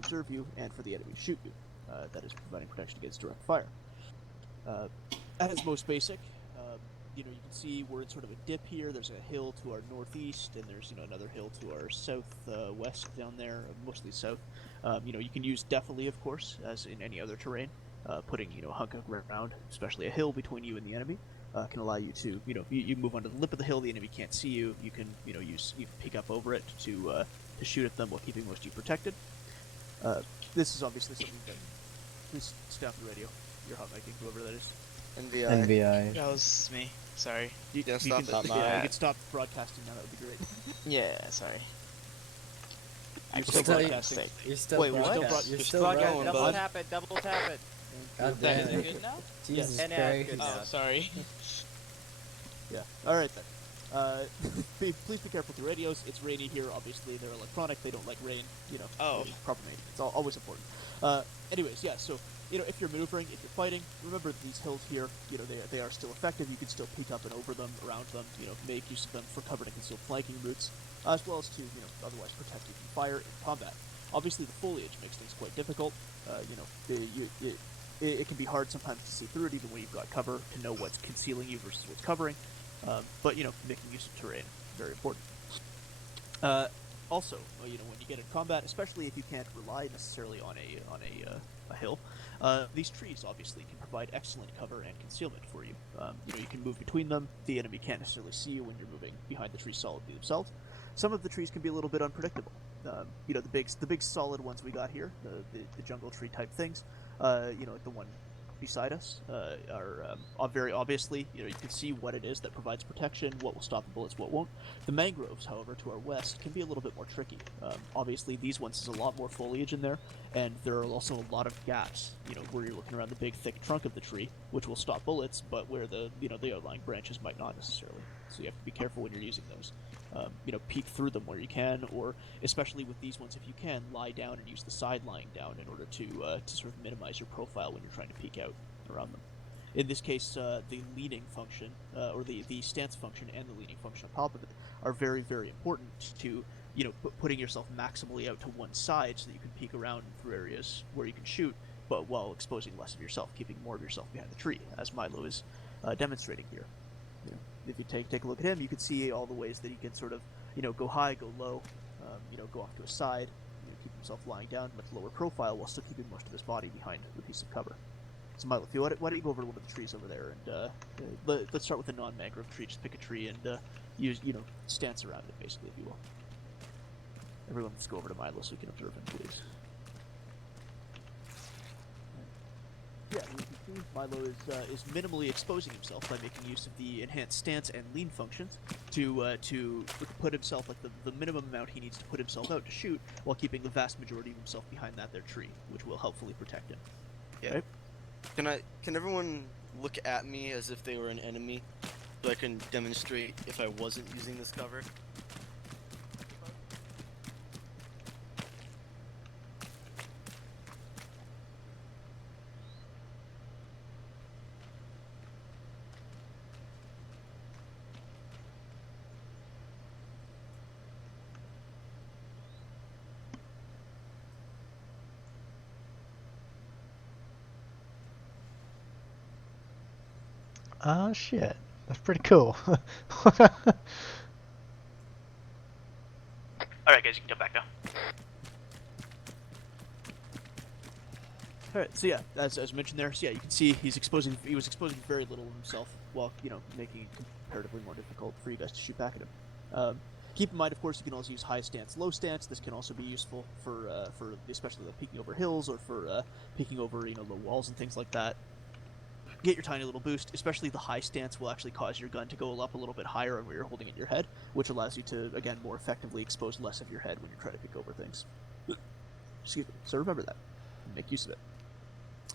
to observe you and for the enemy to shoot you. That is providing protection against direct fire. At its most basic, you can see we're in sort of a dip here. There's a hill to our northeast, and there's another hill to our southwest down there, mostly south. You can use definitely, of course, as in any other terrain. Putting a hunk of ground, especially a hill between you and the enemy, can allow you to you move onto the lip of the hill. The enemy can't see you. You can you can peek up over it to shoot at them while keeping most of you protected. This is obviously something that please stop the radio. You're hot micing, whoever that is. NVI. That was me. Sorry. You can stop it. Yeah, you can stop broadcasting now. That would be great. Yeah, sorry. You're still broadcasting. You're still Wait, broadcasting. you're still broadcasting. going, Double tap it. Double tap it. God Is damn it it. good now? Jesus And Christ. good now. Oh, sorry. Yeah. All right then. Please be careful with the radios. It's rainy here. Obviously, they're electronic. They don't like rain. Oh. Proper maintenance. It's always important. Anyways, yeah. So if you're maneuvering, if you're fighting, remember these hills here. They are still effective. You can still peek up and over them, around them. Make use of them for cover and concealed flanking routes, as well as to otherwise protect you from fire in combat. Obviously, the foliage makes things quite difficult. It can be hard sometimes to see through it, even when you've got cover, to know what's concealing you versus what's covering. But making use of terrain, very important. Also, when you get in combat, especially if you can't rely necessarily on a hill, these trees obviously can provide excellent cover and concealment for you. You can move between them. The enemy can't necessarily see you when you're moving behind the trees solidly themselves. Some of the trees can be a little bit unpredictable. The big solid ones we got here, the jungle tree type things, like the one beside us, are very obviously, you can see what it is that provides protection, what will stop the bullets, what won't. The mangroves, however, to our west, can be a little bit more tricky. Obviously, these ones has a lot more foliage in there, and there are also a lot of gaps, where you're looking around the big, thick trunk of the tree, which will stop bullets, but where the outlying branches might not necessarily. So you have to be careful when you're using those. Peek through them where you can, or especially with these ones, if you can, lie down and use the side lying down in order to sort of minimize your profile when you're trying to peek out around them. In this case, the leaning function, or the stance function and the leaning function on top of it, are very, very important to putting yourself maximally out to one side so that you can peek around through areas where you can shoot, but while exposing less of yourself, keeping more of yourself behind the tree, as Milo is demonstrating here. If you take a look at him, you can see all the ways that he can sort of, go high, go low, go off to a side, keep himself lying down, much lower profile, while still keeping most of his body behind the piece of cover. So Milo, why don't you go over to one of the trees over there, and let's start with a non-mangrove tree. Just pick a tree and use, stance around it, basically, if you will. Everyone, just go over to Milo so you can observe him, please. Yeah, you can see Milo is minimally exposing himself by making use of the enhanced stance and lean functions to put himself, like the minimum amount he needs to put himself out to shoot, while keeping the vast majority of himself behind that there tree, which will helpfully protect him. Yeah. Right? Can everyone look at me as if they were an enemy, so I can demonstrate if I wasn't using this cover? Oh shit, that's pretty cool. Alright guys, you can jump back now. Alright, so yeah, as mentioned there, so yeah, you can see he was exposing very little of himself, while, making it comparatively more difficult for you guys to shoot back at him. Keep in mind, of course, you can also use high stance, low stance. This can also be useful for especially like peeking over hills, or for peeking over, low walls and things like that. Get your tiny little boost, especially the high stance will actually cause your gun to go up a little bit higher on where you're holding it in your head, which allows you to, again, more effectively expose less of your head when you're trying to peek over things. Excuse me. So remember that. Make use of it.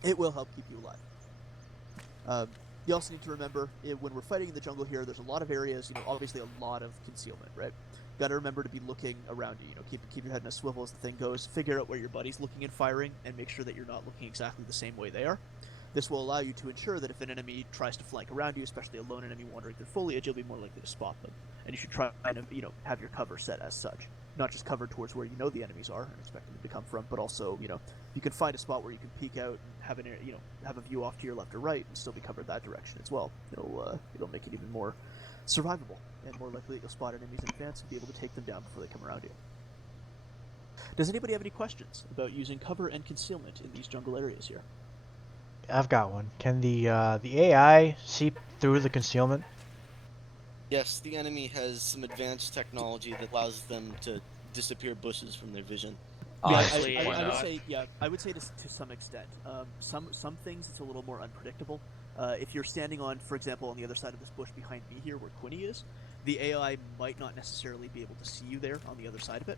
It will help keep you alive. You also need to remember, when we're fighting in the jungle here, there's a lot of areas, obviously a lot of concealment, right? Got to remember to be looking around you, keep your head in a swivel as the thing goes, figure out where your buddy's looking and firing, and make sure that you're not looking exactly the same way they are. This will allow you to ensure that if an enemy tries to flank around you, especially a lone enemy wandering through foliage, you'll be more likely to spot them. And you should try and have your cover set as such. not just cover towards where you know the enemies are and expect them to come from, but also, you can find a spot where you can peek out and have have a view off to your left or right and still be covered that direction as well. It'll make it even more survivable and more likely that you'll spot enemies in advance and be able to take them down before they come around you. Does anybody have any questions about using cover and concealment in these jungle areas here? I've got one. Can the AI see through the concealment? Yes, the enemy has some advanced technology that allows them to disappear bushes from their vision. Honestly, I why would not? say, I would say to some extent. Some things it's a little more unpredictable. If you're standing on, for example, on the other side of this bush behind me here, where Quinny is, the AI might not necessarily be able to see you there on the other side of it.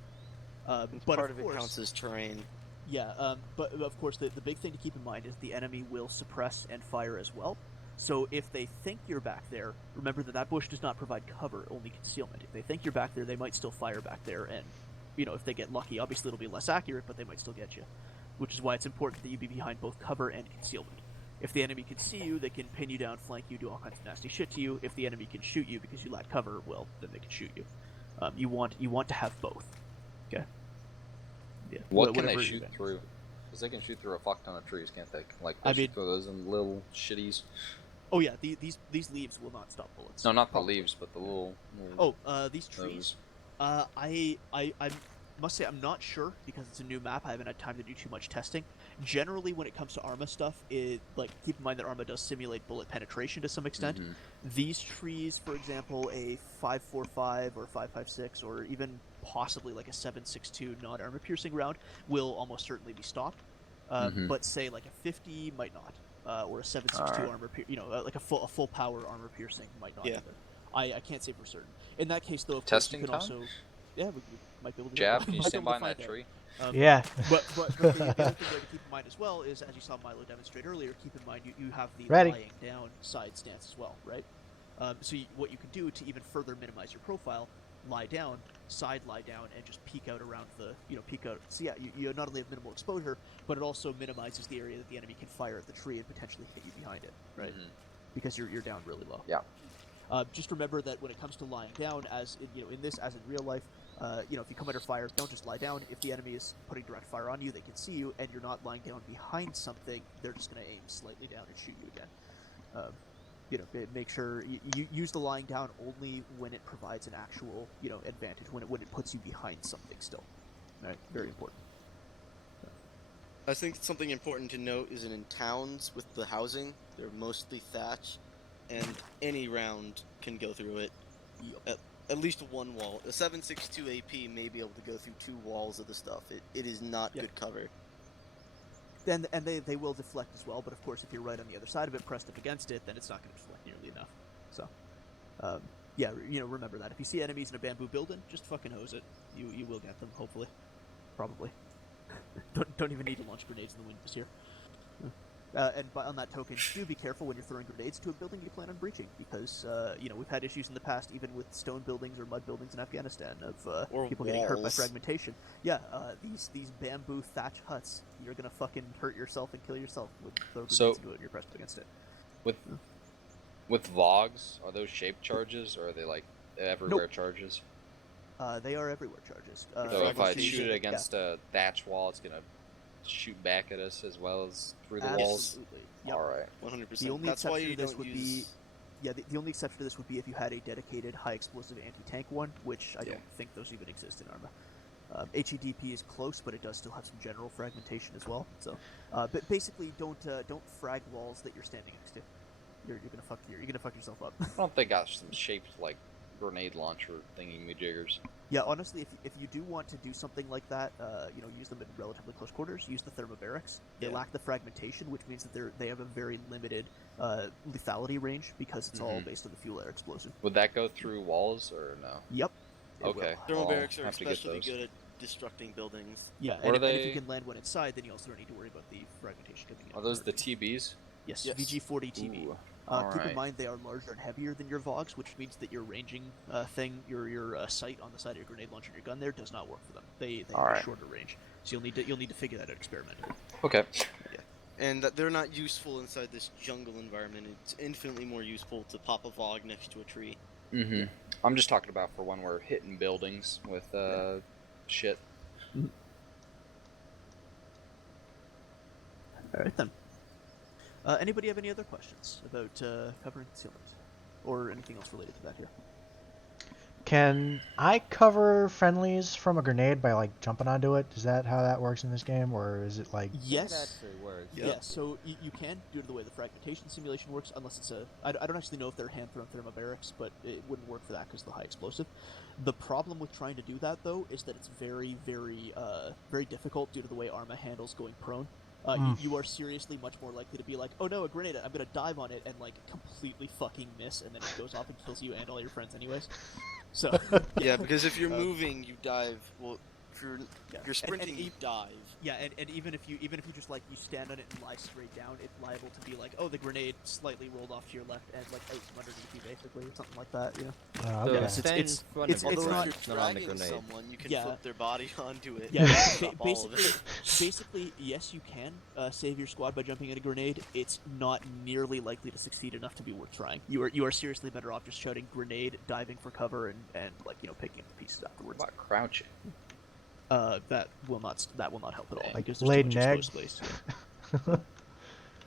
But Part of of course, it counts as terrain. yeah. But of course, the big thing to keep in mind is the enemy will suppress and fire as well. So if they think you're back there, remember that bush does not provide cover, only concealment. If they think you're back there, they might still fire back there, and if they get lucky, obviously it'll be less accurate, but they might still get you. Which is why it's important that you be behind both cover and concealment. If the enemy can see you, they can pin you down, flank you, do all kinds of nasty shit to you. If the enemy can shoot you because you lack cover, well, then they can shoot you. You want to have both. Okay. Yeah. What can whatever they you shoot think. through? Because they can shoot through a fuck ton of trees, can't they? Like, I they mean- shoot through those in little shitties. Oh yeah, these leaves will not stop bullets. No, not the Probably. leaves, but the little These trees. those. I must say I'm not sure because it's a new map. I haven't had time to do too much testing. Generally, when it comes to Arma stuff, keep in mind that Arma does simulate bullet penetration to some extent. Mhm. These trees, for example, a 5.45 or 5.56, or even possibly like a 7.62 non-armor piercing round, will almost certainly be stopped. Mhm. But say like a 50 might not, or a 7.62 Alright. armor, like a full power armor piercing might not Yeah. either. I can't say for certain. In that case, though, of Testing course, you can time? also, yeah, we might be able to. Jab, can you might be stand able to behind find that tree? Yeah. But the other thing there to keep in mind as well is, as you saw Milo demonstrate earlier, keep in mind you have the Ready. lying down side stance as well, right? So what you can do to even further minimize your profile, lie down, lie down, and just peek out around peek out. So yeah, you not only have minimal exposure, but it also minimizes the area that the enemy can fire at the tree and potentially hit you behind it, right? Mhm. Because you're down really low. Yeah. Just remember that when it comes to lying down, as in this as in real life, if you come under fire, don't just lie down. If the enemy is putting direct fire on you, they can see you, and you're not lying down behind something. They're just going to aim slightly down and shoot you again. Make sure you use the lying down only when it provides an actual advantage. When it puts you behind something still. Right, very important. I think something important to note is in towns with the housing, they're mostly thatch, and any round can go through it. At least one wall. A 7.62 AP may be able to go through 2 walls of the stuff. It is not Yeah. good cover. And they will deflect as well, but of course if you're right on the other side of it, pressed up against it, then it's not going to deflect nearly enough. So, remember that. If you see enemies in a bamboo building, just fucking hose it. You will get them, hopefully. Probably. don't even need to launch grenades in the wind this year. On that token, do be careful when you're throwing grenades to a building you plan on breaching, because we've had issues in the past, even with stone buildings or mud buildings in Afghanistan, of Or people getting hurt by walls. fragmentation. Yeah, these bamboo thatch huts, you're gonna fucking hurt yourself and kill yourself with throwing grenades So- into it and you're pressed up against it. With Vogs, are those shaped charges, or are they like everywhere charges? They are everywhere charges. So if I fragmentation, shoot it yeah. against a thatch wall, it's gonna shoot back at us as well as through the walls. Absolutely. Yep. Alright. 100%. The only That's why exception you to this don't would use... the only exception to this would be if you had a dedicated high explosive anti-tank one, which I Yeah. don't think those even exist in Arma. HEDP is close, but it does still have some general fragmentation as well. So, but basically, don't frag walls that you're standing next to. You're gonna fuck yourself up. I don't think got some shaped like grenade launcher thingy jiggers. Yeah, honestly, if you do want to do something like that, use them in relatively close quarters. Use the thermobarics. They Yeah. lack the fragmentation, which means that they have a very limited lethality range because it's all Mhm. based on the fuel air explosion. Would that go through walls or no? Yep. it Okay. will. Well, Thermobarics are have to get especially those. good at destructing buildings. Yeah, What and are if you they- can land one inside, then you also don't need to worry about the fragmentation coming in. Are those the TBs? Yes, Yes. VG-40 TV. Ooh, Keep in alright. mind they are larger and heavier than your Vogs, which means that your ranging your sight on the side of your grenade launcher and your gun there does not work for them. They have a Alright. shorter range, so you'll need to figure that out experimentally. Okay. And that they're not useful inside this jungle environment. It's infinitely more useful to pop a Vog next to a tree. Mm-hmm. I'm just talking about for when we're hitting buildings with shit. All right then. Anybody have any other questions about cover and concealment, or anything else related to that here? Can I cover friendlies from a grenade by like jumping onto it? Is that how that works in this game, or is it like? Yes. It actually works. Yep. Yeah, so you can, due to the way the fragmentation simulation works, unless it's a... I don't actually know if they're hand-thrown thermobarics, but it wouldn't work for that because of the high explosive. The problem with trying to do that, though, is that it's very, very difficult due to the way Arma handles going prone. You are seriously much more likely to be like, oh no, a grenade, I'm gonna dive on it, and like completely fucking miss, and then it goes off and kills you and all your friends anyways. So... Yeah, because if you're moving, you dive. Well, if you're sprinting, and you dive. Yeah, and even if you just like you stand on it and lie straight down, it's liable to be like, oh, the grenade slightly rolled off to your left and like out from underneath you, basically, or something like that. You know. Oh, So okay. Yes, stand it's- in front it's- of it, it's Although not- if you're not on the dragging grenade. someone, you can Yeah. flip their body onto it. Yeah, and ba- stop all of basically, it. basically, yes, you can save your squad by jumping at a grenade. It's not nearly likely to succeed enough to be worth trying. You are seriously better off just shouting grenade, diving for cover, and like picking up the pieces What afterwards. about crouching? That will not help at all Like because there's laid too much an egg? exposed space.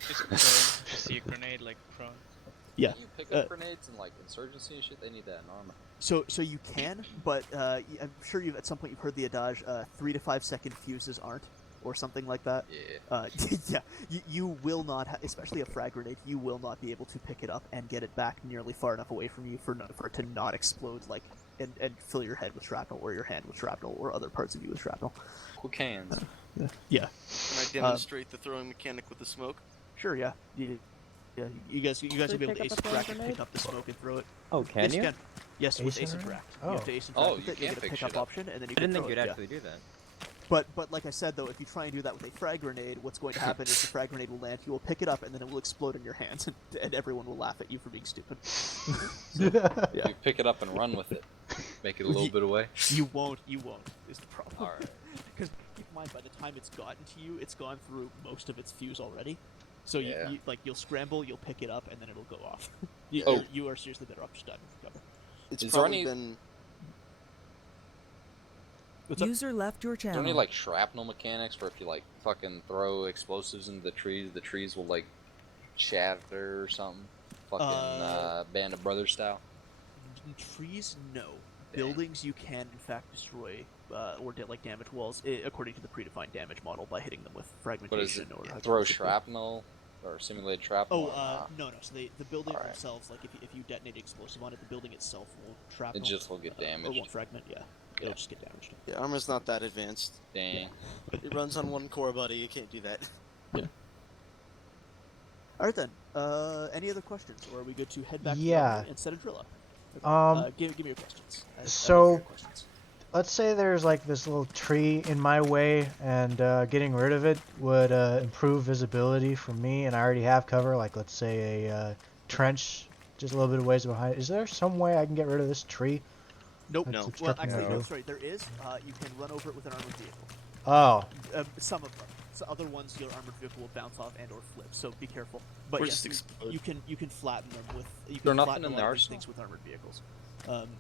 Just prone to see a grenade like prone. Yeah. Can you pick up grenades and like insurgency and shit? They need that in Arma. So you can, but I'm sure you've at some point you've heard the adage, 3 to 5 second fuses aren't, or something like that. Yeah. Yeah, you will not, especially a frag grenade, you will not be able to pick it up and get it back nearly far enough away from you for it to not explode, like, and fill your head with shrapnel, or your hand with shrapnel, or other parts of you with shrapnel. Quick hands. Yeah, Can I demonstrate the throwing mechanic with the smoke? sure, yeah. You guys will be able to pick up ace a throwing rack and grenade? pick up the smoke and throw it. Oh, can Yes, you? can. Yes, with Ace ace and and rack? rack. You have to Oh. ace and Oh, rack you with it, can get a pick pickup shit up. option, and then you I can didn't throw think you'd it. Yeah. actually do that. But like I said though, if you try and do that with a frag grenade, what's going to happen is the frag grenade will land, you will pick it up, and then it will explode in your hands, and everyone will laugh at you for being stupid. Yeah. You pick it up and run with it. Make it a little Ye- bit away. You won't, is the problem. Alright. Because keep in mind, by the time it's gotten to you, it's gone through most of its fuse already. So Yeah. you'll scramble, you'll pick it up, and then it'll go off. Oh. You are seriously better off just diving for cover. It's Is there probably any- been. What's up? User left your Is there channel. any like shrapnel mechanics where if you like fucking throw explosives into the trees will like shatter or something? Fucking Band of Brothers style. Trees, no. Dang. Buildings, you can in fact destroy or like damage walls according to the predefined damage model by hitting them with But is fragmentation it or throw hyperexplosive. shrapnel or simulated shrapnel? Oh, or not? no. So the building Alright. themselves, like if you detonate explosive on it, the building itself won't shrapnel. It just will get or damaged. won't fragment. Yeah, it'll just get damaged. Yeah, armor's not that advanced. Dang. It runs on one core, buddy. You can't do that. All right then. Any other questions, or are we good to head back Yeah. and set a drill up? Give me your questions. I have so- your questions. Let's say there's like this little tree in my way, and getting rid of it would improve visibility for me, and I already have cover. Like let's say a trench just a little bit of ways behind. Is there some way I can get rid of this tree? Nope. That's No. Well, obstructing actually, my no. view. Sorry, there is. You can run over it with an armored vehicle. Oh, Some of them. So other ones, your armored vehicle will bounce off and or flip. So be careful. But Or yes, just explode. you can flatten them with. You There can nothing flatten in a the lot of these arsenal? things with armored vehicles.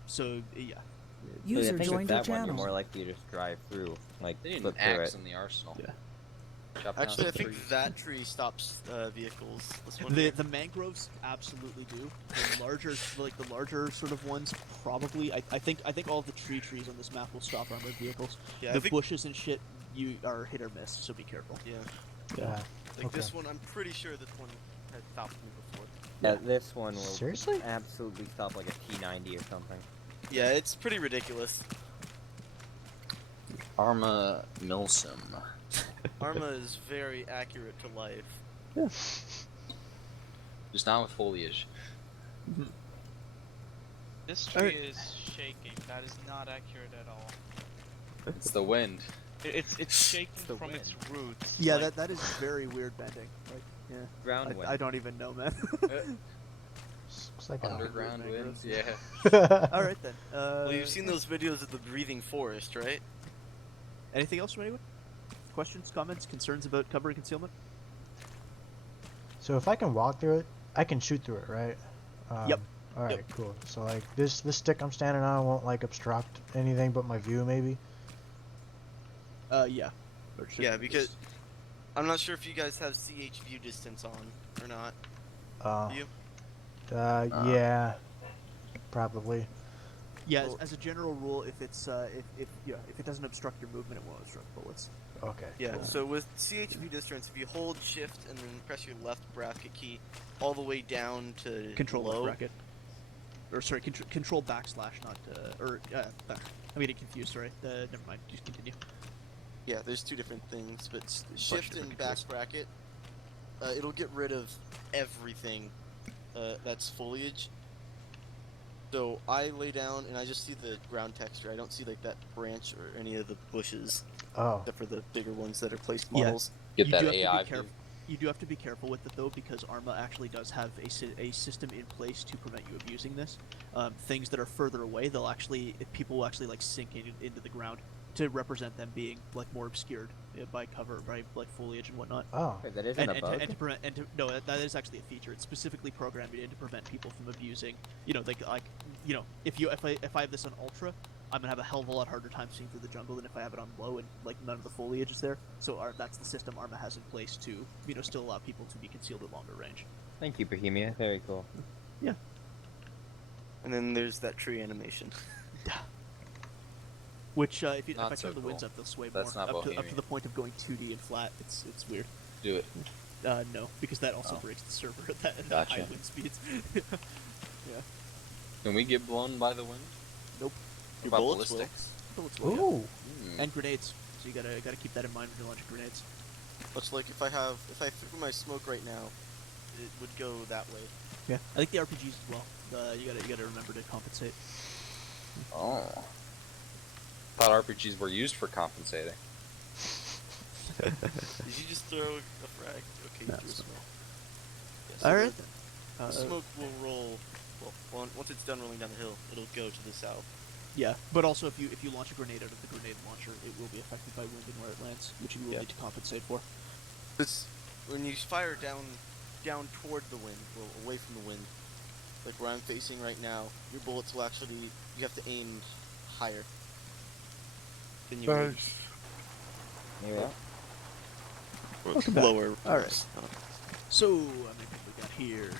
So yeah. But I User think with joined your that one, you're channel. more likely to just drive through, like They need flip an through axe it. in the arsenal. Yeah. Chop down Actually, I some think trees. that tree stops vehicles. This one The here. the mangroves absolutely do. The larger sort of ones probably. I think all of the trees on this map will stop armored vehicles. Yeah, I The think bushes and shit you are hit or miss, so be careful. yeah. yeah. Like Okay. this one, I'm pretty sure this one had stopped me before. Yeah, this one will Seriously? absolutely stop like a T90 or something. Yeah, it's pretty ridiculous. Arma Milsim. Arma is very accurate to life. Just not with foliage. This tree is shaking. That is not accurate at all. It's the wind. It's shaking the from wind. its roots. Yeah, like, that is very weird bending. Like, yeah. Ground wind. I don't even know, man. Looks like Underground mangroves. winds. Yeah. All right then. Well, you've seen those videos of the breathing forest, right? Anything else from anyone? Questions, comments, concerns about cover and concealment? So if I can walk through it, I can shoot through it, right? Yep. All right, Yep. cool. So like this stick I'm standing on won't like obstruct anything but my view, maybe. Yeah. Or should Yeah, be because this. I'm not sure if you guys have CH view distance on or not. Oh. Do you? Yeah. Probably. Yeah, Well- as a general rule, if it's if it doesn't obstruct your movement, it won't obstruct bullets. Okay. Yeah, Cool. so with CH view distance, if you hold shift and then press your left bracket key all the way down to Control low. left bracket. Or sorry, control backslash, not back. I'm getting confused. Sorry. Never mind. Just continue. Yeah, there's two different things, but shift different and back controls. bracket, it'll get rid of everything that's foliage. So I lay down and I just see the ground texture. I don't see like that branch or any of the bushes, Oh. except for the bigger ones that are placed Yeah. models. Get You that do have to be AI view. careful. You do have to be careful with it though, because Arma actually does have a system in place to prevent you abusing this. Things that are further away, they'll actually people will actually like sink into the ground to represent them being like more obscured by cover, by like foliage and whatnot. Oh. Wait, that isn't a bug? And to prevent no, that is actually a feature. It's specifically programmed in to prevent people from abusing. You know, like if I have this on ultra, I'm gonna have a hell of a lot harder time seeing through the jungle than if I have it on low and like none of the foliage is there. So that's the system Arma has in place to still allow people to be concealed at longer range. Thank you, Bohemia. Very cool. And then there's that tree animation. Which if I Not so turn the winds cool. up, they'll sway That's more not up to Bohemian. the point of going 2D and flat. It's weird. Do it. No, because that also Oh. breaks the server at that Gotcha. high wind speeds. yeah. Can we get blown by the wind? Nope. What Your about bullets will. ballistics? Bullets will, yeah. Ooh. Hmm. And grenades. So you gotta keep that in mind when you're launching grenades. Much like if I threw my smoke right now, it would go that way. Yeah. I think the RPGs as well. You gotta remember to compensate. Oh. Thought RPGs were used for compensating. Did you just throw a frag? Okay, you No, threw a it's smoke. Yeah, so All right. The smoke will roll. Well, once it's done rolling down the hill, it'll go to the south. Yeah, but also if you launch a grenade out of the grenade launcher, it will be affected by wind and where it lands, which you will Yeah. need to compensate for. It's when you fire down toward the wind, well, away from the wind, like where I'm facing right now, your bullets will actually you have to aim higher than you would. Here we are. Or Welcome back. lower. All right. So, how many people we got here?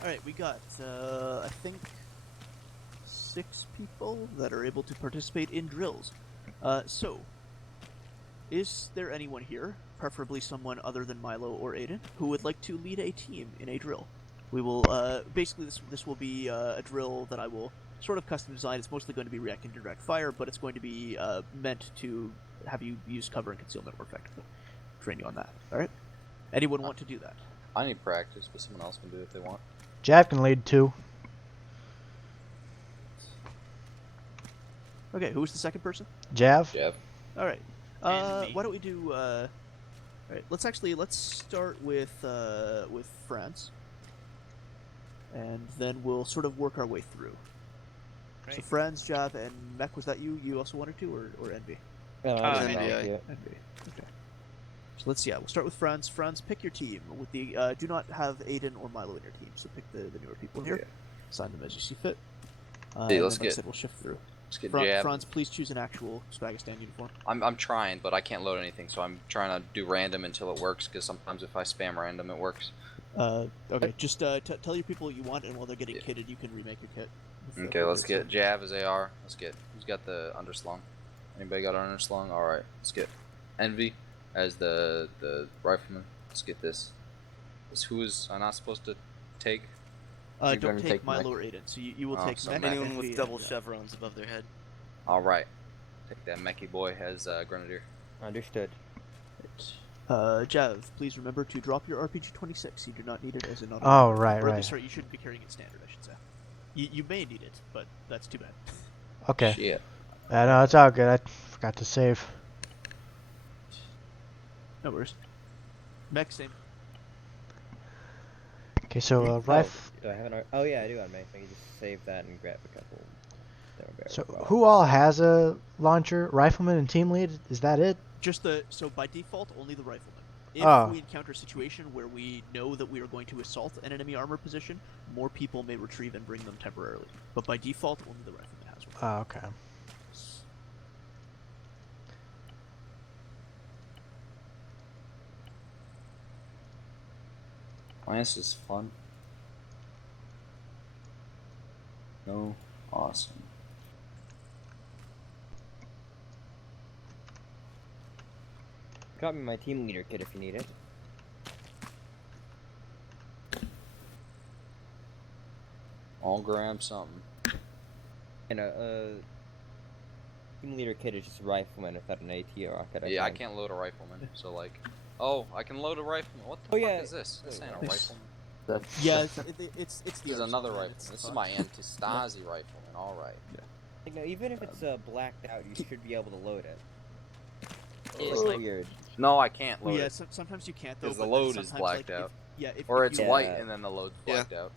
Alright, we got, I think, 6 people that are able to participate in drills. So, is there anyone here, preferably someone other than Milo or Aiden, who would like to lead a team in a drill? We will, basically this will be a drill that I will sort of custom design. It's mostly going to be reacting to direct fire, but it's going to be meant to have you use cover and concealment more effectively. Train you on that, alright? Anyone want to do that? I need practice, but someone else can do it if they want. Jav can lead too. Okay, who was the second person? Jav? Jeff. All right. And me. Why don't we do? All right. Let's start with France, and then we'll sort of work our way through. So Right. Franz, Jav, and Mech. Was that you? You also wanted to, or Envy? No, I didn't NBI. volunteer. Envy. Okay. So let's we'll start with Franz. Franz, pick your team. With the do not have Aiden or Milo in your team. So pick the newer people here. Assign them as you see fit. Hey, and let's then, like I get- said, we'll shift through. Let's get Jab. Franz, please choose an actual Spagistan uniform. I'm trying, but I can't load anything, so I'm trying to do random until it works, because sometimes if I spam random, it works. Okay, just tell your people what you want, and while they're getting Yeah. kitted, you can remake your kit. with Okay, let's get appropriate Jav as AR. Let's get, who's got the underslung? Anybody got an underslung? Alright, let's get Envy as the rifleman. Let's get this. Who is I not supposed to take? stuff. You're Don't gonna take take Milo Mech? or Aiden, so you will Oh, take so Mech, Mech. Anyone Envy, with double and, chevrons above their head. Alright. Take that Mechie boy as Grenadier. Understood. Jav, please remember to drop your RPG-26. You do not need it as an auto. Oh, right, Or at right. least, sorry, you shouldn't be carrying it standard, I should say. You may need it, but that's too bad. Okay. Shit. No, it's all good. I forgot to save. No worries. Mech, same. Okay, so Oh, rifle. do I have an Oh yeah, I do have my. I can just save that and grab a couple. So who all has a launcher? Rifleman and team lead? Is that it? So by default, only the rifleman. If Oh. we encounter a situation where we know that we are going to assault an enemy armor position, more people may retrieve and bring them temporarily. But by default, only the rifleman has as well. Oh, okay. Lance is fun. No, awesome. Drop me my team leader kit if you need it. I'll grab something. And team leader kit is just a rifleman without an AT rocket. Yeah, I can't load a rifleman, so like, oh, I can load a rifleman. What the Oh, fuck yeah. is this? This ain't a Nice. rifleman. Yeah, it's the This is arsenal, another man, rifleman. it's This is fun. my anti-Stasi rifleman. All right. Like, no, even if it's blacked out, you should be able to load it. It's It's like- weird. No, I can't Well, load yeah, it sometimes you can't though. because the but then load is sometimes, blacked like, out, if or if it's you white Yeah. and then the load's Yeah. blacked out.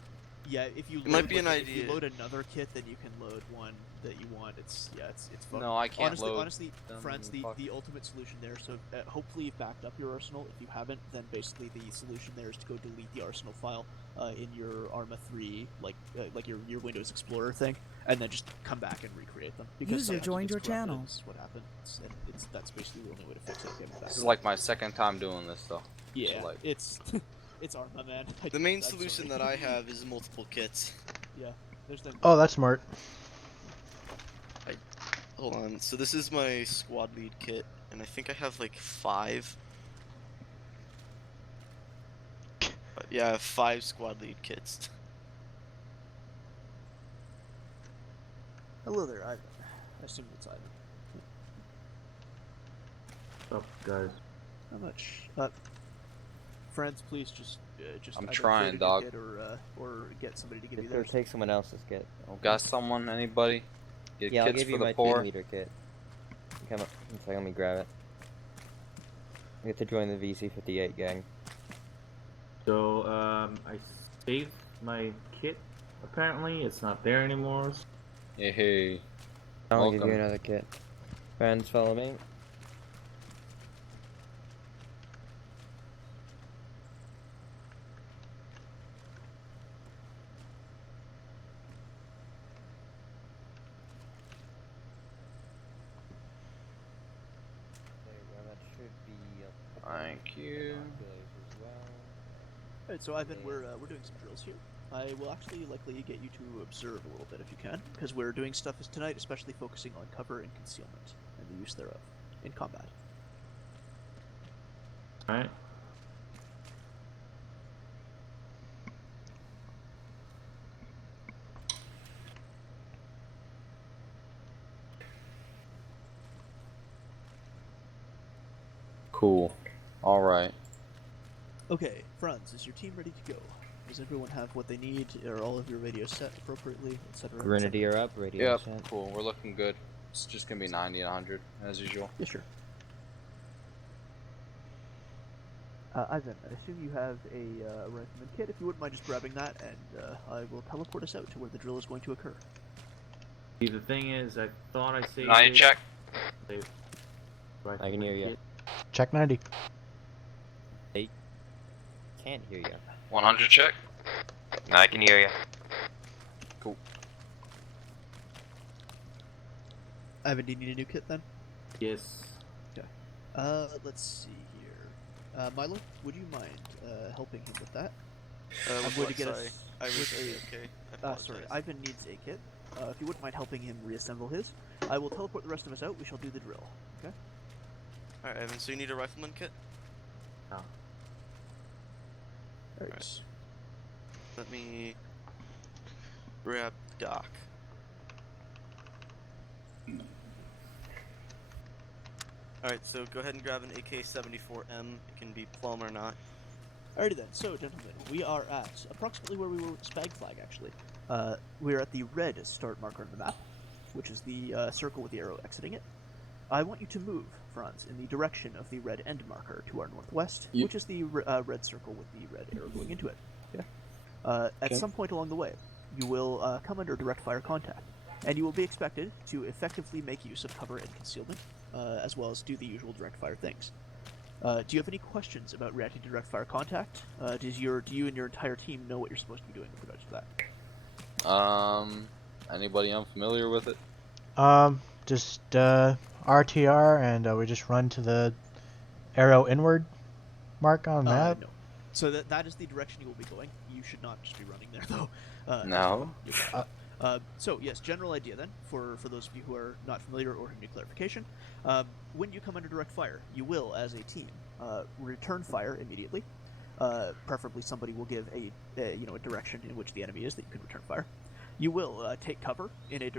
Yeah, if you It might load, be an like, if you idea. load another kit, then you can load one that you want. It's fun. No, I can't honestly, load. honestly, them, friends, fuck. the ultimate solution there. So hopefully you've backed up your arsenal. If you haven't, then basically the solution there is to go delete the arsenal file in your Arma 3, like your Windows Explorer thing, and then just come back and recreate them. Because User sometimes it joined gets your corrupted, channel. Is what happens, and that's basically the only way to fix it. Getting back This to is it. like my second time doing this though. Yeah, So, like, it's it's Arma, man. The main I'm solution sorry. that I have is multiple kits. Yeah, there's the. Oh, that's smart. Hold on. So this is my squad lead kit, and I think I have like 5. Yeah, I have 5 squad lead kits. Hello there, Ivan. I assume it's Ivan. What's up, guys? How much? Friends, please just I'm either trying, create a new dog. kit or get somebody to give you Just go theirs. take someone else's kit. oh, got someone? Anybody? Get Yeah, I'll kits give for you the my poor. team leader kit. Come on, one second, let me grab it. You get to join the VC58 gang. So, I saved my kit. Apparently, it's not there anymore. Yeah, hey. I'll give you Welcome. another kit. Friends, follow me. There you go, that should be Thank you. binoculars as well. Alright, so Ivan, we're doing some drills here. I will actually likely get you to observe a little bit if you can, because we're doing stuff tonight, especially focusing on cover and concealment and the use thereof in combat. Alright. Cool. All right. Okay, Franz, is your team ready to go? Does everyone have what they need? Are all of your radios set appropriately, etc.? Grenadier up, radio Yep. set. Cool. We're looking good. It's just gonna be 90 and 100 as usual. Yeah, sure. Ivan, I assume you have a rifleman kit. If you wouldn't mind just grabbing that, and I will teleport us out to where the drill is going to occur. See, the thing is, I thought I saved Now you it. check. Saved I can hear ya. kit. Check 90. Can't hear you. 100 check. I can hear you. Cool. Ivan, do you need a new kit then? Yes. Let's see here. Milo, would you mind helping him with that? I'm I'm going to get sorry. us I was with a- okay. I Sorry, apologize. Ivan needs a kit. If you wouldn't mind helping him reassemble his, I will teleport the rest of us out. We shall do the drill. Okay? Alright, Evan, so you need a rifleman kit? Oh. Alright. Let me grab Doc. Alright, so go ahead and grab an AK-74M. It can be plum or not. Alrighty then. So, gentlemen, we are at approximately where we were with Spag Flag, actually. We're at the red start marker on the map, which is the circle with the arrow exiting it. I want you to move, Franz, in the direction of the red end marker to our northwest, Yep. which is the red circle with the red arrow going into it. Yeah. At Okay. some point along the way, you will come under direct fire contact, and you will be expected to effectively make use of cover and concealment, as well as do the usual direct fire things. Do you have any questions about reacting to direct fire contact? Do you and your entire team know what you're supposed to be doing with regards to that? Anybody unfamiliar with it? Just RTR, and we just run to the arrow inward mark on map. No. So that is the direction you will be going. You should not just be running there, though. No. So yes, general idea then, for those of you who are not familiar or who need clarification, when you come under direct fire, you will, as a team, return fire immediately. Preferably, somebody will give a direction in which the enemy is that you can return fire. You will take cover in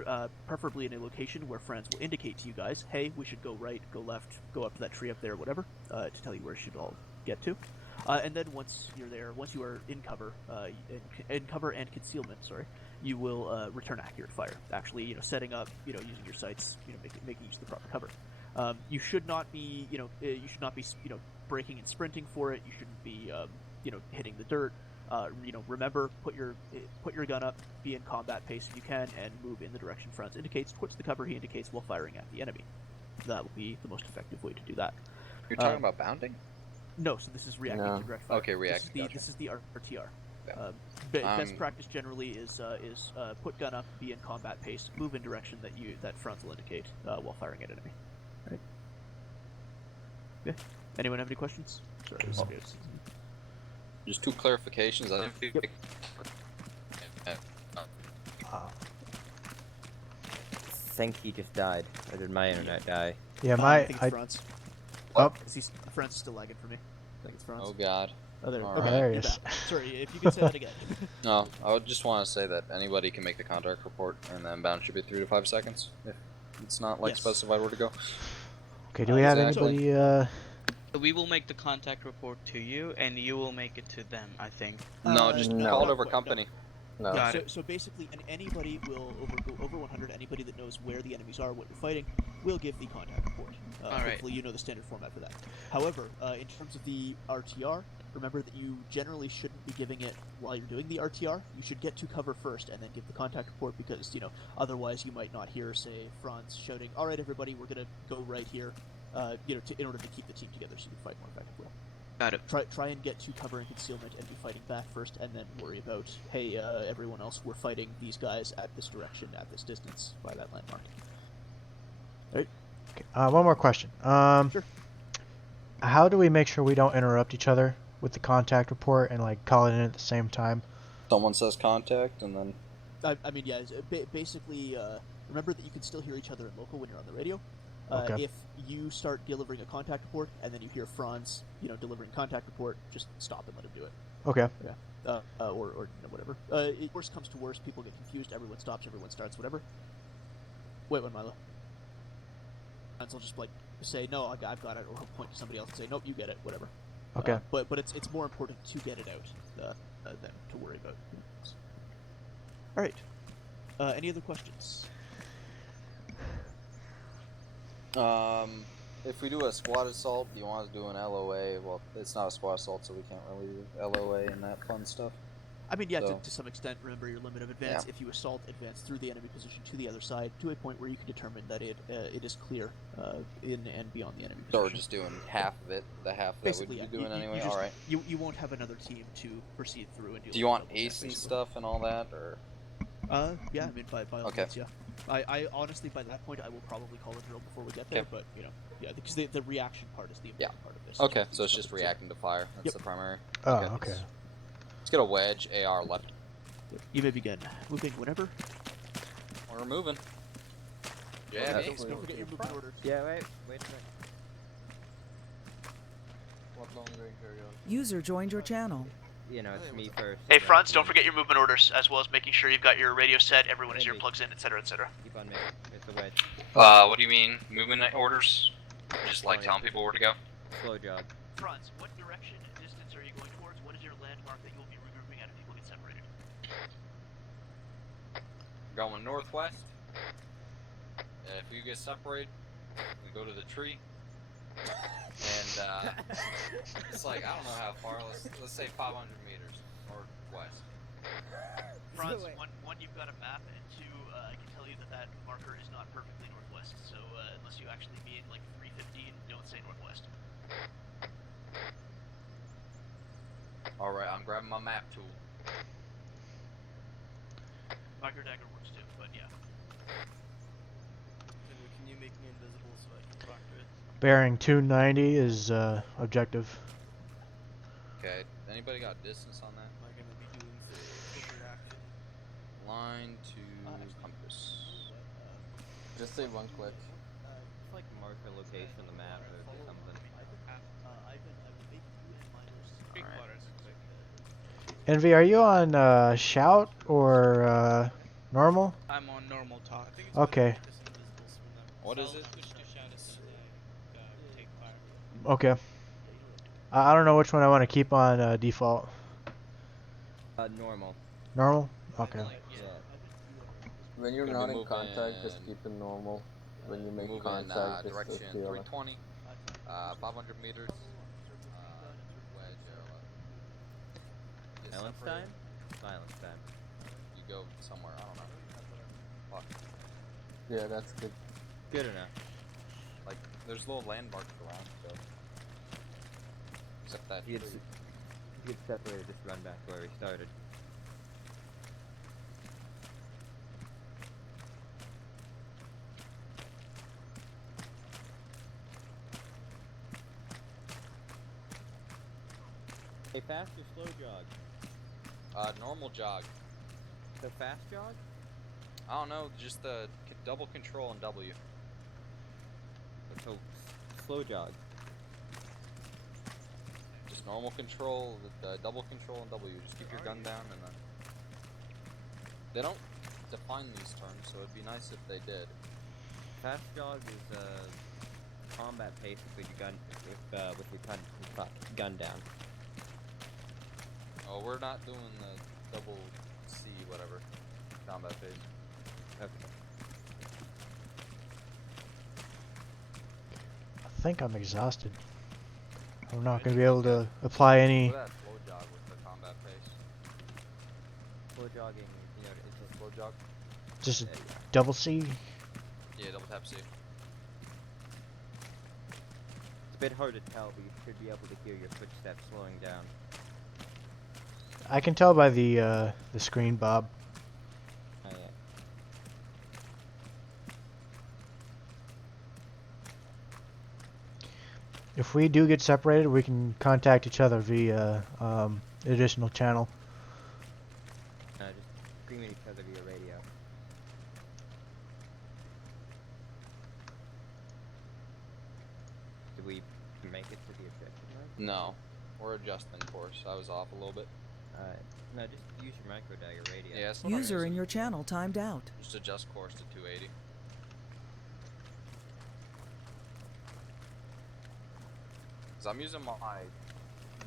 preferably in a location where friends will indicate to you guys, hey, we should go right, go left, go up to that tree up there, whatever, to tell you where you should all get to. And then once you're there, once you are in cover, and concealment, you will return accurate fire. Actually, setting up, using your sights, making use of the proper cover. You should not be, breaking and sprinting for it. You shouldn't be, hitting the dirt. Remember, put your gun up, be in combat pace if you can, and move in the direction Franz indicates, towards the cover he indicates while firing at the enemy. That will be the most effective way to do that. You're talking about bounding? No, so this is reacting to direct fire. Okay, reacting. This is the RTR. Yeah. Best practice generally is put gun up, be in combat pace, move in direction that Franz will indicate while firing at enemy. Right. Yeah. Anyone have any questions? Sorry. Just 2 clarifications. I think. I think he just died. Or did my internet die? Yeah, I think it's Franz. Oh, Franz is still lagging for me. I think it's Franz. Oh God. Oh, there. All Okay, there he you're is. back. Sorry, if you could say that again. No, I would just want to say that anybody can make the contact report, and then bound should be 3 to 5 seconds. If it's not Yes. specified where to go. okay. Do we have Exactly. anybody? We will make the contact report to you, and you will make it to them, I think. No, just call it over quite, company. No. Got it. So basically, anybody will go over 100. Anybody that knows where the enemies are, what you're fighting, will give the contact report. Alright. Hopefully, you know the standard format for that. However, in terms of the RTR, remember that you generally shouldn't be giving it while you're doing the RTR. You should get to cover first and then give the contact report, because otherwise you might not hear, say, Franz shouting, "All right, everybody, we're gonna go right here." In order to keep the team together so you can fight more effectively. Got it. Try and get to cover and concealment and be fighting back first, and then worry about, hey, everyone else, we're fighting these guys at this direction, at this distance, by that landmark. Right? Okay, one more question. Sure. How do we make sure we don't interrupt each other with the contact report and call it in at the same time? Someone says contact, and then. I mean, yeah. Basically, remember that you can still hear each other in local when you're on the radio. Okay. If you start delivering a contact report and then you hear Franz, delivering contact report, just stop and let him do it. Okay. Yeah. Or whatever. Worst comes to worst, people get confused. Everyone stops. Everyone starts. Whatever. Wait one, Milo. Franz will just say no, I've got it, or he'll point to somebody else and say nope, you get it. Whatever. Okay. But it's more important to get it out than to worry about. All right. Any other questions? If we do a squad assault, do you want us to do an LOA? Well, it's not a squad assault, so we can't really do LOA and that fun stuff. I mean, yeah, So- to some extent, remember your limit of advance. Yeah. If you assault, advance through the enemy position to the other side, to a point where you can determine that it is clear in and beyond the enemy So we're position. just doing half of it, the half that Basically, we'd be yeah. doing You anyway. just- Alright. You won't have another team to proceed through and deal Do you with want double attack, ace and basically. stuff and all that, or? Yeah, I mean, by all Okay. means, yeah. I honestly, by that point, I will probably call a drill before we get there, Okay. but, yeah, because the reaction part is the important part of this. Okay, Just so it's the just stuff reacting to fire. That's Yep. the primary. Oh, Okay. okay. Let's get a wedge, AR left. You may begin moving whenever. We're moving. Yeah, Okay, me. don't forget your movement order. Yeah, wait a minute. User joined your channel. It's me first. Hey, Franz, don't forget your movement orders, as well as making sure you've got your radio set, everyone has Maybe. earplugs in, etc., etc. Keep on me. It's the wedge. What do you mean? Movement orders? Just telling people where to go? Slow jog. Franz, what direction and distance are you going towards? What is your landmark that you will be regrouping at if people get separated? Going northwest. If you get separated, we go to the tree. And it's I don't know how far. Let's say 500 meters northwest. Franz, one, you've got a map, and two, I can tell you that marker is not perfectly northwest, so unless you actually mean 315, don't say northwest. Alright, I'm grabbing my map tool. Marker dagger works too, but yeah. make me invisible so I can proctor it. Bearing 290 is objective. Okay. Anybody got distance on that? Am I gonna be doing some clicker action? Line to Actually, compass. Just say one click. It's like mark a location on the map or something. Ivan, I will make you and Milos. Alright. Envy, are you on shout or normal? I'm on normal talk. I think it's Okay. better to make us invisible so we're not. What is I'll it? switch to shout as soon as I take fire. Okay. I don't know which one I want to keep on default. Normal. Normal? Okay. Like, yeah. When you're Gonna not be in contact, just moving- keep it normal. When you make Moving contact, just direction feel 320, 500 meters. Wedge arrow. Get Silence separated, time? Silence time. You go somewhere. I don't know. Fuck. Yeah, that's good. Good enough. Like there's little landmarks around. So. Except that. If you tree. get separated, just run back to where we started. Hey, fast or slow jog? Normal jog. The fast jog? I don't know. Just the double control and W. So, slow jog. Just normal control, the double control and W. Just keep your gun down and then. They don't define these terms, so it'd be nice if they did. Fast jog is combat pace with your gun gun down. Oh, we're not doing the double C whatever combat page. Okay. I think I'm exhausted. I'm not going to be able to apply any. Look at that slow jog with the combat pace. Slow jogging, you know, it's a Slow jog. Just double C. Yeah, double tap C. It's a bit hard to tell, but you should be able to hear your footsteps slowing down. I can tell by the screen, Bob. Oh, yeah. If we do get separated, we can contact each other via additional channel. Just scream at each other via radio. Did we make it to the objective line? No, we're adjusting course. I was off a little bit. Alright. No, just use your micro dagger radio. Yeah, that's what I'm User in using. your channel timed out. Just adjust course to 280. Cause I'm using my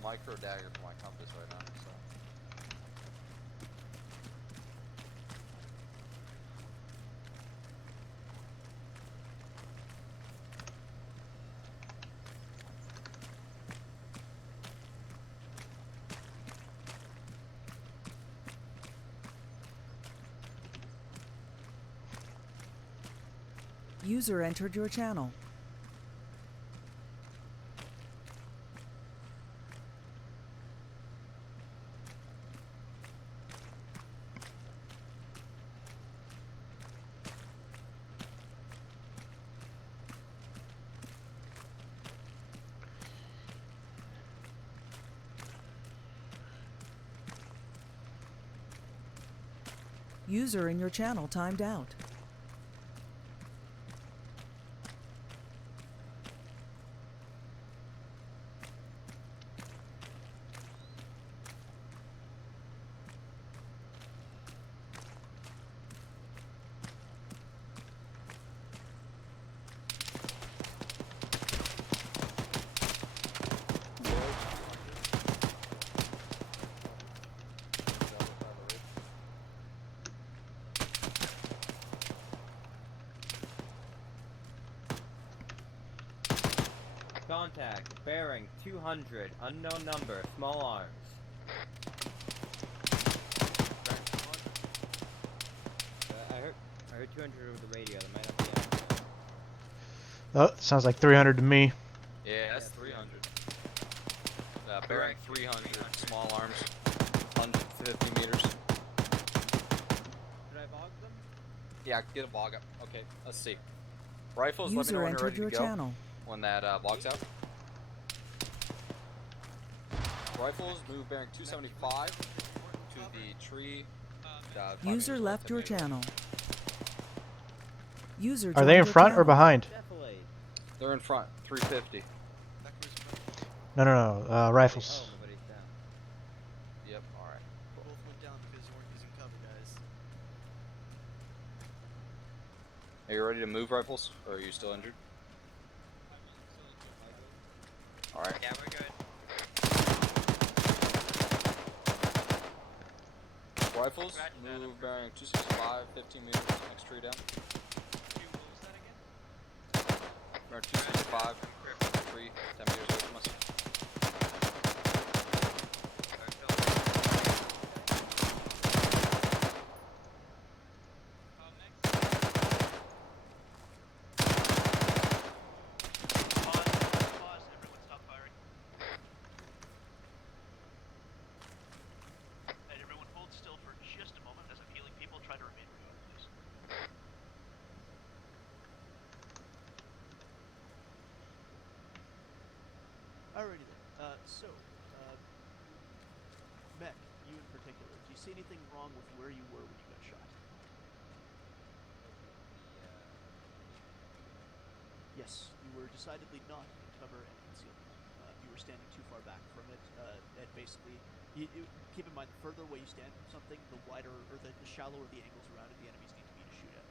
micro dagger for my compass right now. So. User entered your channel. User in your channel timed out. Contact, bearing 200, unknown number, small arms. I heard 200 over the radio, that might not be accurate. Oh, sounds like 300 to me. Yeah, that's 300. Bearing 300, small arms, 150 meters. Should I bog them? Yeah, get a bog up. Okay, let's see. Rifles, let me know User when you're entered ready your to go. channel. When that blocks out. Rifles, move bearing 275 to the tree. 5 User meters left 10 your meters away. channel. User Are they in joined your front or channel. behind? They're in front, 350. No, no, no. Rifles. Yep, alright. Both went down because you weren't using cover, guys. Are you ready to move, Rifles? Or are you still injured? Alright. Yeah, we're good. Rifles, move bearing 265, 15 meters, next tree down. Bearing 265, 3, 10 meters away from us. Pause, everyone stop firing. And everyone hold still for just a moment as I'm healing people. Try to remain remote, please. Alrighty then. Mech, you in particular, do you see anything wrong with where you were when you got shot? Yes, you were decidedly not in cover and concealment. You were standing too far back from it, and basically, keep in mind, the further away you stand from something, the wider, or the shallower the angles around it the enemies need to be to shoot at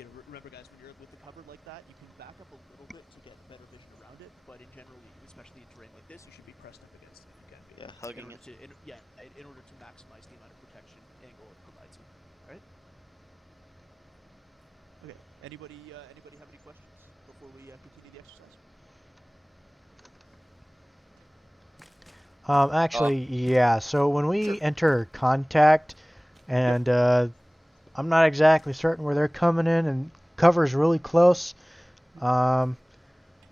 you. Remember guys, when you're with the cover like that, you can back up a little bit to get better vision around it, but in general, especially in terrain like this, you should be pressed up against it if you can be. Yeah, hugging it. In order to maximize the amount of protection angle it provides you. Alright? Okay. Anybody have any questions before we continue the exercise? Actually, yeah. So when we enter contact, and I'm not exactly certain where they're coming in, and cover's really close.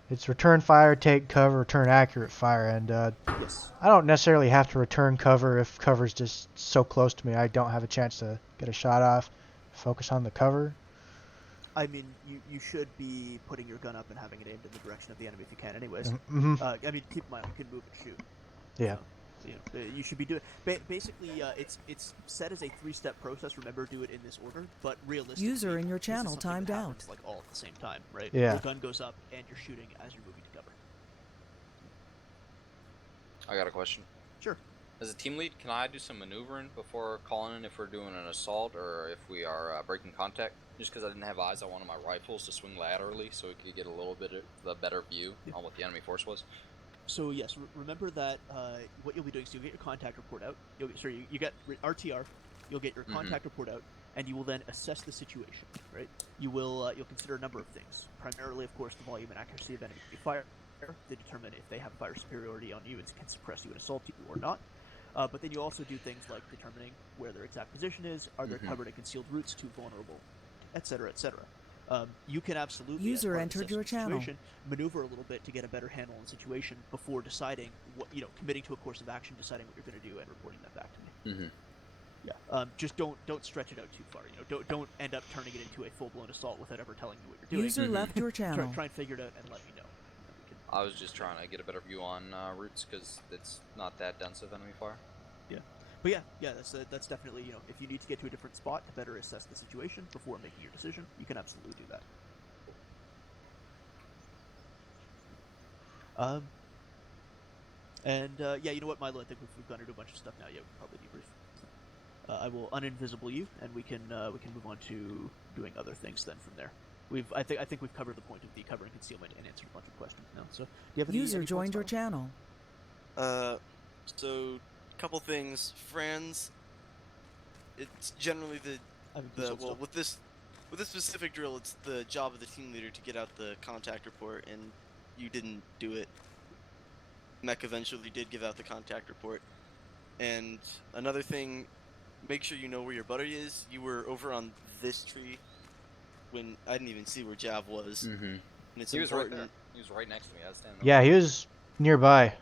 It's return fire, take cover, return accurate fire, and Yes. I don't necessarily have to return cover if cover's just so close to me I don't have a chance to get a shot off. Focus on the cover. I mean, you should be putting your gun up and having it aimed in the direction of the enemy if you can, anyways. Mm-hmm. I mean, keep in mind, you can move and shoot. Yeah. So, you should be doing. Basically, it's set as a 3-step process. Remember, do it in this order. But realistically, User in your this is channel something timed that out. happens, like all at the same time, right? Yeah. The gun goes up and you're shooting as you're moving to cover. I got a question. Sure. As a team lead, can I do some maneuvering before calling in if we're doing an assault or if we are breaking contact? Just because I didn't have eyes, I wanted my rifles to swing laterally so we could get a little bit of the better view on what the enemy force was. So yes, remember that what you'll be doing is you'll get your contact report out. You get RTR. You'll get your contact report out, and you will then assess the situation. Right? You'll consider a number of things. Primarily, of course, the volume and accuracy of enemy fire. They determine if they have fire superiority on you and can suppress you and assault you or not. But then you also do things like determining where their exact position is, are there covered and concealed routes too vulnerable, etc., etc. You can absolutely, User as part of entered assessing your the channel. situation, maneuver a little bit to get a better handle on the situation before deciding what, committing to a course of action, deciding what you're going to do, and reporting that back to me. Yeah. Just don't stretch it out too far. Don't end up turning it into a full-blown assault without ever telling me what you're doing. User left your channel. Try and figure it out and let me know. I was just trying to get a better view on routes because it's not that dense of enemy fire. Yeah. But yeah, that's definitely, if you need to get to a different spot to better assess the situation before making your decision, you can absolutely do that. Yeah, you know what, Milo, I think we've gone into a bunch of stuff now. Yeah, we can probably debrief. I will uninvisible you, and we can move on to doing other things then from there. I think we've covered the point of the cover and concealment and answered a bunch of questions now. So, do you have any User any joined your thoughts, Milo? channel. So, couple things. Friends, it's generally with this specific drill, it's the job of the team leader to get out the contact report, and you didn't do it. Mech eventually did give out the contact report. And another thing, make sure you know where your buddy is. You were over on this tree when I didn't even see where Jav was. And it's he was important. right there. He was right next to me. I was standing over Yeah, he was nearby.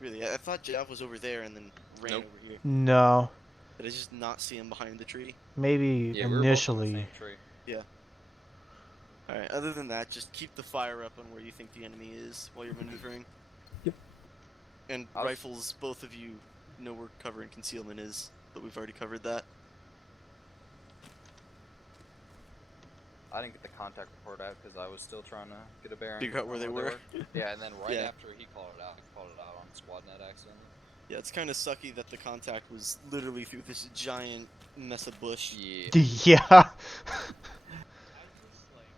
Really, I thought Jav was over there and then ran over here. No. Did I just not see him behind the tree? Maybe yeah, we were both on the initially. same tree. Yeah. Alright, other than that, just keep the fire up on where you think the enemy is while you're maneuvering. Yep. And rifles, both of you know where cover and concealment is, but we've already covered that. I didn't get the contact report out because I was still trying to get a bearing. Figure out where they were. Yeah, and then right Yeah. after he called it out, on SquadNet accidentally. Yeah, it's kind of sucky that the contact was literally through this giant mess of bush. Yeah. Yeah. I just like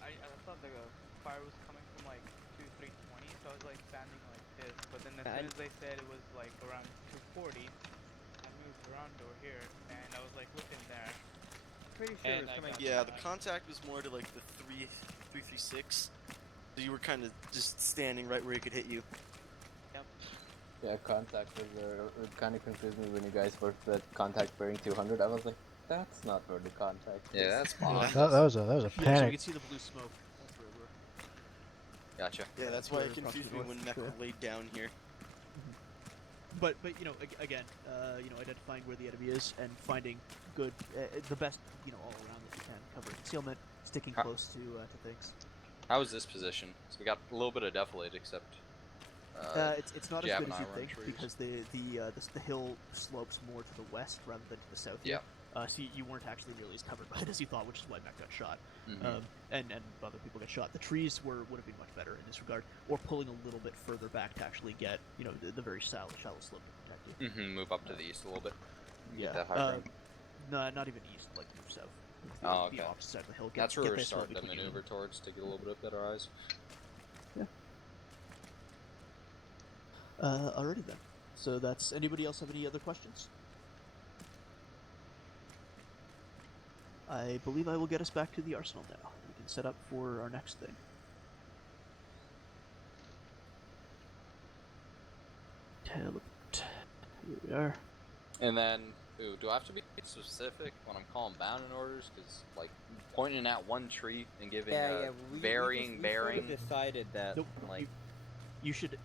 I thought the fire was coming from like 2320, so I was like standing like this. But then as soon as they said it was like around 240, I moved around over here and I was like looking there. Pretty sure it was coming. Yeah, the contact was more to like the 336. So you were kind of just standing right where he could hit you. Yep. Yeah, contact was it kind of confused me when you guys worked with contact bearing 200. I was like, that's not where the contact is. Yeah, that's fine. That was a Yeah, so you panic. can see the blue smoke. That's where we're. Gotcha. Yeah, that's why it Across confused the me north, when Mech yeah. laid down here. But you know, again, you know, identifying where the enemy is and finding good, the best, you know, all around that you can, cover concealment, sticking close to things. How was this position? So we got a little bit of defilade, except. It's not as Jab good and as you I were in think trees. because the hill slopes more to the west rather than to the south. Yeah. So you weren't actually really as covered by it as you thought, which is why Mac got shot. Mhm. And other people got shot. The trees would have been much better in this regard, or pulling a little bit further back to actually get, you know, the very shallow slope to protect you. Move up to the east a little bit. Yeah. Get that high ground. No, not even east, like move south. Oh, okay. The opposite side of the hill. That's where get we're this one starting to between you. maneuver towards to get a little bit of better eyes. Alrighty then. So that's. Anybody else have any other questions? I believe I will get us back to the arsenal now. We can set up for our next thing. Teleport. Here we are. And then, do I have to be specific when I'm calling bounding orders? Because, like, pointing at one tree and giving varying bearing. We decided that, Nope, like, you should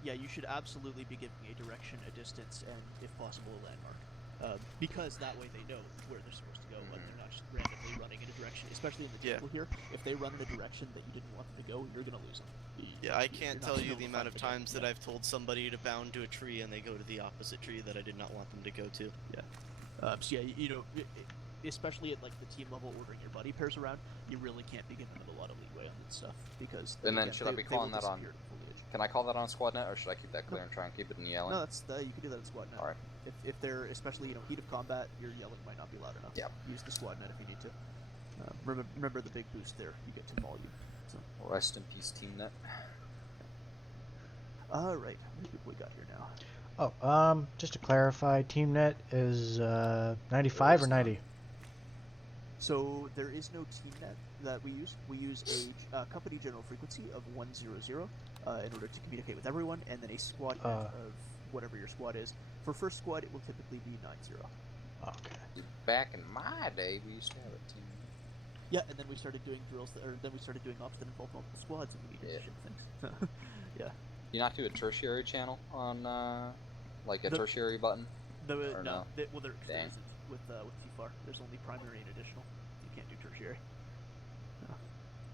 absolutely be giving a direction, a distance, and if possible, a landmark. Because that way they know where they're supposed to go, and they're not just randomly running in a direction. Especially in the jungle here, if they run in a direction that you didn't want them to go, you're gonna lose them. Yeah, I can't not tell gonna you be the able to amount of find them times again. that I've told somebody to bound to a tree and they go to the opposite tree that I did not want them to go to. So yeah, you know, especially at like the team level, ordering your buddy pairs around, you really can't be giving them a lot of leeway on that stuff because. And then again, should I be they will calling that on? disappear in foliage. Can I call that on SquadNet, or should I keep that clear and try and keep it in yelling? No, that's you can do that in squad net. All right. If they're especially heat of combat, your yelling might not be loud enough. Yep. Use the squad net if you need to. Remember the big boost there. You get to volume. So. Rest in peace, TeamNet. All right. How many people we got here now? Oh, just to clarify, TeamNet is 95 or 90? So there is no team net that we use. We use a company general frequency of 100 in order to communicate with everyone, and then a squad net of whatever your squad is. For first squad, it will typically be 90. Okay. Back in my day, we used to have a team. Yeah, and then we started doing drills, then we started doing ops that involved multiple squads, and we needed to ship things. Yeah. You not do a tertiary channel on, like a tertiary button? No, Or no? they're Dang. exclusive with TFAR. There's only primary and additional. You can't do tertiary.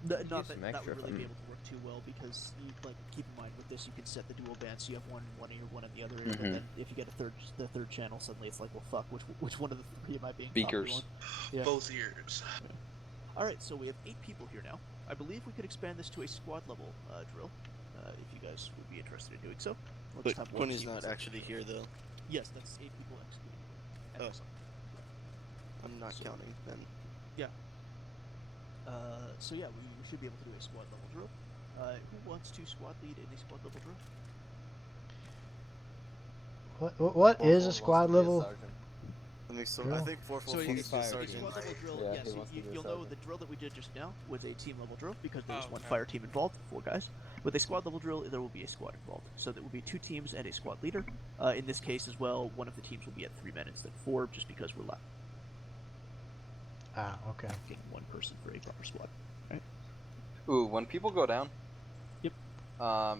No. Not some that extra would really fun. be able to work too well because you keep in mind with this you can set the dual band so you have one ear, one on the other ear, but then if you get the third channel suddenly it's like, well fuck, which one of the three am I being Speakers. Yeah. Both ears. All right, so we have 8 people here now. I believe we could expand this to a squad level drill, if you guys would be interested in doing so. We'll But just have one Quinn is team not that's actually here though. Yes, that's 8 people excluding Quinn. And Oh. myself. I'm not counting then. So yeah, we should be able to do a squad level drill. Who wants to squad lead in a squad level drill? What is a Wants squad to be a level? sergeant. I think so. Drill? I think 4 So needs to be a sergeant. squad level drill, Yeah, yeah, he so wants to be a you'll know sergeant. the drill that we did just now was a team level drill because there was one okay. fire team involved, 4 guys. With a squad level drill, there will be a squad involved. So there will be 2 teams and a squad leader. In this case as well, one of the teams will be at 3 men instead of 4 just because we're left. Ah, okay. Getting 1 person for a proper squad. Ooh, when people go down. Yep.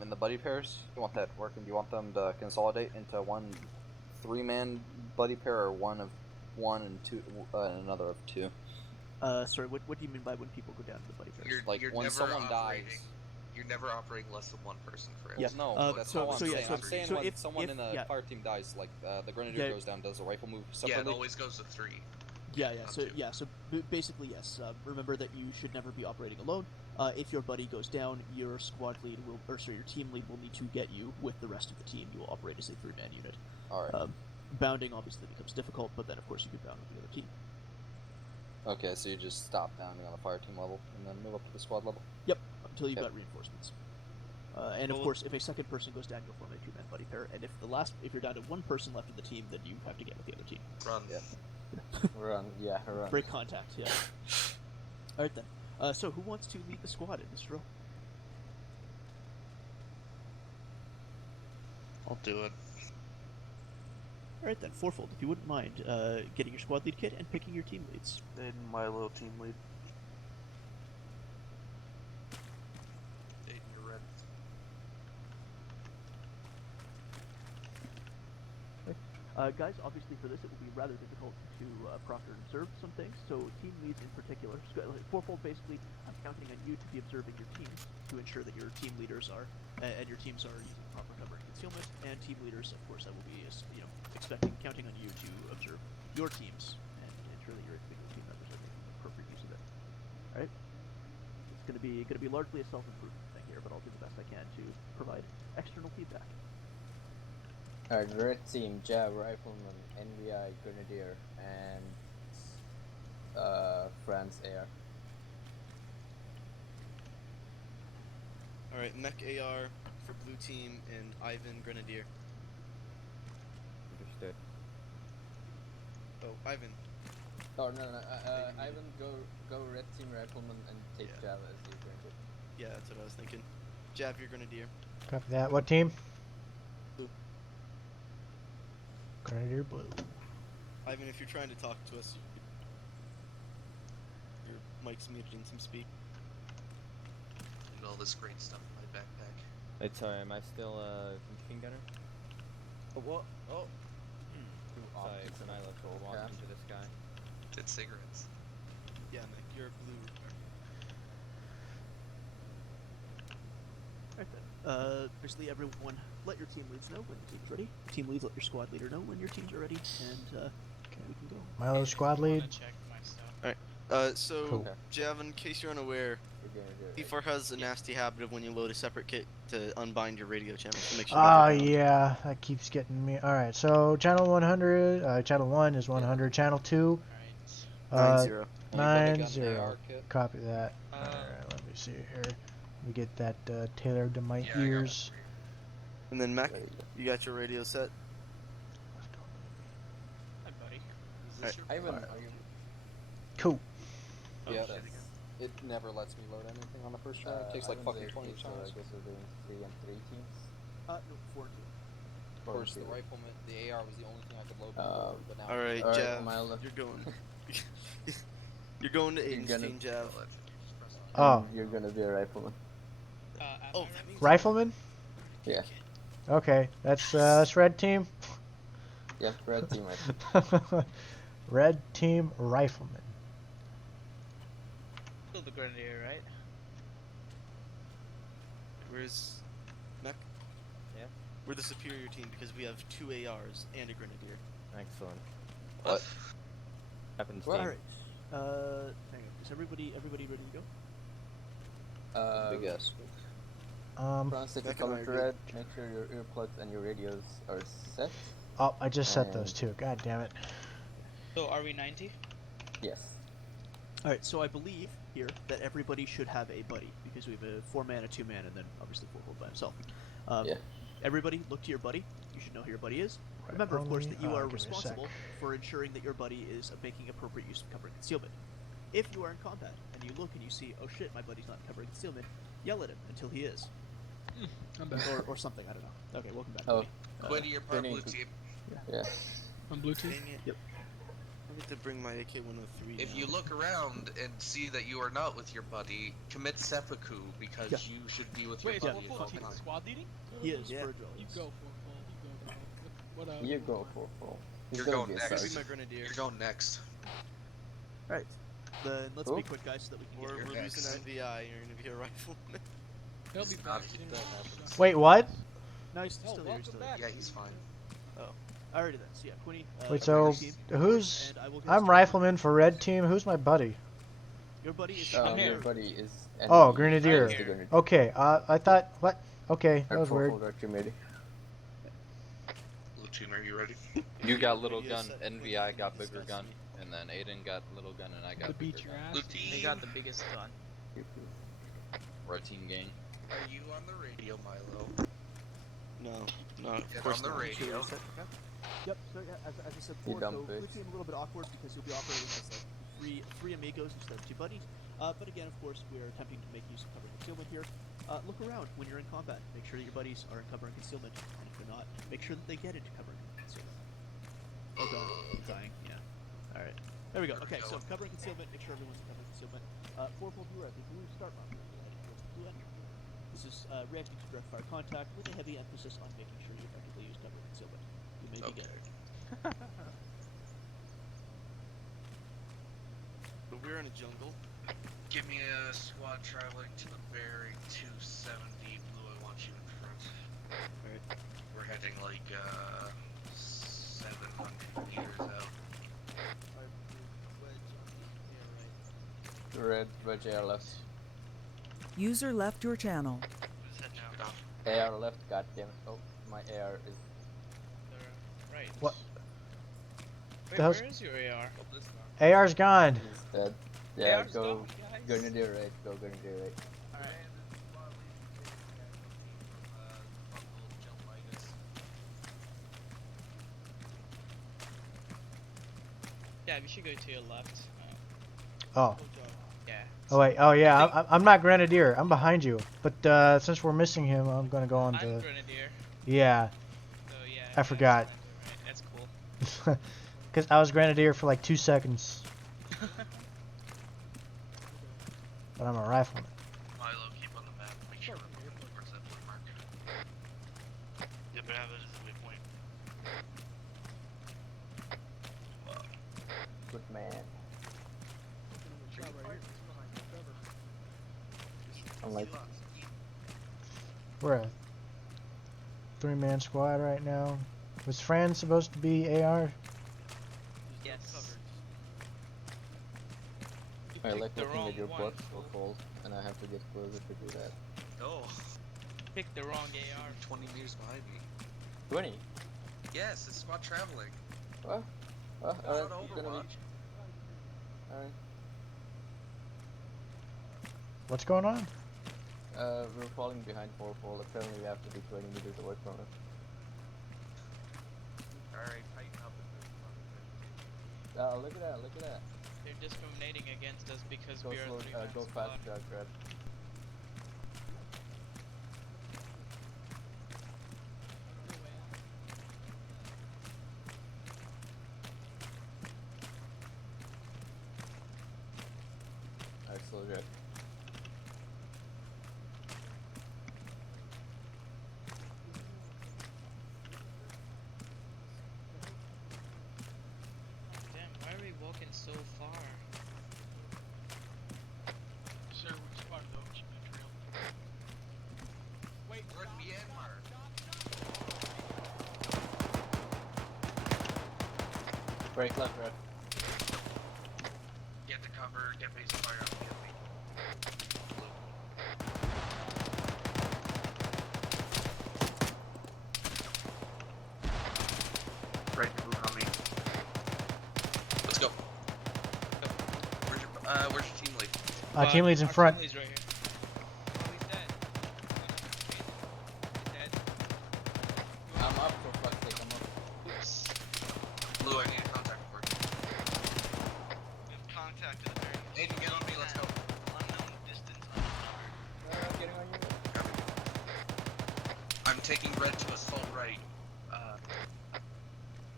In the buddy pairs, you want that working? Do you want them to consolidate into one 3-man buddy pair, or one of 1 and 2, and another of 2? Sorry, what do you mean by when people go down to the buddy pairs? Like, you're when never someone operating. dies. You're never operating less than one person, for Yeah, instance. Well, no, that's so- not what so I'm yeah, saying. so- I'm saying so when if- someone if- in a yeah. fire team dies, like the grenadier Yeah. goes down, does a rifle move Yeah, separately? it always goes to 3. Yeah, not so 2. basically yes. Remember that you should never be operating alone. If your buddy goes down, your squad lead your team lead will need to get you with the rest of the team. You will operate as a 3-man unit. All right. Bounding obviously becomes difficult, but then of course you can bound with the other team. Okay, so you just stop bounding on the fire team level and then move up to the squad level. Yep, until you've Okay. got reinforcements. And of Well- course, if a second person goes down, you'll form a 2-man buddy pair. And if you're down to one person left of the team, then you have to get with the other team. Run. Yeah. Run, yeah, run. Break contact. Yeah. All right then. So who wants to lead the squad in this drill? I'll do it. All right then, fourfold. If you wouldn't mind getting your squad lead kit and picking your team leads. And my little team lead. Aiden, you're red. Guys, obviously for this it will be rather difficult to proctor and observe some things, so team leads in particular, fourfold basically, I'm counting on you to be observing your teams to ensure that your team leaders are, and your teams are using proper cover and concealment, and team leaders, of course, I will be, counting on you to observe your teams and ensure that your individual team members are making appropriate use of it. Alright? It's gonna be largely a self-improvement thing here, but I'll do the best I can to provide external feedback. Alright, red team, Jav, Rifleman, NVI, Grenadier, and France AR. Alright, Mech AR for blue team and Ivan Grenadier. Understood. Oh, Ivan. Oh, no, Ivan, go red team, Rifleman, and take Yeah. Jav as the Grenadier. Yeah, that's what I was thinking. Jav, your Grenadier. Copy that. What team? Blue. Grenadier Blue. Ivan, if you're trying to talk to us, your mic's muted and some speak. And all this great stuff in my backpack. Wait, sorry, am I still machine gunner? Oh, what? Oh. Two optics and I left roll walk into this guy. Did cigarettes. Yeah, Mech, you're blue. Alright then. Basically everyone, let your team leads know when the team's ready. Team leads, let your squad leader know when your teams are ready, and we can go. Milo squad lead. So, Cool. Jav, in case you're unaware, Grenadier. P4 has a nasty habit of when you load a separate kit to unbind your radio channel to make sure. Ah, they're down. yeah, that keeps getting me. All right, so channel 100, channel 1 is 100, channel 2, 9-0. 90. AR kit. Copy that. All right, let me see here. Let me get that tailored to my Yeah, I got it. ears. And then Mech, you got your radio set. Hi, buddy. Is this your Ivan, fire? are you... Cool. Yeah, shit. it never lets me load anything on the first try. It takes like Ivan's fucking AFK, 20 so I tries. guess we're doing 3 and 3 teams. No, 4 and 2. Of course, the rifleman, the AR was the only thing I could load before, but now. Alright, Alright, Jav, Milo. you're going. You're going to Aiden's gonna- team, Jav. Oh, You're gonna be a Rifleman. Oh, that means Rifleman? Yeah. Okay, that's red team. Yeah, red team, I think. Red team Rifleman. Still the Grenadier, right? Where's Mech? Yeah? We're the superior team because we have 2 ARs and a Grenadier. Excellent. What? Happens Well, team. Alright. Hang on. Is everybody ready to go? Big ass. France, if you Mech and color I to agree. red, make sure your earplugs and your radios are set. Oh, I just set those two. God damn it. So are we 90? Yes. Alright, so I believe here that everybody should have a buddy, because we have a 4-man, a 2-man, and then obviously 4-fold by himself. Yeah. Everybody, look to your buddy. You should know who your buddy is. Remember, of course, only- that you are give me a sec. responsible for ensuring that your buddy is making appropriate use of cover and concealment. If you are in combat, and you look and you see, oh shit, my buddy's not in cover and concealment, yell at him until he is. I'm back. Or something, I don't know. Okay, welcome back. Oh. buddy. Quinn, you're part Vinny. blue team. Yeah. I'm blue team. Dang it. Yep. I get to bring my AK-103 If now. you look around and see that you are not with your buddy, commit seppuku because Yeah. you should be with your Wait, buddy is at all 4-4 team times. squad leading? He is, Yeah. for a drill. You yes. go 4-4. You go, dog. What You go for full. You're gonna going be a next. Be sergeant. my Grenadier. You're going next. Alright. Then let's be quick, guys, so that we can We're get your losing X. NVI. You're gonna be a rifleman. He'll be back soon. Wait, what? No, he's still here. He's still here. Yeah, he's fine. Oh, alrighty then. So yeah, Quinny. Wait, cover so team, who's? and I will get I'm started. rifleman for red team. Who's my buddy? Your buddy is Your here. buddy is. Oh, enemy. Grenadier. He's the Grenadier. Okay, I thought what? Okay, that Or was weird. full ready. Platoon, are you ready? You got little Radio gun, set NVI got discuss bigger gun, and then Aiden got little gun, and I got To beat bigger your gun. ass. Lutein. They got the biggest gun. We're a team gang. Are you on the radio, Milo? No, no, of Get course on the not. radio. Yep. So yeah, as I said You before, dumb so blue bitch. team a little bit awkward because you'll be operating as like three amigos instead of two buddies. But again, of course, we are attempting to make use of cover and concealment here. Look around when you're in combat. Make sure that your buddies are in cover and concealment, and if they're not, make sure that they get into cover and concealment. Oh god, I'm dying. Yeah. All right. There we go. Okay, so cover and concealment. Make sure everyone's in cover and concealment. Fourfold viewer at the blue start round. Blue entry. This is reacting to direct fire contact with a heavy emphasis on making sure you effectively use cover and concealment. You may begin. But we're in a jungle. Give me a squad traveling to the bearing 270. Blue, I want you in front. Alright. We're heading like 700 meters out. Red, wedge AR left. User left your channel. AR left, goddammit. Oh, my AR is. Right. What? Wait, The hell's- where is your AR? AR's gone. Is dead. Yeah, AR's go. gone, guys. Grenadier right, go Grenadier right. Alright. Yeah, we should go to your left. Oh. Yeah. Oh wait. Oh yeah. I'm not Grenadier. I'm behind you. But since we're missing him, I'm gonna go on I'm to. Grenadier. Yeah. So yeah. I forgot. Right, that's cool. Cause I was Grenadier for like 2 seconds. But I'm a rifleman. Milo, keep on the map. Make sure we're moving towards that blue mark. Yeah, but have it as a waypoint. Good man. I'm like, We're a 3-man squad right now. Was Fran supposed to be AR? Yes. I like the looking wrong at your one. butt so cold, and I have to get closer to do that. Oh, Picked the wrong AR. 20 meters behind me. 20? Yes, it's squad traveling. What? Well, Not alright, Overwatch. Alright. What's going on? We're falling behind 4-4. Apparently we have to be 20 meters away from it. Alright, tighten up. Look at that, look at that. They're discriminating against us because Go we are slow, a 3-man go squad. fast, grab. Alright, slow drag. Damn, why are we walking so far? Sir, which part of the ocean trail? Wait, we're in Myanmar. Break left, red. Get the cover, get base fire on the enemy. Right, you're moving on me. Let's go. Where's your team lead? Team lead's in Our front. team lead's right here. Oh, he's dead. He's dead. I'm up for fuck's sake, I'm up. Oops. Blue, I need a contact for you. We have contact at the very Aiden, get on me, let's go. unknown distance uncovered. Getting on you. I'm taking red to assault right.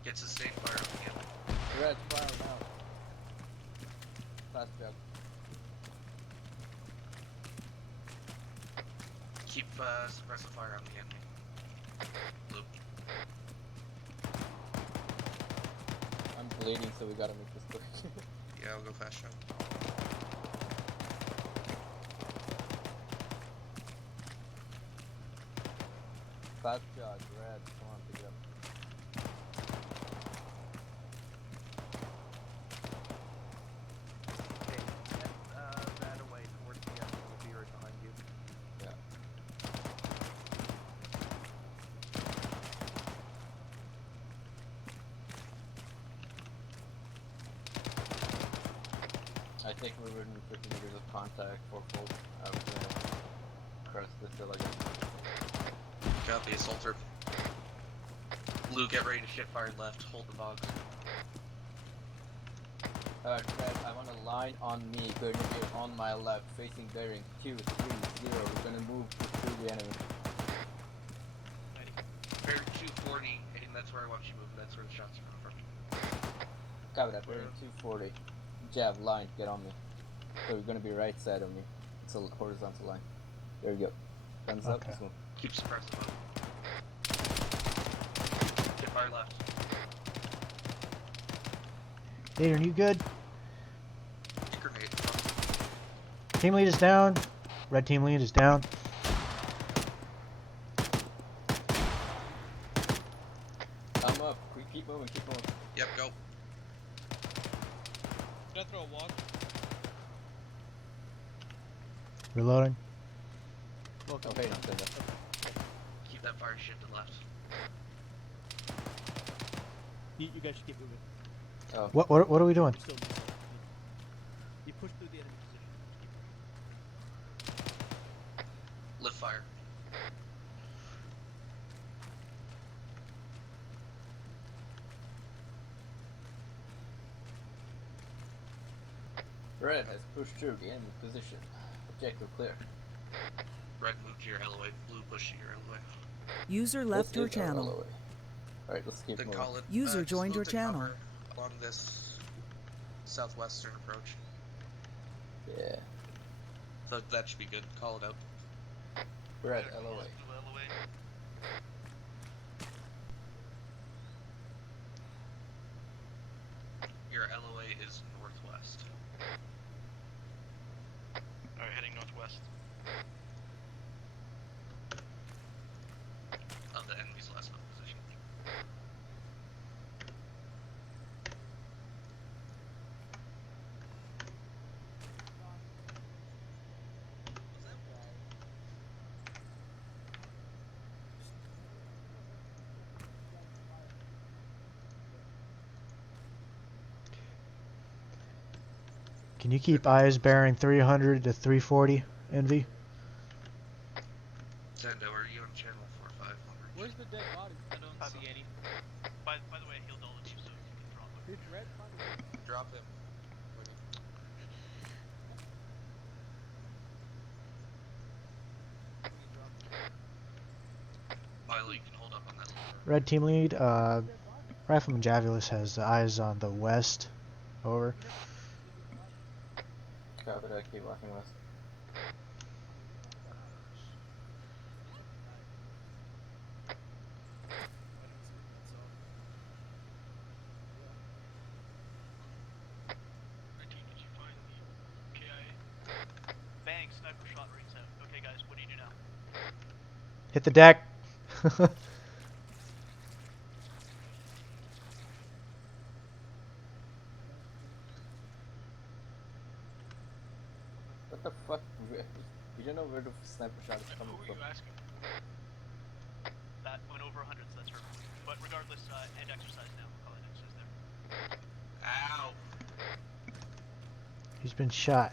Get sustained fire on the enemy. Red, fire now. Fast jump. Keep suppressive fire on the enemy. Blue. I'm bleeding, so we gotta make this quick. Yeah, I'll go fast shot. Fat shot, red, come on, pick it up. Okay, get that away towards the end. We'll be right behind you. Yeah. I think we're within 50 meters of contact for full. I was gonna press this hill again. Got the assaulter. Blue, get ready to shift fire left. Hold the bogs. Red, I want a line on me, going to be on my left, facing bearing 230. We're gonna move through the enemy. Bearing 240, and that's where I want you moving. That's where the shots are coming from. Copy that, bearing 240. Jab, line, get on me. So you're gonna be right side of me. It's a horizontal line. There we go. Guns up, let's move. Keep suppressing them. Shift fire left. Aiden, you good? Grenade. Team lead is down. Red team lead is down. I'm up. We keep moving, keep moving. Yep, go. Can I throw a wall? Reloading. Okay, don't say that. Keep that fire shifted left. You guys should keep moving. Oh. What are we doing? Still move. You push through the enemy position. Lift fire. Red has pushed through the enemy position. Objective clear. Red, move to your LOA. Blue, push to your LOA. User left your channel. Alright, let's keep Then moving. call it. User just joined move your to channel. cover along this southwestern approach. Yeah. So that should be good. Call it out. Red, LOA. Your LOA is northwest. Alright, heading northwest. Of the enemy's last known position. Can you keep eyes bearing 300 to 340, Envy? Tendo, are you on channel 45? Where's the dead body? I don't see any. By the way, I healed all of you, so you can drop them. Did Red find it? Drop him. Milo, you can hold up on that. Red team lead, Rifleman Javulus has eyes on the west. Over. Copy that, keep walking west. Did you find the KIA? Bang, sniper shot rings out. Okay guys, what do you do now? Hit the deck. What the fuck? You don't know where the sniper shot is coming Who are from. you asking? That went over 100, so that's hurt. But regardless, end exercise now. We'll call it exercise there. Ow! He's been shot.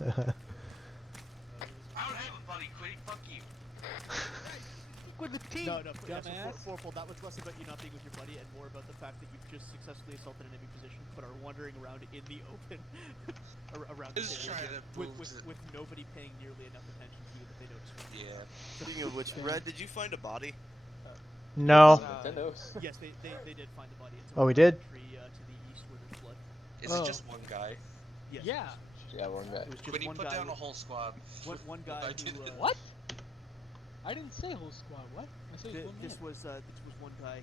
I don't have a buddy, Quiddy. Fuck you. With the team. No, yeah, dumbass. so fourfold. That was less about you not being with your buddy and more about the fact that you've just successfully assaulted an enemy position, but are wandering around in the open, around Just this trying area, to with, move with nobody paying nearly enough attention to you that they notice. Yeah. Speaking of which, Red, did you find a body? No. Nintendo. Yes, they did find the body. It's Oh, we over did? the tree to the east where there's blood. Is it just one guy? Yes. Yeah. Yeah, one guy. It was just Quiddy, one put guy. down a whole squad. One guy I who. did- What? I didn't say whole squad. What? I said one This man. was one guy.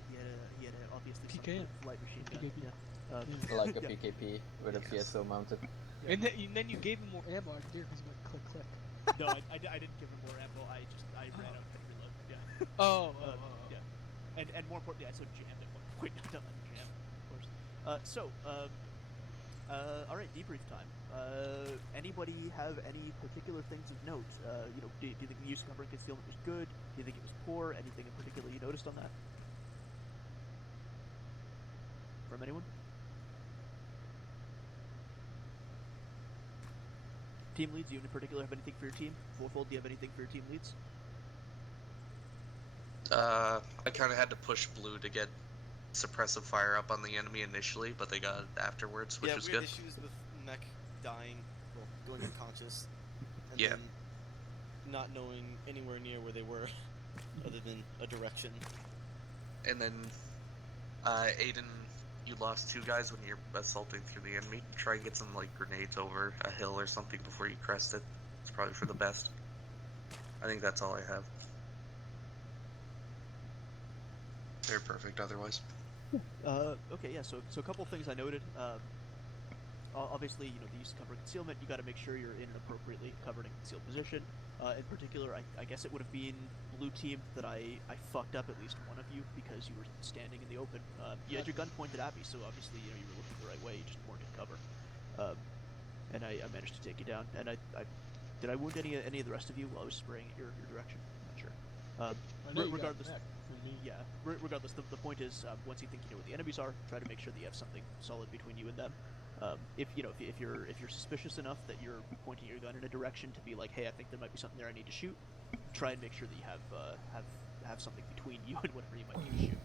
He had obviously some PKM. sort of light machine gun. PKP. Yeah. Like a yeah. PKP with a PSO mounted. And then you gave him more ammo. I could hear because it went click click. No, I didn't give him more ammo. I ran out and reload. Yeah. Yeah. And more importantly, I said jammed at one point, not jam, of course. All right, debrief time. Anybody have any particular things of note? Do you think the use of cover and concealment was good? Do you think it was poor? Anything in particular you noticed on that? From anyone? Team leads, you in particular have anything for your team? Fourfold, do you have anything for your team leads? I kind of had to push blue to get suppressive fire up on the enemy initially, but they got it afterwards, which yeah, was we good. had issues with mech dying, well, going unconscious, and Yeah. then not knowing anywhere near where they were, other than a direction. And then, Aiden, you lost 2 guys when you're assaulting through the enemy. Try and get some, like, grenades over a hill or something before you crest it. It's probably for the best. I think that's all I have. They're perfect otherwise. Okay, yeah, so a couple things I noted. Obviously, the use of cover and concealment, you got to make sure you're in an appropriately covered and concealed position. In particular, I guess it would have been blue team that I fucked up at least one of you because you were standing in the open. You had your gun pointed at me, so obviously, you were looking the right way, you just weren't in cover. And I managed to take you down. And did I wound any of the rest of you while I was spraying at your direction? I'm not sure. I know you Regardless, got from me. yeah. Regardless, the point is, once you think you know what the enemies are, try to make sure that you have something solid between you and them. If you're suspicious enough that you're pointing your gun in a direction to be like, hey, I think there might be something there I need to shoot, try and make sure that you have something between you and whatever you might need to shoot.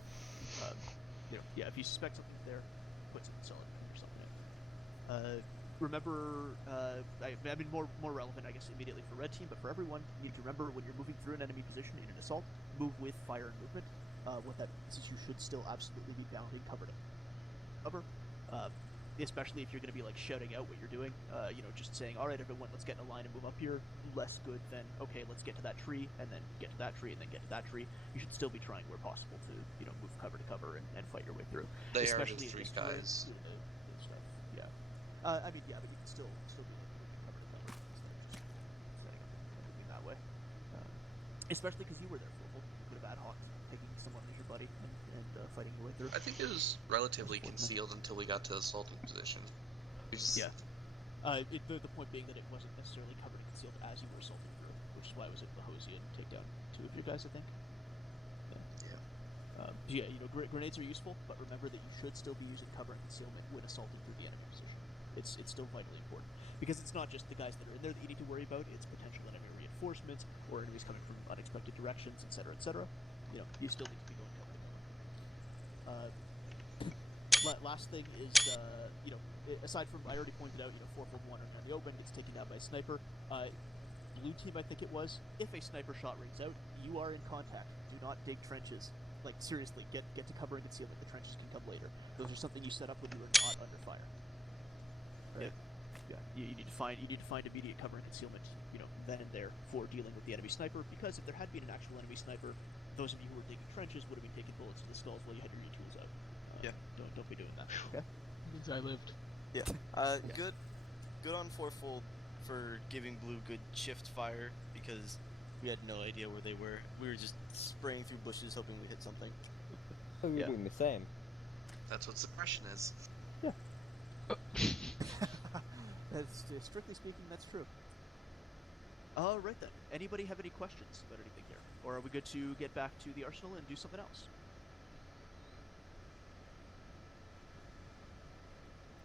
Yeah, if you suspect something there, put something solid or something. Remember, I mean more relevant, I guess, immediately for red team, but for everyone, you need to remember when you're moving through an enemy position in an assault, move with fire and movement. What that means is you should still absolutely be bounding cover to cover. Especially if you're going to be like shouting out what you're doing, just saying, all right, everyone, let's get in a line and move up here. Less good than, okay, let's get to that tree and then get to that tree and then get to that tree. You should still be trying where possible to, move cover to cover and fight your way through. They especially are the 3 stuff. Yeah. I mean, yeah, but you can still do like cover to cover instead of just setting up and moving that way. Especially because you were there, Football. You could have ad hoc taking someone as your buddy and fighting your way through. I think it was relatively concealed until we got to assaulting position. Yeah. The point being that it wasn't necessarily covered and concealed as you were assaulting through, which is why I was able to hose you and take down 2 of your guys, I think. Yeah. Grenades are useful, but remember that you should still be using cover and concealment when assaulting through the enemy position. It's still vitally important because it's not just the guys that are in there that you need to worry about. It's potential enemy reinforcements or enemies coming from unexpected directions, etc., etc. You still need to be going cover to cover. Last thing is, aside from I already pointed out, 4-4-1 in the open gets taken down by a sniper. Blue team, I think it was. If a sniper shot rings out, you are in contact. Do not dig trenches. Like seriously, get to cover and concealment. The trenches can come later. Those are something you set up when you are not under fire. Right? Yeah. You need to find immediate cover and concealment. Then and there for dealing with the enemy sniper. Because if there had been an actual enemy sniper, those of you who were digging trenches would have been taking bullets to the skulls while you had your tools out. Don't be doing that. Okay. Means I lived. Yeah. Good on Fourfold for giving blue good shift fire because we had no idea where they were. We were just spraying through bushes hoping we hit something. Oh, you're doing the same. That's what suppression is. Yeah. Strictly speaking, that's true. Right then. Anybody have any questions about anything here? Or are we good to get back to the arsenal and do something else?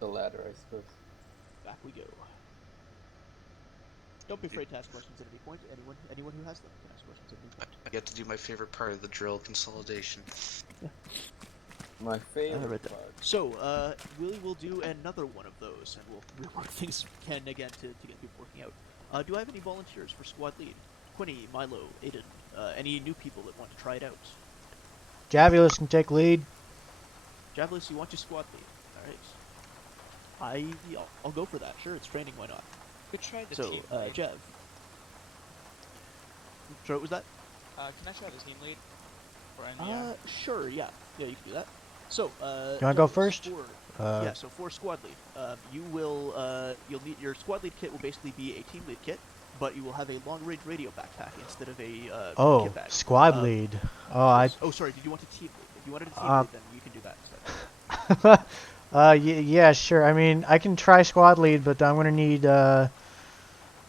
The ladder, I suppose. Back we go. Don't be afraid to ask questions at any point. Anyone who has them can ask questions at any point. I get to do my favorite part of the drill, consolidation. My favorite Right part. So, Willie will do another one of those, and we'll rework things again to get people working out. Do I have any volunteers for squad lead? Quinny, Milo, Aiden, any new people that want to try it out? Javulus can take lead. Javulus, you want to squad lead? All right. I'll go for that. Sure, it's training. Why not? We tried the So, team lead. Jav. Sorry, what was that? Can I try the team lead? For NVR? Sure. Yeah, you can do that. So, You wanna go first? Yeah. So for squad lead, you'll need your squad lead kit will basically be a team lead kit, but you will have a long-range radio backpack instead of a Oh, kit bag. squad lead. Oh, Yes. Oh, sorry. Did you want a team lead? If you wanted a team lead, then you can do that instead. yeah, sure. I mean, I can try squad lead, but I'm gonna need.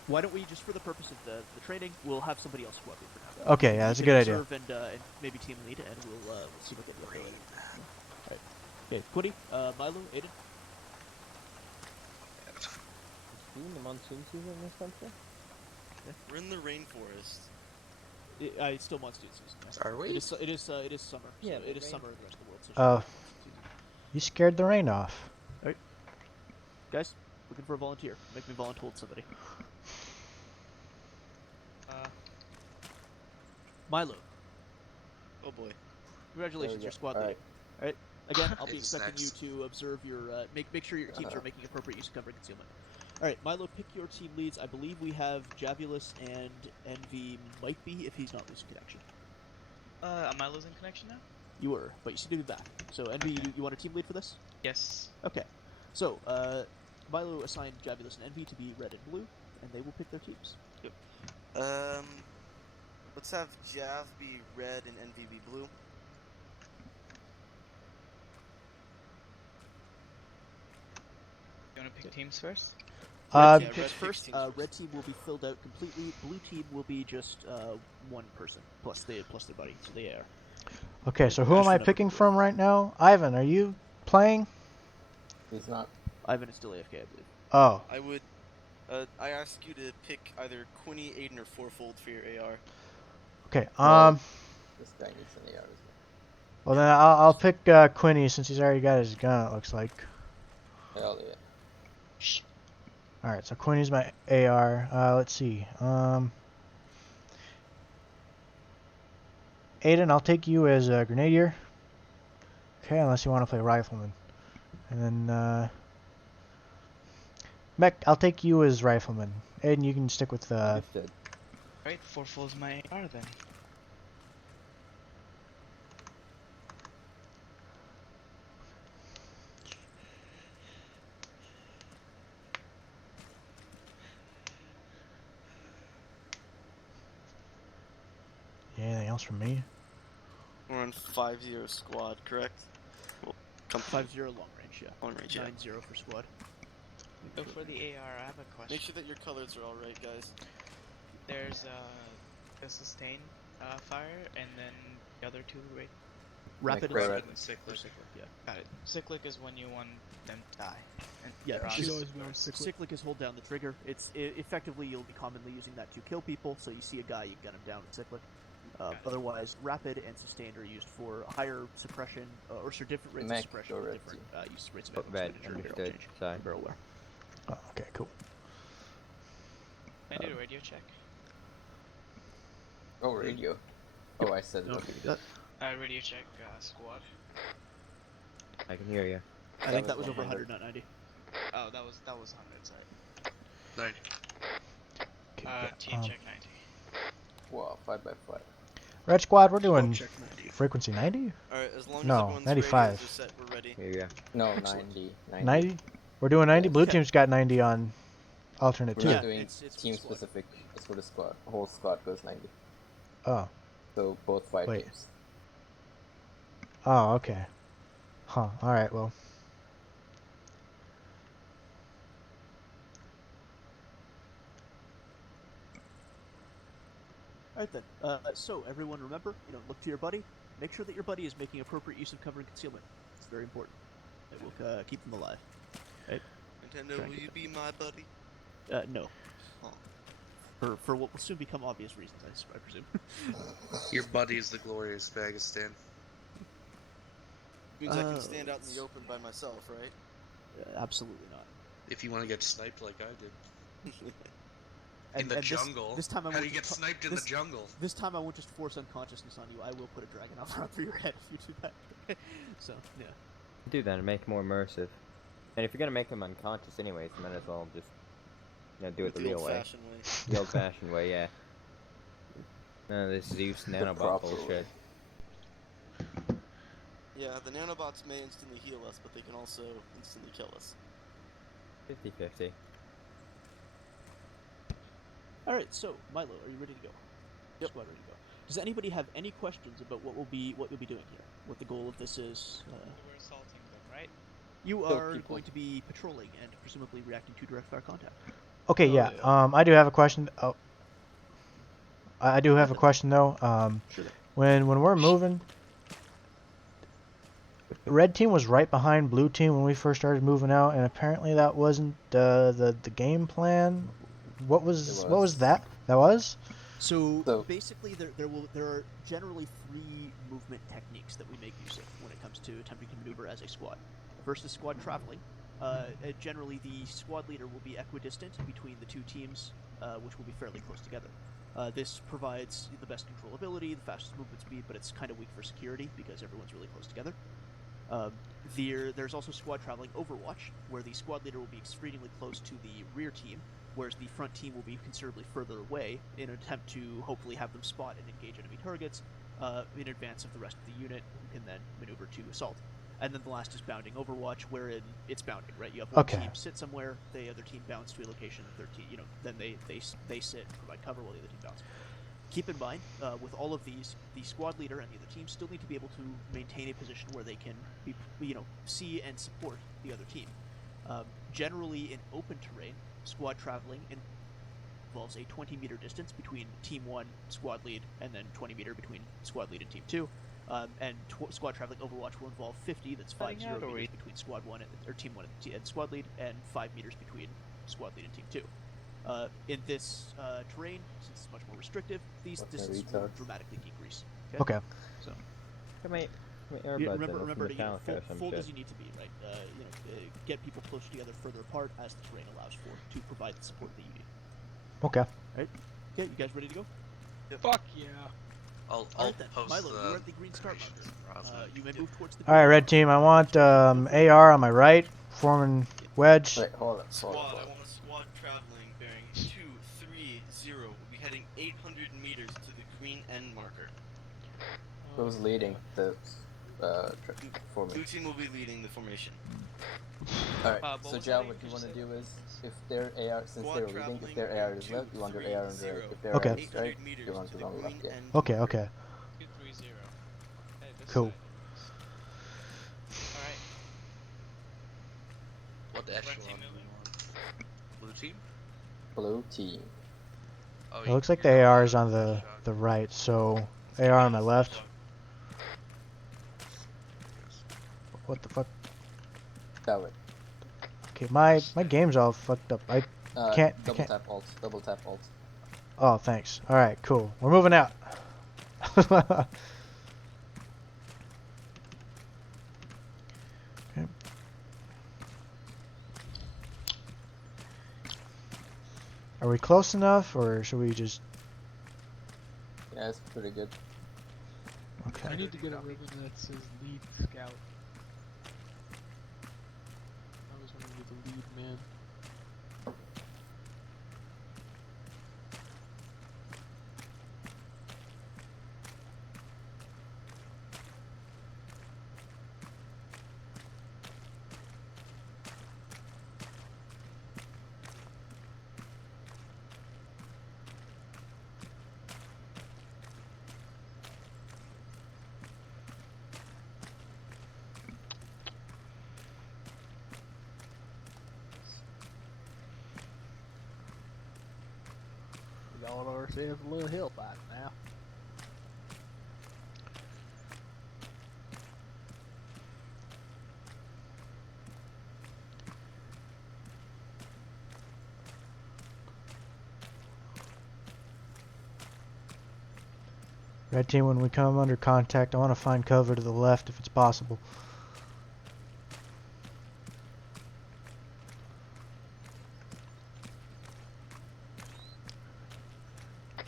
Why don't we, just for the purpose of the training, we'll have somebody else squad lead for now. Okay, yeah, that's a good idea. Reserve and maybe team lead, and we'll see what they do. Alright. Okay, Quiddy, Milo, Aiden. In the monsoon season or something? We're in the rainforest. It's still monsoon season. Are we? It is summer. Yeah, so but it is rain- summer in the rest of the world. So Oh, you scared the rain off. Alright. Guys, looking for a volunteer. Make me volunteer somebody. Milo. Oh boy. Congratulations, your squad lead. Alright. Alright. Again, I'll be It's expecting next. you to observe your make sure your teams are making appropriate use of cover and concealment. Alright, Milo, pick your team leads. I believe we have Javulus and Envy might be if he's not losing connection. Am I losing connection now? You were, but you seem to be back. So Envy, you want a team lead for this? Yes. Okay. So, Milo assigned Javulus and Envy to be red and blue, and they will pick their teams. Let's have Jav be red and Envy be blue. You wanna pick teams first? Red team red picks picks first. teams first. Red team will be filled out completely. Blue team will be just one person plus their buddy. So they are. Okay, so who am I picking from right now? Ivan, are you playing? He's not. Ivan is still AFK, I believe. Oh. I would. I ask you to pick either Quinny, Aiden, or Fourfold for your AR. Okay. This guy needs an AR. Well then I'll pick Quinny since he's already got his gun. It looks like. Hell yeah. All right, so Quinny's my AR. Let's see. Aiden, I'll take you as a grenadier. Okay, unless you want to play rifleman. And then Mech, I'll take you as rifleman. Aiden, you can stick with Understood. Right, Fourfold's my AR then. Anything else from me? We're on 5-0 squad, correct? Well, 5-0 long range, yeah. Long range, yeah. 9-0 for squad. So for the AR, I have a question. Make sure that your colors are all right, guys. There's a sustain fire, and then the other two, right? Rapid Rapid. and cyclic. yeah. Got it. Cyclic is when you want them to die. And Yeah, they're on she's cyclic. always cyclic is hold down the trigger. Effectively you'll be commonly using that to kill people. So you see a guy, you gun him down with cyclic. Otherwise, rapid and sustained are used for higher suppression or different rates of Mech suppression, or red different rates of Oh, red, expenditure, barrel understood. change. Sorry. Barrel wear. Oh, okay, cool. Can I do a radio check? Oh, radio. Oh, I said it. Okay. Radio check squad. I can hear you. I think that was over 100, not 90. Oh, that was 100, sorry. 90. Team check 90. Wow, 5x5. Red squad, we're doing check 90. frequency 90? Alright, as long as No, everyone's 95. radios are set, we're ready. Here you go. No, 90. 90? We're doing 90? Yeah. Blue Okay. team's got 90 on alternate We're too. not Yeah, doing it's for the team squad. specific. It's for the squad. The whole squad goes 90. Oh. So both 5 Wait. teams. Oh, okay. Huh. Alright, well. Alright then. So everyone remember, look to your buddy. Make sure that your buddy is making appropriate use of cover and concealment. It's very important. It will keep them alive. Right? Nintendo, Try and will keep you be my buddy? No. Huh. For what will soon become obvious reasons, I presume. Your buddy is the glorious Spagistan. Means I can stand out in the open by myself, right? Absolutely not. If you want to get sniped like I did. In the And jungle? This time I How do won't you get just sniped in the jungle? This time I won't just force unconsciousness on you. I will put a dragon out front through your head if you do that. So yeah. Do that and make it more immersive. And if you're gonna make them unconscious anyways, you might as well just do it the real way. old-fashioned way. The old-fashioned way, yeah. None of this Zeus nanobot proper bullshit. way. Yeah, the nanobots may instantly heal us, but they can also instantly kill us. 50-50. All right, so Milo, are you ready to go? Yep. Squad ready to go. Does anybody have any questions about what you'll be doing here? What the goal of this is? We're assaulting them, right? You Kill are people. going to be patrolling and presumably reacting to direct fire contact. Okay, Oh, yeah. yeah. I do have a question. Oh, I do have a Ahead. question though. Sure thing. When we're moving, red team was right behind blue team when we first started moving out, and apparently that wasn't the game plan. What was that? That was? So, So- basically, there are generally 3 movement techniques that we make use of when it comes to attempting to maneuver as a squad. First is squad traveling. Generally, the squad leader will be equidistant between the 2 teams, which will be fairly close together. This provides the best controllability, the fastest movement speed, but it's kind of weak for security because everyone's really close together. There's also squad traveling Overwatch, where the squad leader will be extremely close to the rear team, whereas the front team will be considerably further away in an attempt to hopefully have them spot and engage enemy targets in advance of the rest of the unit, who can then maneuver to assault. And then the last is bounding Overwatch, wherein it's bounding, right? You have one Okay. team sit somewhere, the other team bounce to a location, the third team, then they sit and provide cover while the other team bounces. Keep in mind, with all of these, the squad leader and the other team still need to be able to maintain a position where they can be, see and support the other team. Generally, in open terrain, squad traveling involves a 20-meter distance between Team 1, squad lead, and then 20-meter between squad lead and Team 2. And squad traveling Overwatch will involve 50, that's 50 meters between squad 1 or Team 1 and squad lead, and 5 meters between squad lead and Team 2. In this terrain, since it's much more restrictive, these distances will dramatically decrease. Okay. So Got my earbuds in. remember to Metallica or some fold shit. as you need to be, right? Get people closer together, further apart, as the terrain allows for, to provide the support that you need. Okay. Right? Okay, you guys ready to go? Fuck yeah. I'll Alright then, post Milo, the you're at the green start marker. You may move towards the. All right, red team. I want AR on my right, forming wedge. Wait, hold on. Squad, I want a squad traveling bearing 230. We'll be heading 800 meters to the green end marker. Who's leading the Blue formation? team will be leading the formation. Alright, but so what's Jal, that what again? you want to Could you do say is, if their AR, since Squad they're leading, if traveling their AR bearing is left, you want their AR on the right. 230. If their Okay. AR is right, 800 meters you want to it the on the left, green yeah. end Okay. marker. Okay. 230. Hey, this Cool. side anyways. Alright. What Red echelon team do you moving? want? Blue team? Blue team. Oh, It looks like the you're AR going is on the right, so AR on my left. What the fuck? That way. Okay, my game's all fucked up. I can't. Double tap alt. Double tap alt. Oh, thanks. All right, cool. We're moving out. Okay. Are we close enough, or should we just? Yeah, it's pretty good. Okay. I need to get a ribbon that says lead scout. I always want to be the lead man. We got ourselves a little hill fight now. Red team, when we come under contact, I want to find cover to the left if it's possible.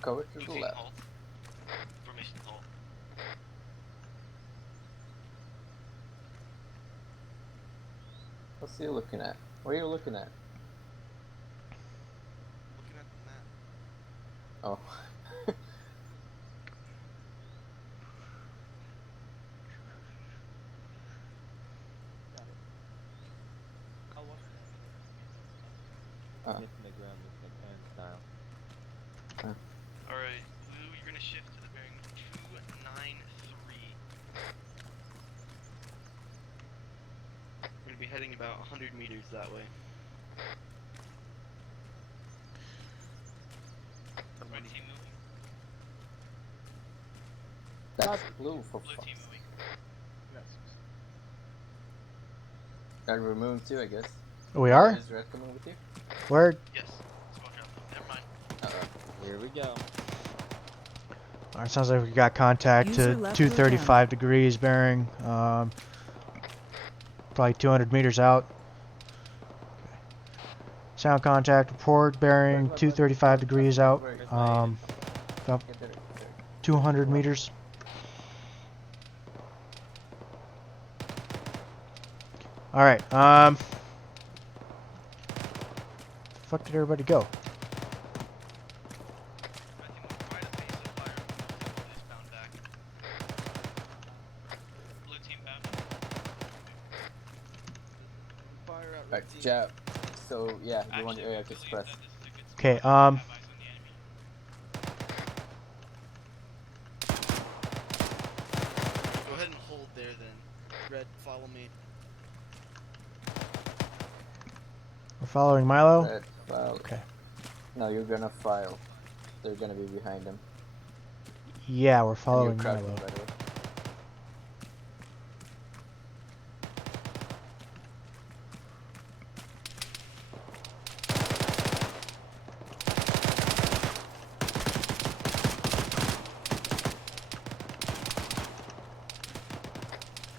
Cover to the Team left. halt. Formation halt. What's he looking at? What are you looking at? Looking at the map. Oh. Hit the ground with my pen style. be heading about 100 meters that way. Red team moving. That's blue for Blue fuck's team sake. moving. And we're moving too, I guess. We are? Is red coming with you? Where? Yes. Smoke out. Never mind. Here we go. Alright, sounds like we got contact User to left your 235 degrees bearing. Probably 200 meters out. Sound contact report bearing 235 degrees out. About 200 meters. Alright, fuck did everybody go? Blue team bound. Fire at red Right, team. jab. So yeah, you want your area to express. Okay, Go ahead and hold there then. Red, follow me. We're following Milo? Red, file. Okay. No, you're gonna file. They're gonna be behind them. Yeah, we're And following you're crouching, Milo. by the way.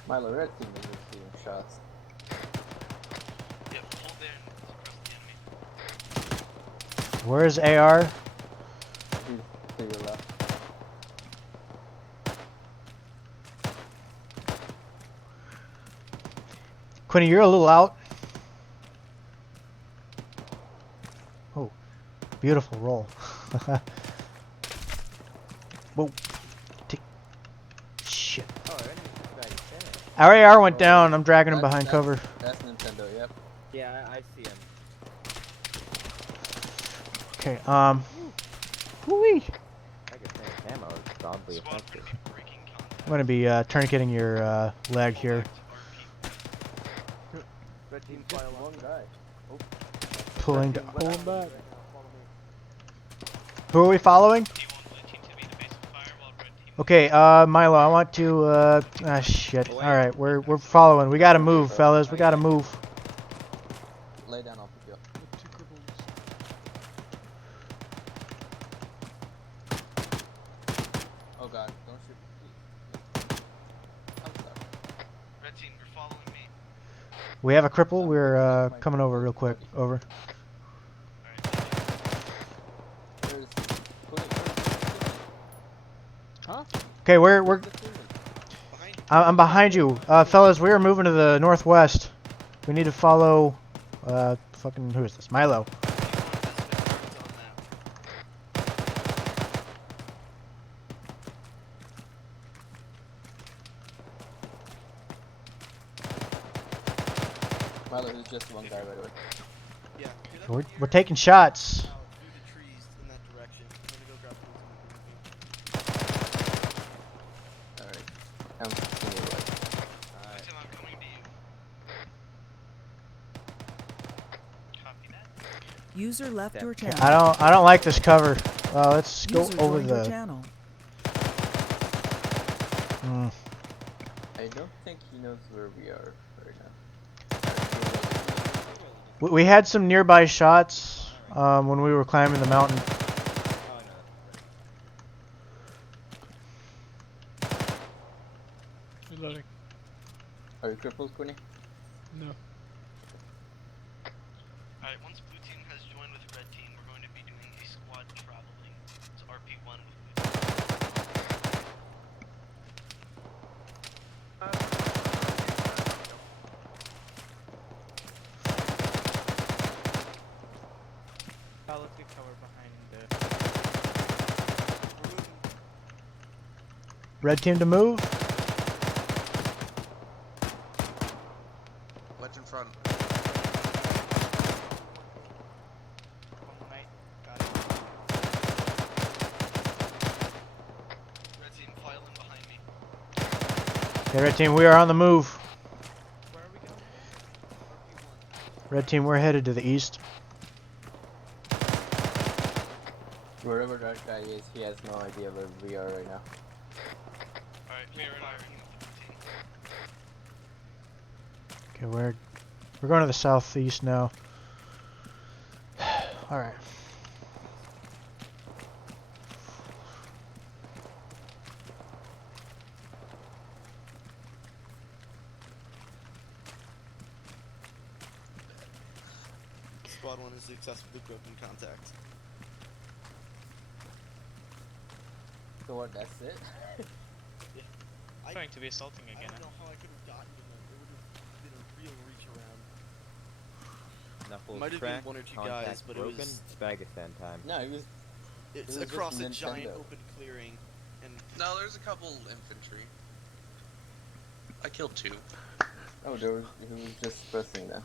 Milo, red team is receiving shots. Yep. Hold there and suppress the enemy. Where's AR? He's to your left. Quinny, you're a little out. Oh, beautiful roll. Whoa. Shit. Oh, our enemy's already finished. Our AR went down. I'm dragging him behind cover. That's Nintendo, yep. Yeah, I see him. Okay, whoo-wee. I could say his ammo is oddly effective. I'm gonna be tourniqueting your leg here. Red team file one guy. Oh. Pulling. Pull him back. Who are we following? Okay, Milo, I want to. Ah, shit. All right, we're following. We gotta move, fellas. We gotta move. Lay down, I'll pick you up. Two cripples. Oh god, don't shoot. I'm sorry. Red team, you're following me. We have a cripple. We're coming over real quick. Over. There's... Huh? Okay, we're. I'm behind you, fellas. We are moving to the northwest. We need to follow. Fucking who is this? Milo. Milo, there's just one guy, by the way. Yeah. We're taking shots. Through the trees in that direction. I'm gonna go grab blue team. Alright. I'm seeing you right. Blue team, I'm coming to you. Copy that. User left your channel. I don't like this cover. Let's go User over joined your the. channel. Mm. I don't think he knows where we are right now. We had some nearby shots when we were climbing the mountain. Reloading. Are you crippled, Quinny? No. Alright, once blue team has joined with red team, we're going to be doing a squad traveling. It's RP1 with blue team. Let's get cover behind the. Red team to move. Wedge in front. Red team, file in behind me. Okay, red team, we are on the move. Where are we going? Red team, we're headed to the east. Wherever that guy is, he has no idea where we are right now. Alright, we are firing. Okay, we're going to the southeast now. All right. Squad 1 has successfully broken contact. So what? That's it? Trying to be assaulting I again. don't know how I could have gotten to them. It would have been a real reach around. Knuckles Might have been track, one or two contact guys, but broken, it was Spagistan time. No, it was it's just across a Nintendo. giant open clearing, and No, there's a couple infantry. I killed 2. Oh, he was just pressing them.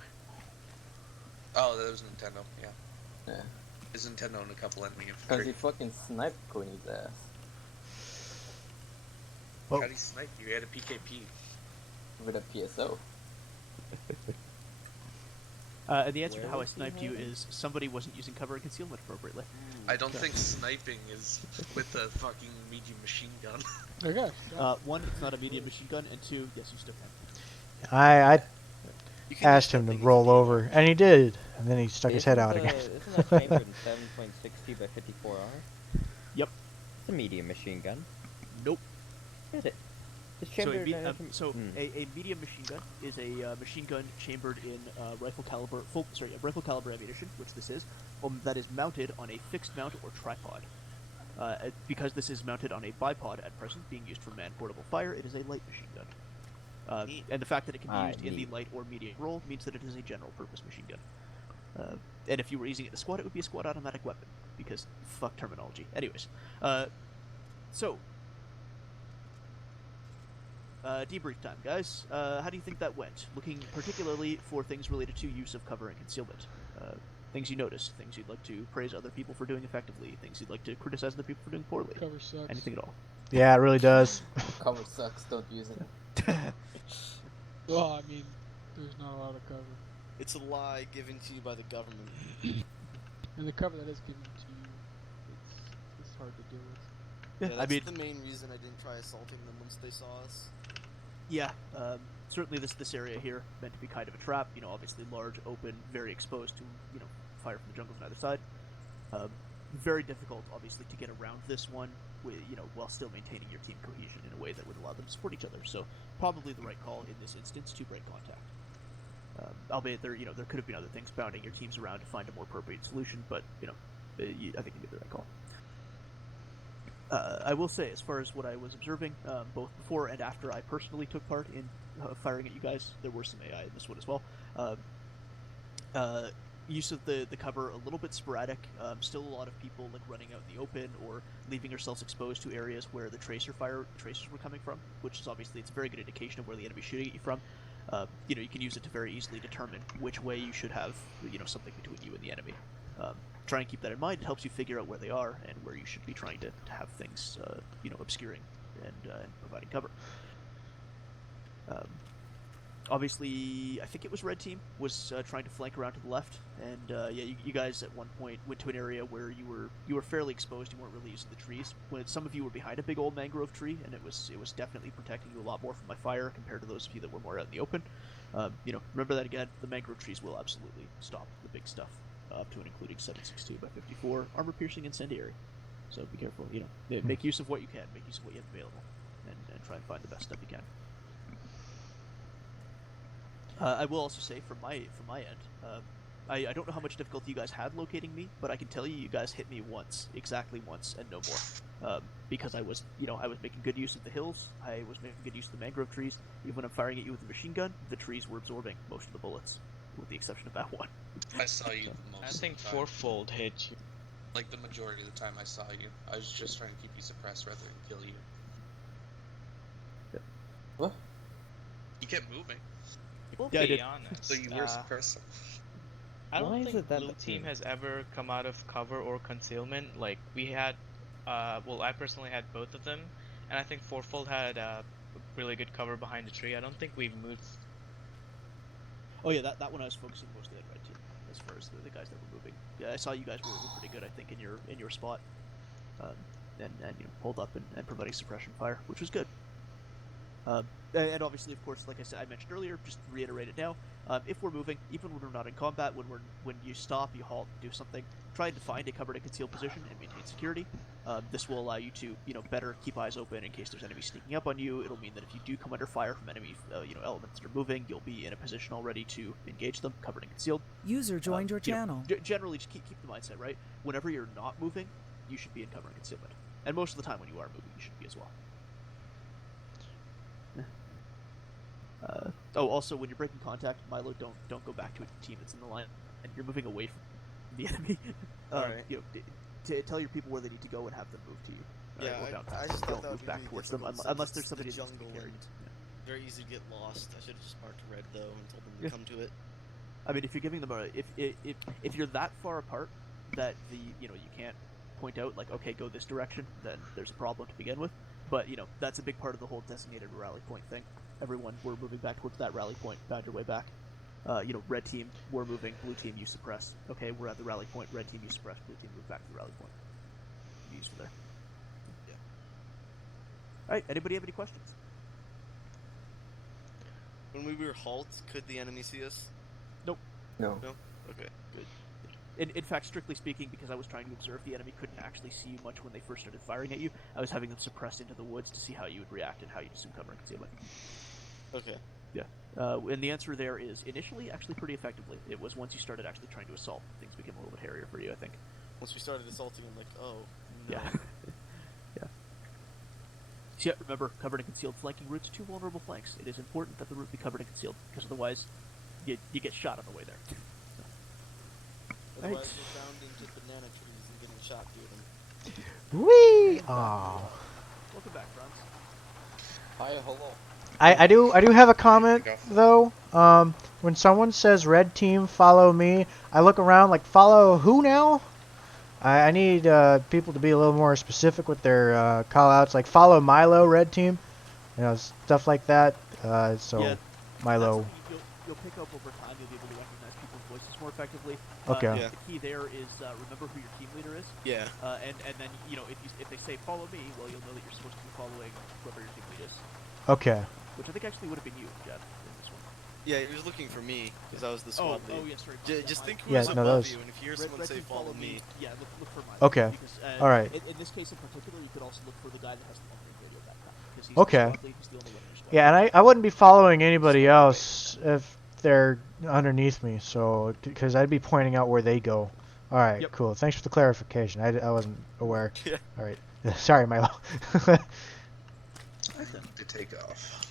Oh, that was Nintendo. Yeah. Yeah. There's Nintendo and a couple enemy Because he infantry. fucking sniped Queenie's ass. Well, How'd he snipe you? He had a PKP. With a PSO. And the answer to Where how I was he sniped you hiding? is somebody wasn't using cover and concealment appropriately. I don't think sniping is with a fucking medium machine gun. Okay. One, it's not a medium machine gun, and two, yes, you still can. I you can asked use him that to thing as roll a over, and he did, and then he stuck his head out again. Isn't that chambered in 7.60 by 54R? Yep. It's a medium machine gun. Nope. Is it? It's So, chambered in a medium machine gun is a machine gun chambered in rifle caliber rifle caliber ammunition, which this is, that is mounted on a fixed mount or tripod. Because this is mounted on a bipod at present, being used for man-portable fire, it is a light machine gun. And the fact that it can be used in the light or medium role means that it is a general-purpose machine gun. And if you were using it in a squad, it would be a squad automatic weapon, because fuck terminology. Anyways, debrief time, guys. How do you think that went? Looking particularly for things related to use of cover and concealment. Things you noticed, things you'd like to praise other people for doing effectively, things you'd like to criticize other people for doing poorly. Cover sucks. Anything at all. Yeah, it really does. Cover sucks, don't use it. Well, I mean, there's not a lot of cover. It's a lie given to you by the government. And the cover that is given to you, it's hard to deal with. Yeah, that's the main reason I didn't try assaulting them once they saw us. Yeah, certainly this area here meant to be kind of a trap. You know, obviously large, open, very exposed to fire from the jungles on either side. Very difficult, obviously, to get around this one, with while still maintaining your team cohesion in a way that would allow them to support each other. So probably the right call in this instance to break contact. Albeit there could have been other things bounding your teams around to find a more appropriate solution, but I think you made the right call. I will say, as far as what I was observing, both before and after I personally took part in firing at you guys, there were some AI in this one as well. Use of the cover a little bit sporadic. Still a lot of people running out in the open or leaving yourselves exposed to areas where the tracers were coming from, which is obviously it's a very good indication of where the enemy's shooting at you from. You can use it to very easily determine which way you should have something between you and the enemy. Try and keep that in mind. It helps you figure out where they are and where you should be trying to have things obscuring and providing cover. Obviously, I think it was Red Team was trying to flank around to the left, and you guys at one point went to an area where you were fairly exposed. You weren't really using the trees. When some of you were behind a big old mangrove tree, and it was definitely protecting you a lot more from my fire compared to those of you that were more out in the open. Remember that again. The mangrove trees will absolutely stop the big stuff, up to and including 7.62 by 54 armor-piercing incendiary. So be careful. Make use of what you can. Make use of what you have available, and try and find the best stuff you can. I will also say from my end, I don't know how much difficulty you guys had locating me, but I can tell you guys hit me exactly once, and no more. Because I was making good use of the hills, I was making good use of the mangrove trees. Even when I'm firing at you with a machine gun, the trees were absorbing most of the bullets, with the exception of that one. I saw you the most. I think of the time. fourfold hit you. Like the majority of the time I saw you. I was just trying to keep you suppressed rather than kill you. What? You kept moving. We'll Yeah, I be did. honest. So you were suppressing. I Why don't is think it that blue team has ever come out of cover or concealment. Like we had, I personally had both of them, and I think fourfold had really good cover behind the tree. I don't think we moved. Oh yeah, that one I was focusing mostly on red team as far as the guys that were moving. Yeah, I saw you guys were pretty good, I think, in your spot, and pulled up and providing suppression fire, which was good. And obviously, of course, like I mentioned earlier, just to reiterate it now, if we're moving, even when we're not in combat, when you stop, you halt, do something, try to find a covered and concealed position and maintain security. This will allow you to, better keep eyes open in case there's enemies sneaking up on you. It'll mean that if you do come under fire from enemy, elements that are moving, you'll be in a position already to engage them, covered and concealed. User joined your channel. Generally, just keep the mindset, right? Whenever you're not moving, you should be in cover and concealment. And most of the time when you are moving, you should be as well. Also, when you're breaking contact, Milo, don't go back to a team that's in the line, and you're moving away from the enemy. Alright. To tell your people where they need to go and have them move to you. Yeah, I just thought that would move be back really towards them difficult unless since there's somebody it's the that needs to be jungle carried. and very easy to get lost. I should have just marked red though and told them to come to it. I mean, if you're giving them if you're that far apart that you can't point out like, okay, go this direction, then there's a problem to begin with. But that's a big part of the whole designated rally point thing. Everyone, we're moving back towards that rally point. Found your way back. Red team, we're moving. Blue team, you suppress. Okay, we're at the rally point. Red team, you suppress. Blue team, move back to the rally point. Be useful there. Yeah. All right. Anybody have any questions? When we were halt, could the enemy see us? Nope. No. No. Okay. Good. In fact, strictly speaking, because I was trying to observe, the enemy couldn't actually see you much when they first started firing at you. I was having them suppressed into the woods to see how you would react and how you'd assume cover and concealment. Okay. Yeah. And the answer there is initially actually pretty effectively. It was once you started actually trying to assault, things became a little bit hairier for you, I think. Once we started assaulting, I'm like, oh, no. Yeah. Yeah. So yeah, remember, covered and concealed flanking routes, 2 vulnerable flanks. It is important that the route be covered and concealed, because otherwise you get shot on the way there. Otherwise, Right. we're bound into banana trees and getting shot through them. Whee! Aw. Welcome back, Franz. Hi, hello. I do have a comment though. When someone says red team follow me, I look around like follow who now? I need people to be a little more specific with their call outs, like follow Milo red team, stuff like that. So Yeah, Milo. that's something you'll pick up over time. You'll be able to recognize people's voices more effectively. Okay. Yeah. The key there is remember who your team leader is. Yeah. And then if they say follow me, well, you'll know that you're supposed to be following whoever your team lead is. Okay. Which I think actually would have been you, Jeff, in this one. Yeah, he was looking for me because I was the squad lead. Oh, yeah, sorry. Just think Yeah, who's no, above those- you, and if you hear Red someone say team follow me, yeah, look for mine. Okay. Because, All right. In this case in particular, you could also look for the guy that has the long-range radio backpack. Because he's Okay. the squad lead, he's the only one in your squad. Yeah, and I wouldn't be following anybody else if they're underneath me, so because I'd be pointing out where they go. All right, Yep. cool. Thanks for the clarification. I wasn't aware. Yeah. All right. Sorry, Milo. I need to take off.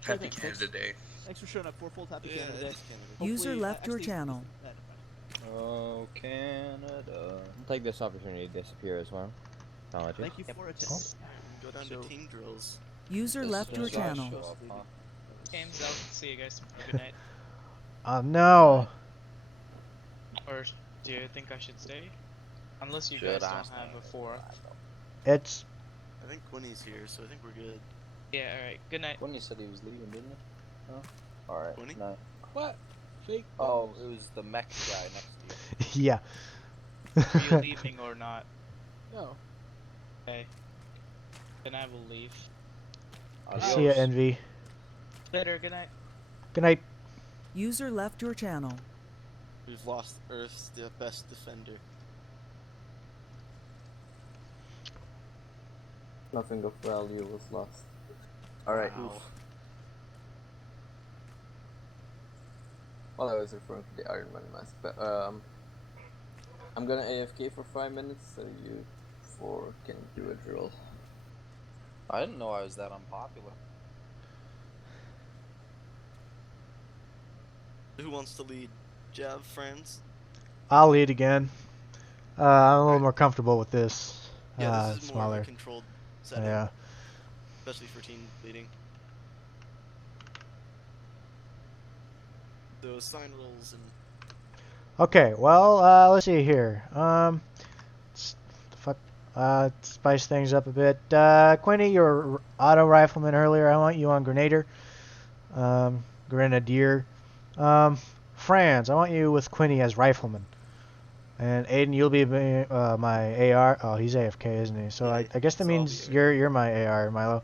Happy Okay, Canada Day. Thanks for showing up. Fourfold happy Yeah, Canada Day. it's Canada. User Hopefully, left your actually, channel. Oh, Canada. I'll take this opportunity to disappear as well. Acknowledge it. Thank you for attending. Go down So- to team drills. User left your Just gotta channel. show up, huh? Games, I'll see you guys tomorrow. Good night. Oh no. Or do you think I should stay? Unless you Should guys I don't stay? have a 4. It's I think Quinny's here, so I think we're good. Yeah, alright. Good night. When you said he was leaving, didn't he? Oh. Alright. Twenty? No. What? Fake. Oh, it was the mech guy next to you. yeah. Are you leaving or not? No. Okay. Then I will leave. See ya, Envy. Later, good night. Good night. User left your channel. We've lost Earth's best defender. Nothing of value was lost. Alright. Wow. Well, I was referring to the Iron Man mask, but I'm gonna AFK for 5 minutes so you 4 can do a drill. I didn't know I was that unpopular. Who wants to lead? Jav, friends? I'll lead again. I'm a little more comfortable with this. Yeah, this it's is more of smaller. a controlled setting. Yeah. Especially for team leading. Those sign rolls and Okay, well, let's see here. Spice things up a bit. Quinny, you were auto rifleman earlier. I want you on Grenadier. Grenadier. Franz, I want you with Quinny as rifleman. And Aiden, you'll be my AR. Oh, he's AFK, isn't he? So Yeah, I guess that so I'll means be you're my AR, Milo.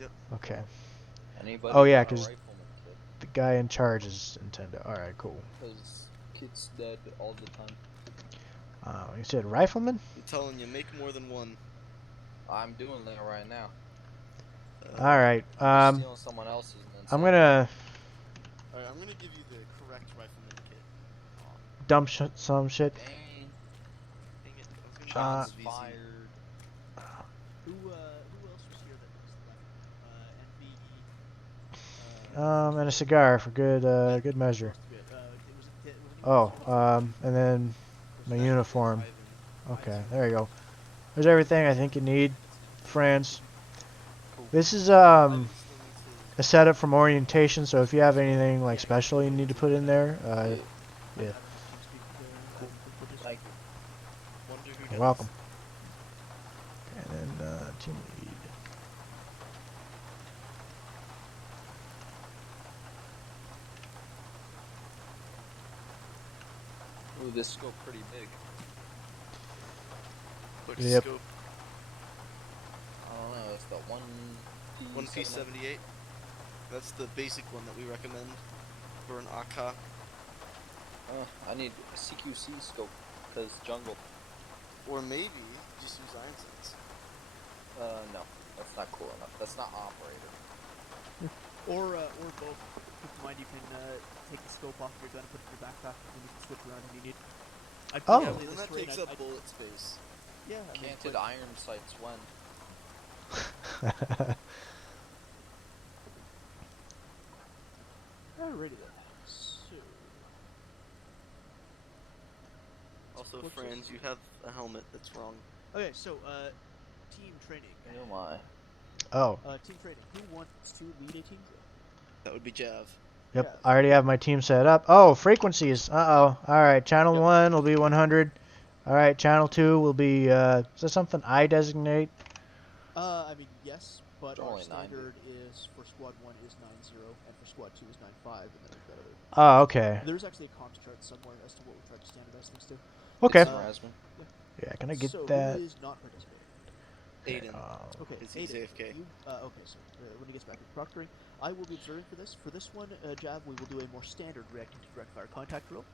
Yep. Okay. Anybody Oh yeah, got a because rifleman kit? the guy in charge is Nintendo. All right, cool. Because kit's dead all the time. You said rifleman? I'm telling you, make more than one. I'm doing that right now. All right. I'm stealing someone else's. And then I'm selling gonna Alright, I'm gonna give you the correct rifleman kit. dump some shit. Dang. Dang it, I was gonna Shots give you the VZ. fired. Who else was here that was left? And a cigar for good measure. Oh, and then my uniform. Okay, there you go. There's everything I think you need, friends. This is a setup from orientation, so if you have anything like special you need to put in there, yeah. Like, You're welcome. And then team lead. ooh, this scope pretty big. Quick Yep. scope. I don't know. It's the 1P78. That's the basic one that we recommend for an AK. I need a CQC scope because jungle. Or maybe just use iron sights. No, that's not cool enough. That's not operator. Or both. Keep in mind you can take the scope off your gun, put it in your backpack, and you can switch around if you need. Oh. And that takes up bullet space. Yeah. Canted iron sights when? Alrighty then. So. Also, What's friends, this? you have a helmet that's wrong. Okay, so team training. Oh my. Oh. Team training. Who wants to lead a team drill? That would be Jav. Yep, I already have my team set up. Oh, frequencies. Uh-oh. All right, channel 1 will be 100. All right, channel 2 will be, is that something I designate? I mean, yes, but our only 90. standard is for squad 1 is 90, and for squad 2 is 95, and then we've got other. Oh, okay. There's actually a comms chart somewhere as to what we tried to standardize things to. Okay. Yeah, can I get so that? who is not participating? Aiden. Okay, Because he's Aiden, AFK. okay, so when he gets back to proctoring, I will be observing for this. For this one, Jav, we will do a more standard reacting to direct fire contact drill.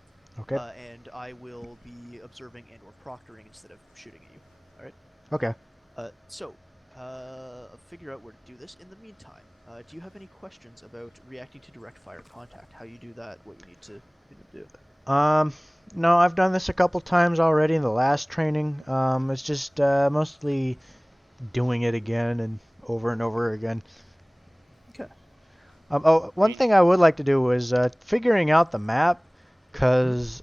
Okay. And I will be observing and or proctoring instead of shooting at you. All right. Okay. So, figure out where to do this. In the meantime, do you have any questions about reacting to direct fire contact? How you do that? What you need to do? No, I've done this a couple times already in the last training. It's just mostly doing it again and over again. Okay. Oh, one thing I would like to do is figuring out the map, because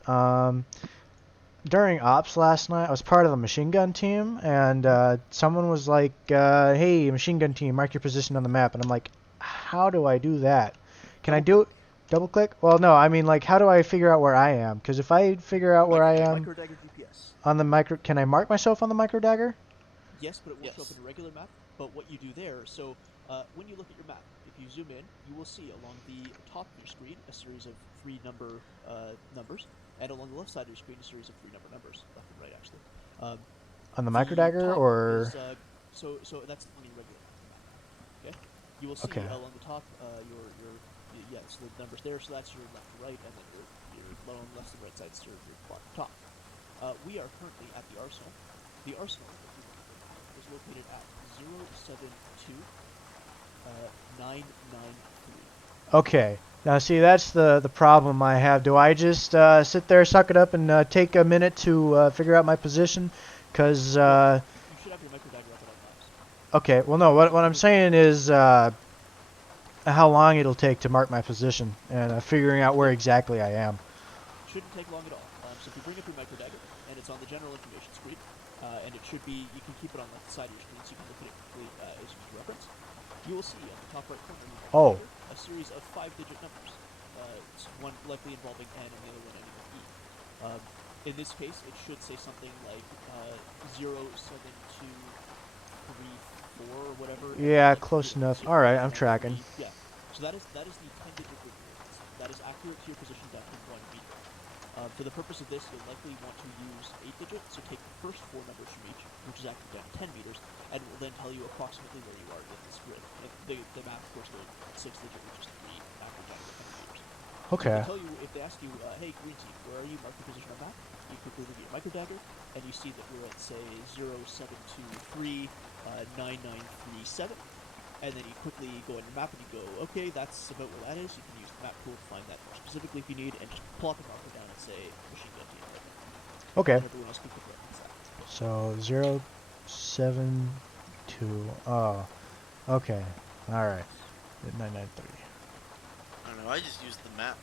during ops last night, I was part of the machine gun team, and someone was like, hey, machine gun team, mark your position on the map. And I'm like, how do I do that? Can I do it? Double click? Well, no, I mean, like, how do I figure out where I am? Because if I figure out where I am Microdagger GPS. on the micro, can I mark myself on the microdagger? Yes, but it will show up in a regular map. But what you do there, so when you look at your map, if you zoom in, you will see along the top of your screen a series of 3 numbers, and along the left side of your screen a series of 3 numbers, left and right actually. On the microdagger, or? So that's on your regular map. Okay. You will see along the top so the numbers there. So that's your left and right, and then your low and left and right sides are your bottom and top. We are currently at the arsenal. The arsenal is located at 072-993. Okay. Now, see, that's the problem I have. Do I just sit there, suck it up, and take a minute to figure out my position? Because you should have your microdagger up at all times. Okay. Well, no. What I'm saying is how long it'll take to mark my position and figuring out where exactly I am. Shouldn't take long at all. So if you bring up your microdagger and it's on the general information screen, and it should be, you can keep it on the side of your screen so you can look at it quickly as a reference. You will see on the top right corner a series of 5-digit numbers. One likely involving N and the other one ending with E. In this case, it should say something like 07234 or whatever. Yeah, close enough. All right, I'm tracking. Yeah. So that is the 10-digit group. that is accurate to your position down to 1 meter. For the purpose of this, you'll likely want to use 8-digit, so take the first 4 numbers from each, which is accurate down to 10 meters, and it will then tell you approximately where you are in this grid. And the map, of course, goes 6-digit, which is 3, accurate down to 100 meters. Okay. So tell you, if they ask you, hey, green team, where are you? Mark your position on map. You quickly look at your micro dagger, and you see that we're at, say, 0723, 9937. And then you quickly go on your map and you go, okay, that's about where that is. You can use the map tool to find that more specifically if you need, and just plop a marker down and say machine gun team. Okay. And everyone else can pick up that. So 072. Oh, okay. All right. 993. I don't know. I just use the map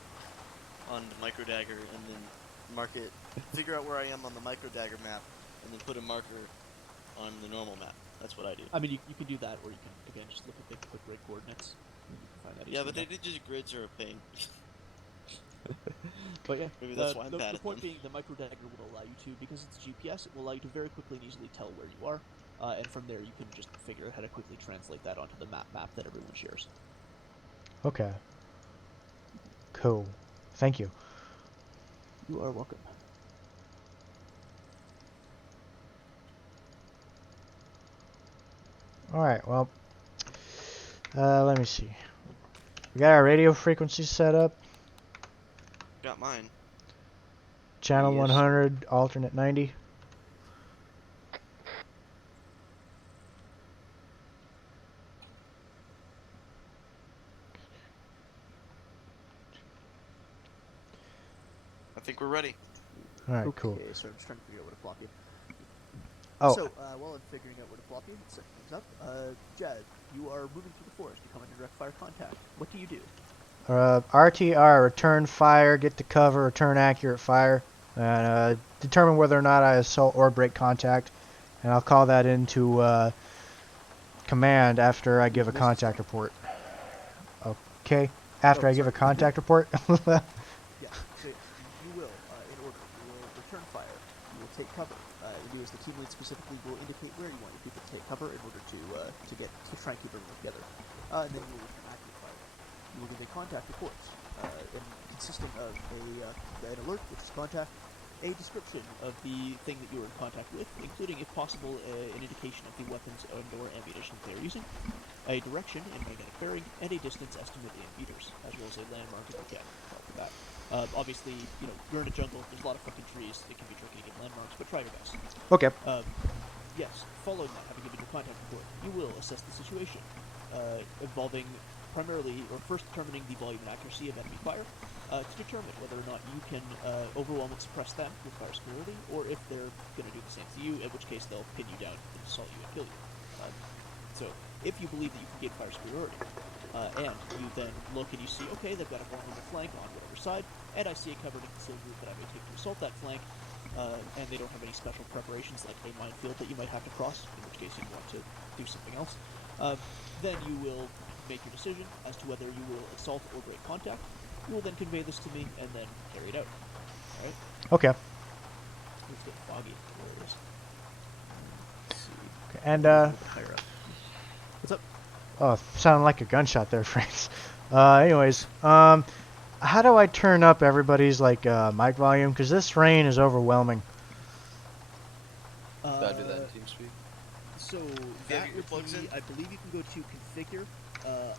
on the micro dagger and then mark it, figure out where I am on the micro dagger map, and then put a marker on the normal map. That's what I do. I mean, you can do that, or you can again just look at the quick rate coordinates. And you can find that. Yeah, but easily they just grids are a pain. But yeah, Maybe that's why I'm the bad at point them. being, the micro dagger will allow you to, because it's GPS, it will allow you to very quickly and easily tell where you are, and from there you can just figure out how to quickly translate that onto the map that everyone shares. Okay. Cool. Thank you. You are welcome. Alright, well, let me see. We got our radio frequency set up. Got mine. Channel Yes. 100, alternate 90. I think we're ready. Alright, Okay, cool. so I'm just trying to figure out where to plop you. Oh. So, while I'm figuring out where to plop you, set things up, Jad, you are moving through the forest. You come under direct fire contact. What do you do? RTR, return fire, get to cover, return accurate fire, and determine whether or not I assault or break contact. And I'll call that into command after I give a contact report. Okay, after I give a contact report? Yeah, so you will, in order, you will return fire. You will take cover. You as the team lead specifically will indicate where you want your people to take cover in order to try and keep everyone together. And then you will return accurate fire. You will give a contact report, consisting of an alert, which is contact, a description of the thing that you are in contact with, including, if possible, an indication of the weapons and/or ammunition they are using, a direction and magnetic bearing, and a distance estimate in meters, as well as a landmark if you can. For that. Obviously, you know, you're in a jungle. There's a lot of fucking trees. It can be tricky to get landmarks, but try your best. Okay. Yes, following that, having given your contact report, you will assess the situation, involving primarily, or first determining the volume and accuracy of enemy fire, to determine whether or not you can overwhelm and suppress them with fire superiority, or if they're going to do the same to you, in which case they'll pin you down and assault you and kill you. So, if you believe that you can gain fire superiority, and you then look and you see, okay, they've got a vulnerable flank on whatever side, and I see a covered and concealed group that I may take to assault that flank, and they don't have any special preparations like a minefield that you might have to cross, in which case you'd want to do something else, then you will make your decision as to whether you will assault or break contact. You will then convey this to me and then carry it out. Alright? Okay. It's getting foggy. There it is. Let's see. Okay, and, higher up. What's up? Oh, sounded like a gunshot there, friends. Anyways, how do I turn up everybody's, like, mic volume? Because this rain is overwhelming. Gotta do that in TeamSpeak. So, that would be, I believe you can go to configure,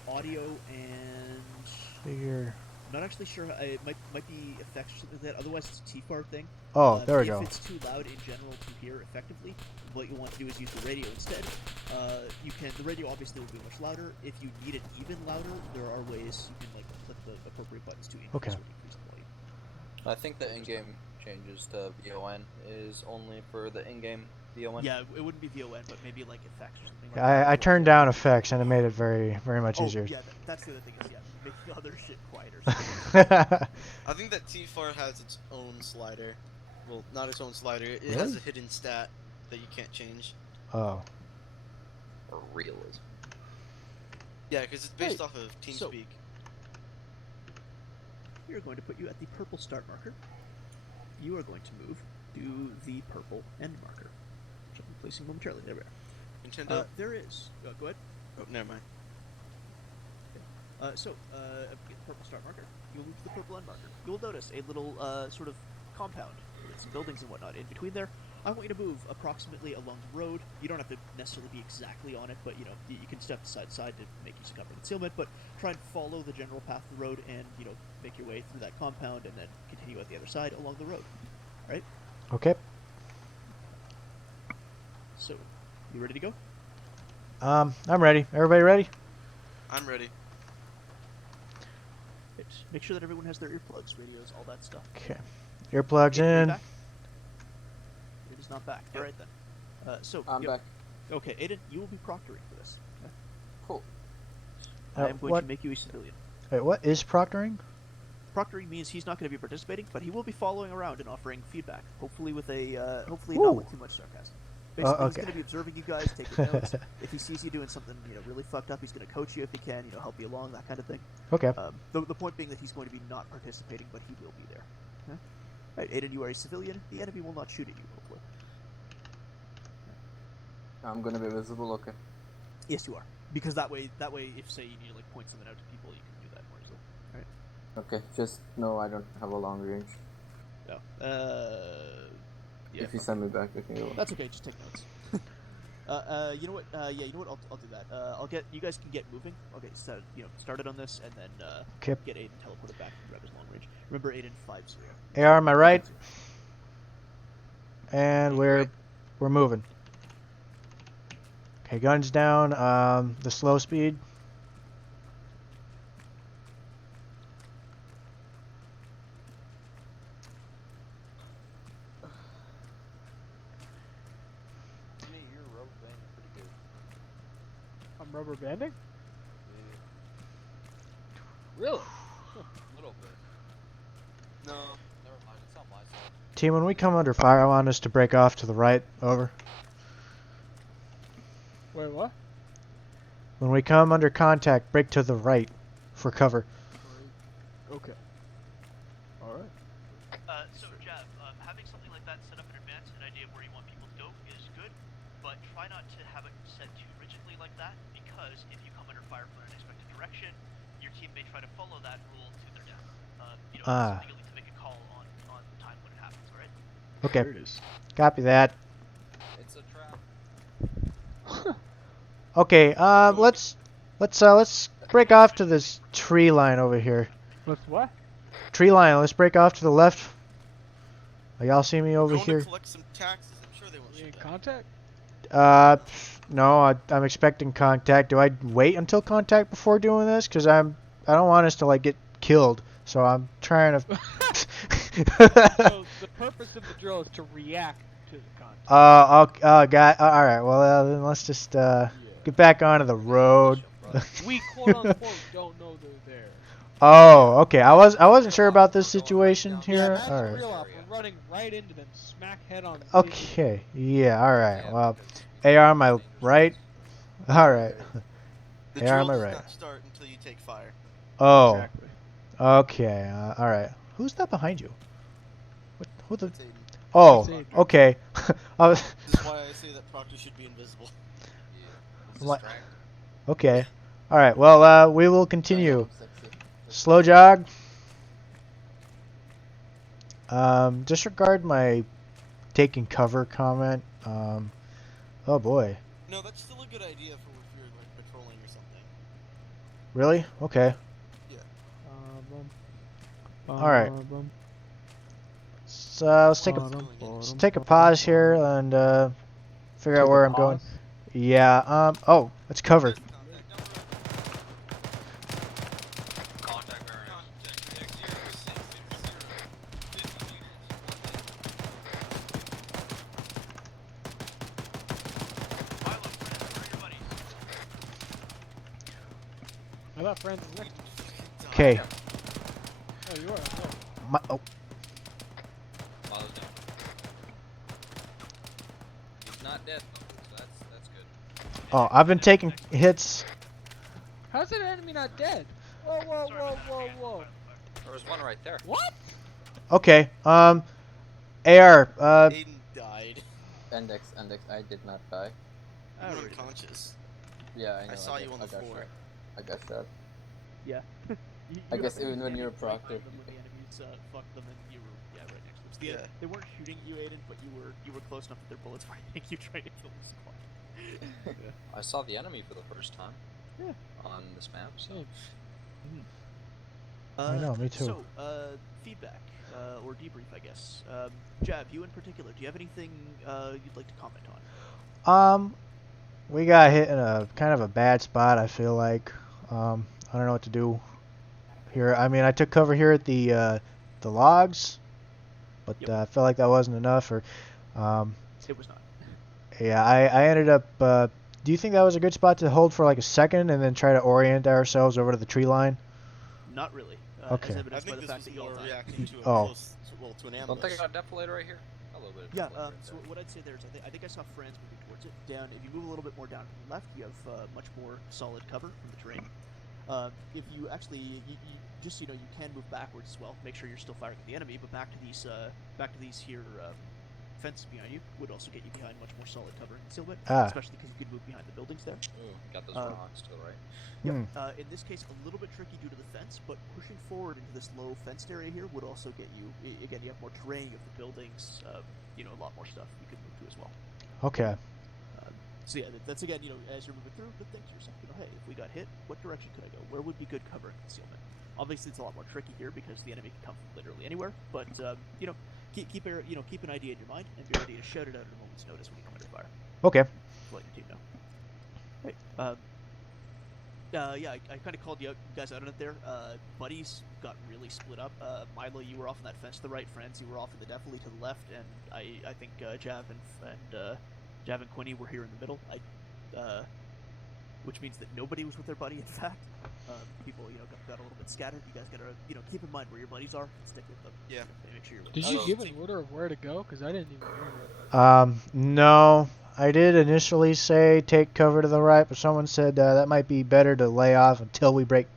audio, and... Figure... I'm not actually sure. It might be effects or something like that. Otherwise, it's a T-FAR thing. Oh, there we go. If it's too loud in general to hear effectively, what you want to do is use the radio instead. The radio obviously will be much louder. If you need it even louder, there are ways you can click the appropriate buttons to increase or decrease the volume. I think the in-game changes to VON is only for the in-game VON. Yeah, it wouldn't be VON, but maybe like effects or something like Yeah, that. I turned down effects and it made it very, very much easier. Yeah, that's the other thing is, make the other shit quieter. I think that T-FAR has its own slider. Well, not its own slider. It Really? has a hidden stat that you can't change. Oh. Or realism. Yeah, because it's based off of TeamSpeak. We are going to put you at the purple start marker. You are going to move to the purple end marker, which I'll be placing momentarily. There we are. Nintendo. There is. Go ahead. Oh, never mind. Get the purple start marker. You'll move to the purple end marker. You'll notice a little sort of compound with some buildings and whatnot in between there. I want you to move approximately along the road. You don't have to necessarily be exactly on it, but you can step side to side to make use of cover and concealment. But try and follow the general path of the road, and make your way through that compound, and then continue at the other side along the road. Right? Okay. So, you ready to go? I'm ready. Everybody ready? I'm ready. Make sure that everyone has their earplugs, radios, all that stuff. Okay. Earplugs in. Back? It is not back. All right then. I'm back. Okay, Aiden, you will be proctoring for this. Okay? Cool. I am going to make you a civilian. Wait, what is proctoring? Proctoring means he's not going to be participating, but he will be following around and offering feedback. Hopefully with not with too much sarcasm. Basically, he's going to be observing you guys, taking notes. If he sees you doing something, really fucked up, he's going to coach you if he can, help you along, that kind of thing. Okay. The point being that he's going to be not participating, but he will be there. Okay? Right, Aiden, you are a civilian. The enemy will not shoot at you, hopefully. I'm gonna be visible, okay? Yes, you are. Because that way, if say you need to point something out to people, you can do that more easily. Right? Okay, just no, I don't have a long range. No. Yeah, if you send me back, we can go. That's okay. Just take notes. You know what? Yeah, you know what? I'll do that. You guys can get moving. I'll get started on this, and then get Aiden teleported back and grab his long range. Remember, Aiden 5-0. AR, am I right? And we're moving. Okay, guns down. The slow speed. I'm rubber banding? Yeah. Really? A little bit. No, never mind. It's on my side. Team, when we come under fire, I want us to break off to the right. Over. Wait, what? When we come under contact, break to the right for cover. Okay. Alright. So Jav, having something like that set up in advance, an idea of where you want people to go is good, but try not to have it set too rigidly like that, because if you come under fire from an unexpected direction, your team may try to follow that rule to their death. Something you'll need to make a call on the time when it happens, alright? Okay. There it is. Copy that. It's a trap. Okay. Let's break off to this tree line over here. Let's what? Tree line. Let's break off to the left. Y'all see me over Going here? to collect some taxes. I'm sure they won't shoot contact? No. I'm expecting contact. Do I wait until contact before doing this? Because I don't want us to get killed. So I'm trying to. So the purpose of the drill is to react to the contact. All right. Well, then let's just get back onto the road. We quote unquote don't know they're there. Oh, okay. I wasn't sure about this situation here. Yeah, All right. real off. We're running right into them, smack head on. Okay. Yeah. All right. Well, AR on my right. All right. The AR drill on my does right. not start until you take fire. Oh. Exactly. Okay. All right. Who's that behind you? Who the? That's Aiden. Oh. That's Aiden. Okay. This is why I say that Proctor should be invisible. What? Okay. All right. Well, we will continue. Slow jog. Disregard my taking cover comment. Oh boy. No, that's still a good idea for if you're patrolling or something. Really? Okay. Yeah. All right. So let's take a pause here and figure out where I'm going. Yeah. Oh, let's cover. I got friends next. Okay. Oh, you are. Oh. He's not dead though, so that's good. Oh, I've been taking hits. How's an enemy not dead? Whoa, whoa, whoa, whoa, whoa. There was one right there. What? Okay. AR. Aiden died. Index, I did not die. You were unconscious. Yeah, I know. I saw you on the floor. I got shot. Yeah. I guess happened to even be when you're a standing right proctor. behind them when the enemies fucked them, and you were right next to them. So Yeah. they weren't shooting at you, Aiden, but you were close enough that their bullets were hitting you trying to kill the squad. Yeah. I saw the enemy for the first time. Yeah. On this map, so. I know, me too. So, feedback or debrief, I guess. Jab, you in particular, do you have anything you'd like to comment on? We got hit in a kind of a bad spot, I feel like. I don't know what to do here. I mean, I took cover here at the logs, but I felt like that wasn't enough. Or, It was not. yeah, I ended up. Do you think that was a good spot to hold for like a second and then try to orient ourselves over to the tree line? Not really. Okay. As I evidenced by think the this fact was that you all more died. reacting to a Oh. close, well, to an Don't ambush. think I got a defibrillator right here? A little bit of Yeah, defibrillator right so there. what I'd say there is I think I saw friends moving towards it. Down, if you move a little bit more down to the left, you have much more solid cover from the terrain. If you actually, you just you can move backwards as well. Make sure you're still firing at the enemy, but back to these here fences behind you would also get you behind much more solid cover and concealment, especially because you could move behind the buildings there. Ooh, got those rocks too, right? Yep. In this case, a little bit tricky due to the fence, but pushing forward into this low fenced area here would also get you. Again, you have more terrain, you have the buildings, a lot more stuff you could move to as well. Okay. So yeah, that's again, as you're moving through, but think to yourself, hey, if we got hit, what direction could I go? Where would be good cover and concealment? Obviously, it's a lot more tricky here because the enemy can come from literally anywhere. But keep an idea in your mind and be ready to shout it out at a moment's notice when you come under fire. Okay. Let your team know. Right. Yeah, I kind of called you guys out on it there. Buddies got really split up. Milo, you were off on that fence to the right. Friends, you were off in the definitely to the left, and I think Jav and Quinny were here in the middle. Which means that nobody was with their buddy. In fact, people got a little bit scattered. You guys gotta keep in mind where your buddies are and stick with them. Yeah. Make sure you're with Did them. you give an order of where to go? Because I didn't even hear it. No. I did initially say take cover to the right, but someone said that might be better to lay off until we break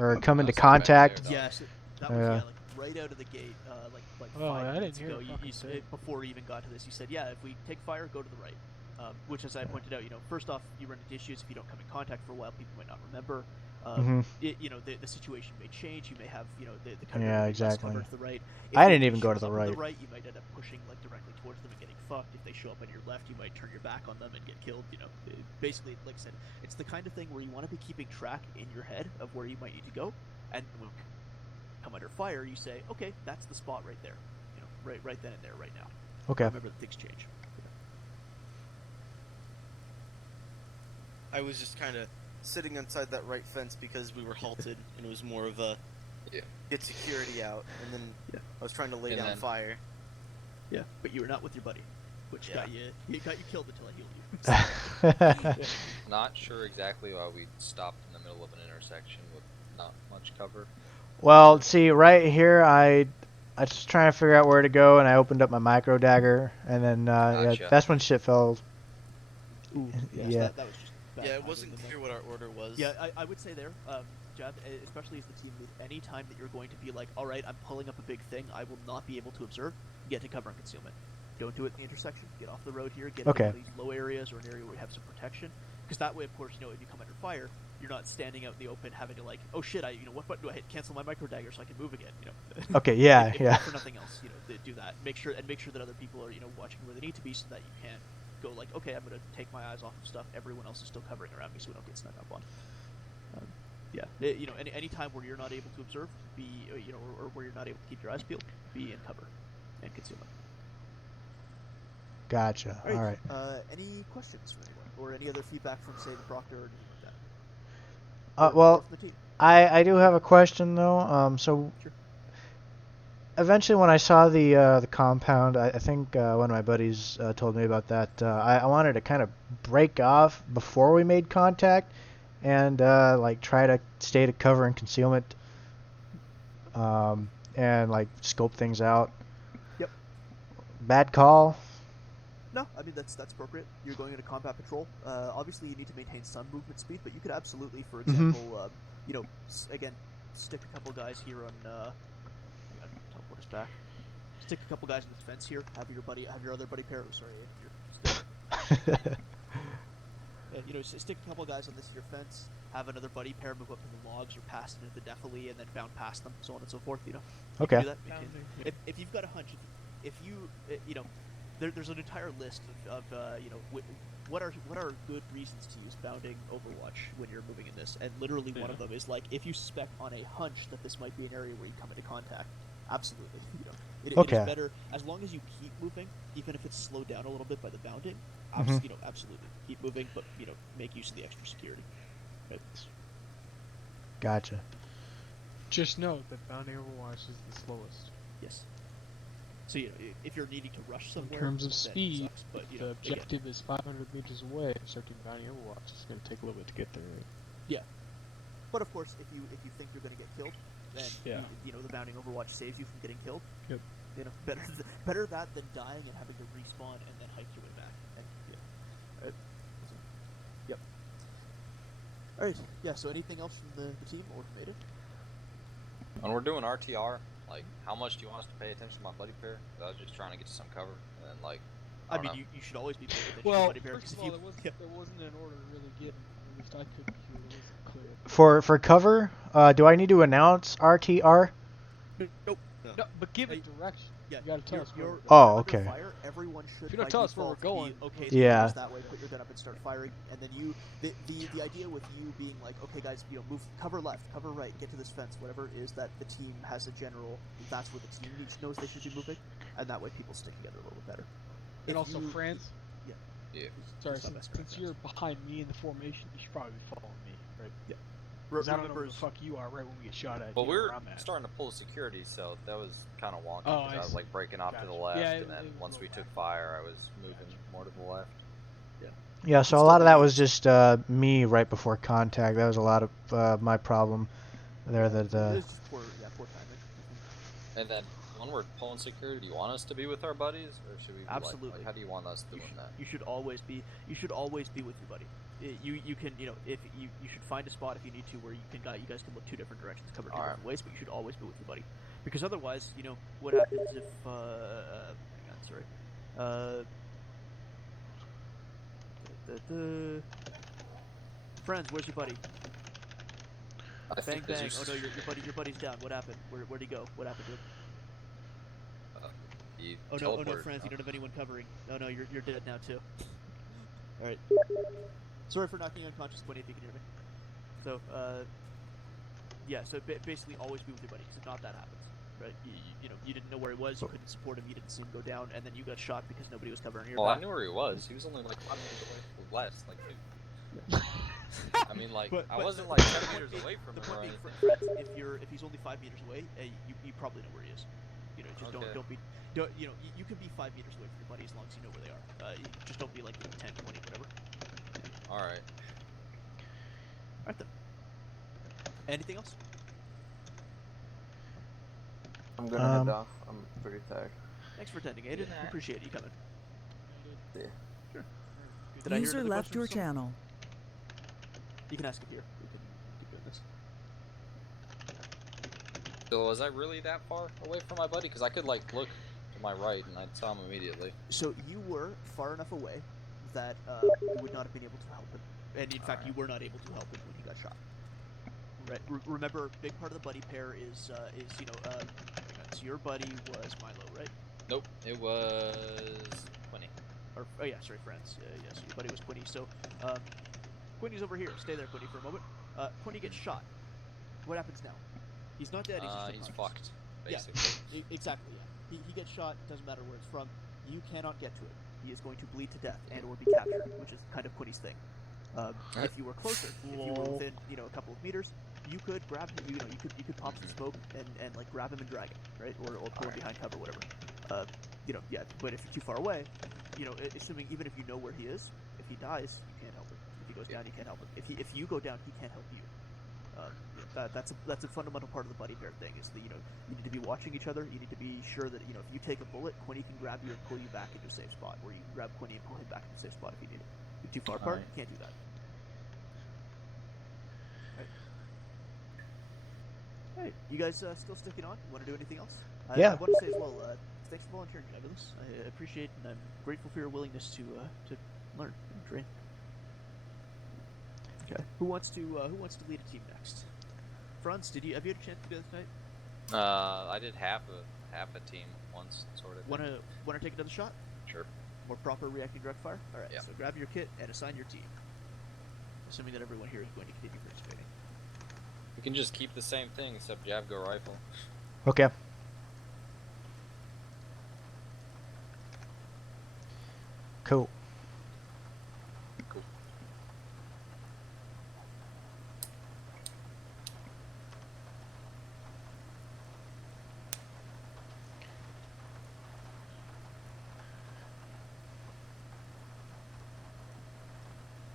or come into contact. Yes, that was like right out of the gate, like Oh, 5 I minutes didn't hear ago. it fucking say. Before we even got to this, you said, yeah, if we take fire, go to the right. Which, as I pointed out, first off, you run into issues if you don't come in contact for a while. People might not remember. The situation may change. You may have, the cover exactly. cover to the right. I didn't even go to the right. You might end up pushing directly towards them and getting fucked. If they show up on your left, you might turn your back on them and get killed. Basically, like I said, it's the kind of thing where you want to be keeping track in your head of where you might need to go, and when you come under fire, you say, okay, that's the spot right there. Right then and there, right now. Okay. Remember that things change. I was just kind of sitting inside that right fence because we were halted, and it was more of a get security out, and then I was trying to lay down fire. Yeah, but you were not with your buddy, which got you killed until I healed you. Not sure exactly why we stopped in the middle of an intersection with not much cover. Well, see, right here, I was trying to figure out where to go, and I opened up my micro dagger, and then Gotcha. that's when shit fell. Ooh, Yeah. That was just bad Yeah, it timing wasn't then. clear what our order was. Yeah, I would say there, Jab, especially as the team lead, any time that you're going to be like, all right, I'm pulling up a big thing, I will not be able to observe, get to cover and concealment. Don't do it in the intersection. Get off the road here. Get into these low areas or an area where you have some protection. Because that way, of course, if you come under fire, you're not standing out in the open having to oh shit, what button do I hit? Cancel my micro dagger so I can move again. Okay, yeah, if for nothing else, do that. Make sure that other people are watching where they need to be so that you can go okay, I'm gonna take my eyes off of stuff. Everyone else is still covering around me so we don't get snuck up on. Any time where you're not able to observe, be or where you're not able to keep your eyes peeled, be in cover and concealment. Gotcha. All right. Any questions from anyone, or any other feedback from, say, the proctor or anything like that? Well, I do have a question though. So sure. Eventually, when I saw the compound, I think one of my buddies told me about that. I wanted to kind of break off before we made contact, and try to stay to cover and concealment, and scope things out. Yep. Bad call. No, I mean that's appropriate. You're going into combat patrol. Obviously, you need to maintain some movement speed, but you could absolutely, for example, again, stick a couple guys here on. Teleport us back. Stick a couple guys in the fence here. Have your other buddy pair. Sorry, Stick a couple guys on this here fence. Have another buddy pair move up to the logs or past into the defile and then bound past them, so on and so forth. You Okay. can do that. If you've got a hunch, if you there's an entire list of what are good reasons to use bounding Overwatch when you're moving in this, and literally one of them is like if you suspect on a hunch that this might be an area where you come into contact. Absolutely. It is better as long as you keep moving, even if it's slowed down a little bit by the bounding. Absolutely keep moving, but make use of the extra security. Right. Gotcha. Just note that bounding Overwatch is the slowest. Yes. So if you're needing to rush somewhere, in terms of then it speed, sucks, but, the objective is 500 meters away. Starting bounding Overwatch is going to take a little bit to get there. Right? Yeah. But of course, if you think you're going to get killed, then the bounding Overwatch saves you from getting killed. Yep. Better that than dying and having to respawn and then hike your way back. Right. Yep. All right. Yeah. So anything else from the team or from Aiden? When we're doing RTR, like, how much do you want us to pay attention to my buddy pair? I was just trying to get to some cover, and then like. I mean, you should always be paying attention to buddy pair. First of all, there wasn't an order to really get. At least I couldn't hear. It wasn't clear. For cover, do I need to announce RTR? Nope. No, but give it direction. Yeah, you gotta tell us where we're going. Oh, okay. Fire, everyone should. If you don't tell us where we're going, okay. Yeah. That way, put your gun up and start firing, and then the idea with you being like, okay, guys, move, cover left, cover right, get to this fence, whatever, is that the team has a general. That's where the team knows they should be moving, and that way people stick together a little bit better. And also, Franz. Yeah. Sorry, since you're behind me in the formation, you should probably be following me, right? Yeah. Because I don't know where the fuck you are right when we get shot at. Well, we're where I'm at. starting to pull security, so that was kind of wonky. Oh, I was like breaking off to the Gotcha. left, Yeah, and then once we took fire, I was moving more to the left. Yeah, so a lot of that was just me right before contact. That was a lot of my problem there. That It was just poor timing. And then when we're pulling security, do you want us to be with our buddies, or should we? Be Absolutely. Like, how do you want us doing that? You should always be. You should always be with your buddy. You can if you should find a spot if you need to where you guys can look two different directions, cover two different ways, but you should always be with your buddy, because otherwise what happens if hang on, sorry. Friends, where's your buddy? Bang bang. Oh no, your buddy's down. What happened? Where'd he go? What happened to him? Oh no, friends, you don't have anyone covering. Oh no, you're dead now too. All right. Sorry for knocking you unconscious, Quinny, if you can hear me. So, so basically always be with your buddy, because if not, that happens, right? You didn't know where he was, you couldn't support him, you didn't see him go down, and then you got shot because nobody was covering your back. I knew where he was. He was only like 5 meters away, less, like. I mean, like, I wasn't like 10 meters away from him or anything. Friends, if he's only 5 meters away, you probably know where he is. You can be 5 meters away from your buddy as long as you know where they are. Just don't be like 10, 20, whatever. Alright. Alright then. Anything else? I'm gonna head off. I'm pretty tired. Thanks for attending, Aiden. Yeah. Appreciate you coming. Yeah. Sure. Did I hear User another left question your from someone? channel. You can ask it here. We can keep doing this. So was I really that far away from my buddy? Because I could like look to my right and I saw him immediately. So you were far enough away that you would not have been able to help him, and in fact, you were not able to help him when he got shot. Right. Remember, a big part of the buddy pair is so your buddy was Milo, right? Nope, it was Quinny. Or sorry, friends. So your buddy was Quinny. So Quinny's over here. Stay there, Quinny, for a moment. Quinny gets shot. What happens now? He's not dead. He's fucked. Basically. Yeah, exactly. Yeah. He gets shot. Doesn't matter where it's from. You cannot get to it. He is going to bleed to death and or be captured, which is kind of Quinny's thing. If you were closer, if you were within a couple of meters, you could grab him. You could pop some smoke and like grab him and drag him, right? Or pull him behind cover, whatever. But if you're too far away, assuming even if you know where he is, if he dies, you can't help him. If he goes down, you can't help him. If you go down, he can't help you. That's a fundamental part of the buddy pair thing. Is that you need to be watching each other. You need to be sure that if you take a bullet, Quinny can grab you and pull you back into a safe spot, or you can grab Quinny and pull him back into a safe spot if you need it. If you're too far apart, you can't do that. Hey, you guys still sticking on? Want to do anything else? Yeah. I want to say as well, thanks for volunteering, Evanus. I appreciate and I'm grateful for your willingness to learn and train. Okay. Who wants to lead a team next? Franz, have you had a chance to do this tonight? I did half a team once, sort of. Wanna take another shot? Sure. More proper reacting direct fire? Alright, Yeah. so grab your kit and assign your team. Assuming that everyone here is going to continue participating. We can just keep the same thing, except Jav go rifle. Okay. Cool. Cool.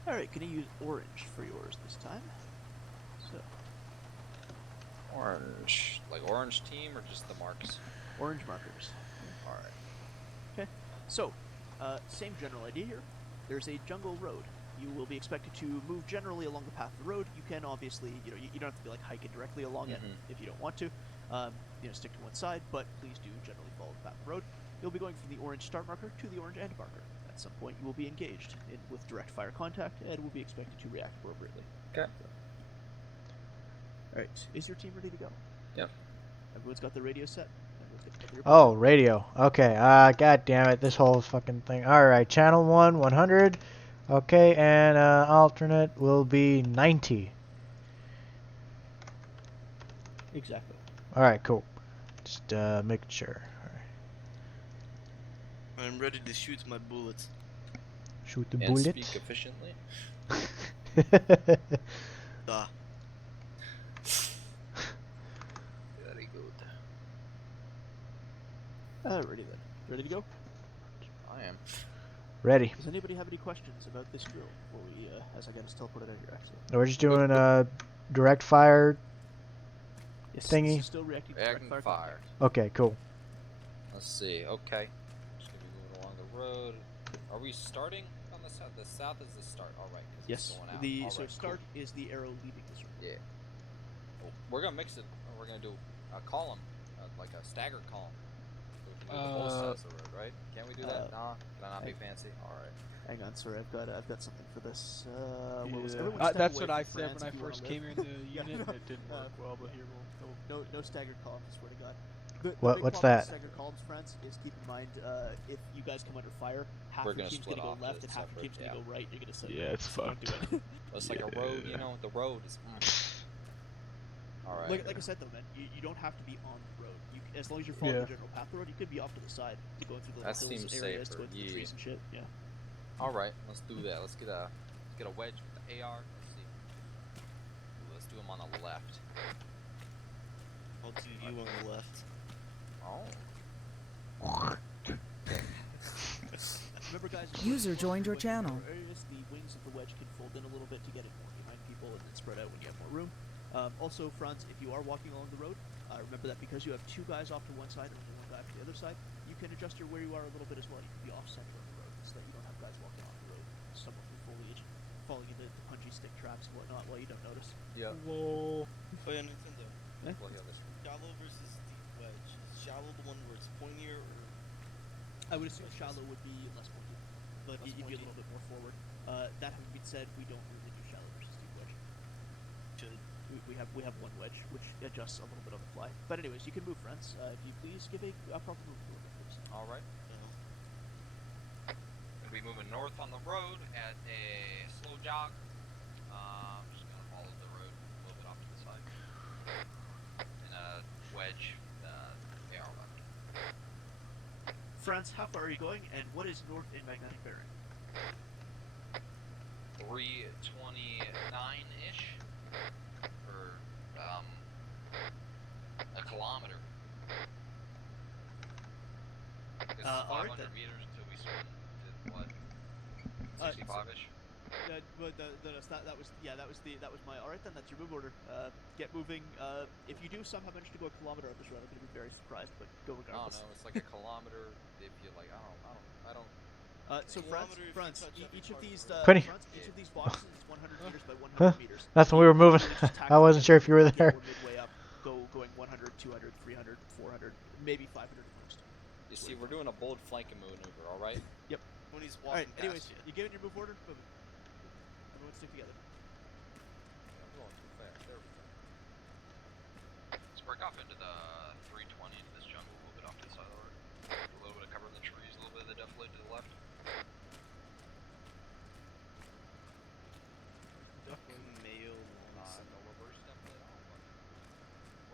Alright, can you use orange for yours this time? So. Orange. Like orange team or just the marks? Orange markers. Alright. Okay. So, same general idea here. There's a jungle road. You will be expected to move generally along the path of the road. You can obviously, you don't have to be like hiking directly along it if you don't want to. Stick to one side, but please do generally follow the path of the road. You'll be going from the orange start marker to the orange end marker. At some point, you will be engaged with direct fire contact and will be expected to react appropriately. Okay. Alright, is your team ready to go? Yep. Everyone's got the radio set? Oh, radio. Okay. God damn it. This whole fucking thing. Alright, channel 1, 100. Okay, and alternate will be 90. Exactly. Alright, cool. Just making sure. I'm ready to shoot my bullets. Shoot the And bullet. speak efficiently. Very good. Alrighty then. Ready to go? I am. Ready. Does anybody have any questions about this drill before we, as I get us teleported out here, actually? We're just doing a direct fire thingy. This is still reacting to direct fire. Fire. Okay, cool. Let's see. Okay. Just gonna be moving along the road. Are we starting on the south? The south is the start. All right. Yes. So start is the arrow leaving the circle. Yeah. Well, we're gonna mix it. We're gonna do a column, like a staggered column. So we can do the both sides of the road, right? Can't we do that? Nah. Can I not be fancy? All right. Hang on, sorry. I've got something for this. What was Yeah. everyone step That's away what I from said France when I if you wanna first live. came here in the unit. It didn't work well, but here No staggered columns. I swear to God. The What's big problem that? with staggered columns, friends, is keep in mind if you guys come under fire, half We're your gonna team's split gonna go off left to and half your team's separate, gonna go right. You're gonna set. Yeah, it's so don't fucked. do it. It's like a road, you know. The road is. All right. Like I said though, man, you don't have to be on the road. As long as you're following the general path of the road, you could be off to the side, going through the That hills seems areas, safer, going through the trees and shit. Yeah. All right, let's do that. Let's get a wedge with the AR. Let's see. Ooh, let's do them on the left. I'll do you on the left. Oh. Remember, guys. User joined your channel. Areas, the wings of the wedge can fold in a little bit to get it more behind people and then spread out when you have more room. Also, Franz, if you are walking along the road, remember that because you have two guys off to one side and only one guy to the other side, you can adjust where you are a little bit as well. You can be off center on the road so that you don't have guys walking off the road, somewhat through foliage, falling into the punchy stick traps and whatnot while you don't notice. Yeah. Whoa. Oh yeah, Nintendo. Eh? Well, yeah, this Shallow versus deep wedge. Is shallow the one where it's pointier, or? I would assume shallow would be less pointy, but you'd be a little bit more forward. That having been said, we don't really do shallow versus deep wedge. We have one wedge, which adjusts a little bit on the fly. But anyways, you can move, friends. If you please give a proper move to it, please. All right. Gonna be moving north on the road at a slow jog. Just gonna follow the road a little bit off to the side. And a wedge, AR weapon. Franz, how far are you going, and what is north in magnetic bearing? 329-ish. For, a kilometer. It's 500 then. meters until we swim to, what, 65-ish? That was my. All right then, that's your move order. Get moving. If you do somehow manage to go a kilometer up this road, I'm gonna be very surprised, but go regardless. No, it's like a kilometer. If you like, I don't. So Franz, each of these Quinny. each of these boxes is 100 meters by 100 Huh? meters. That's when we were moving. I wasn't sure if you were there. Midway up, going 100, 200, 300, 400, maybe 500 at most. You see, we're doing a bold flanking maneuver, all right? Yep. When he's All walking right. Anyways, past you get in your move order. Move. Everyone stick together. Mark off into the 320 into this jungle, a little bit off to the side of the road. A little bit of cover in the trees, a little bit of the defilade to the left. Mayo. No reverse defilade.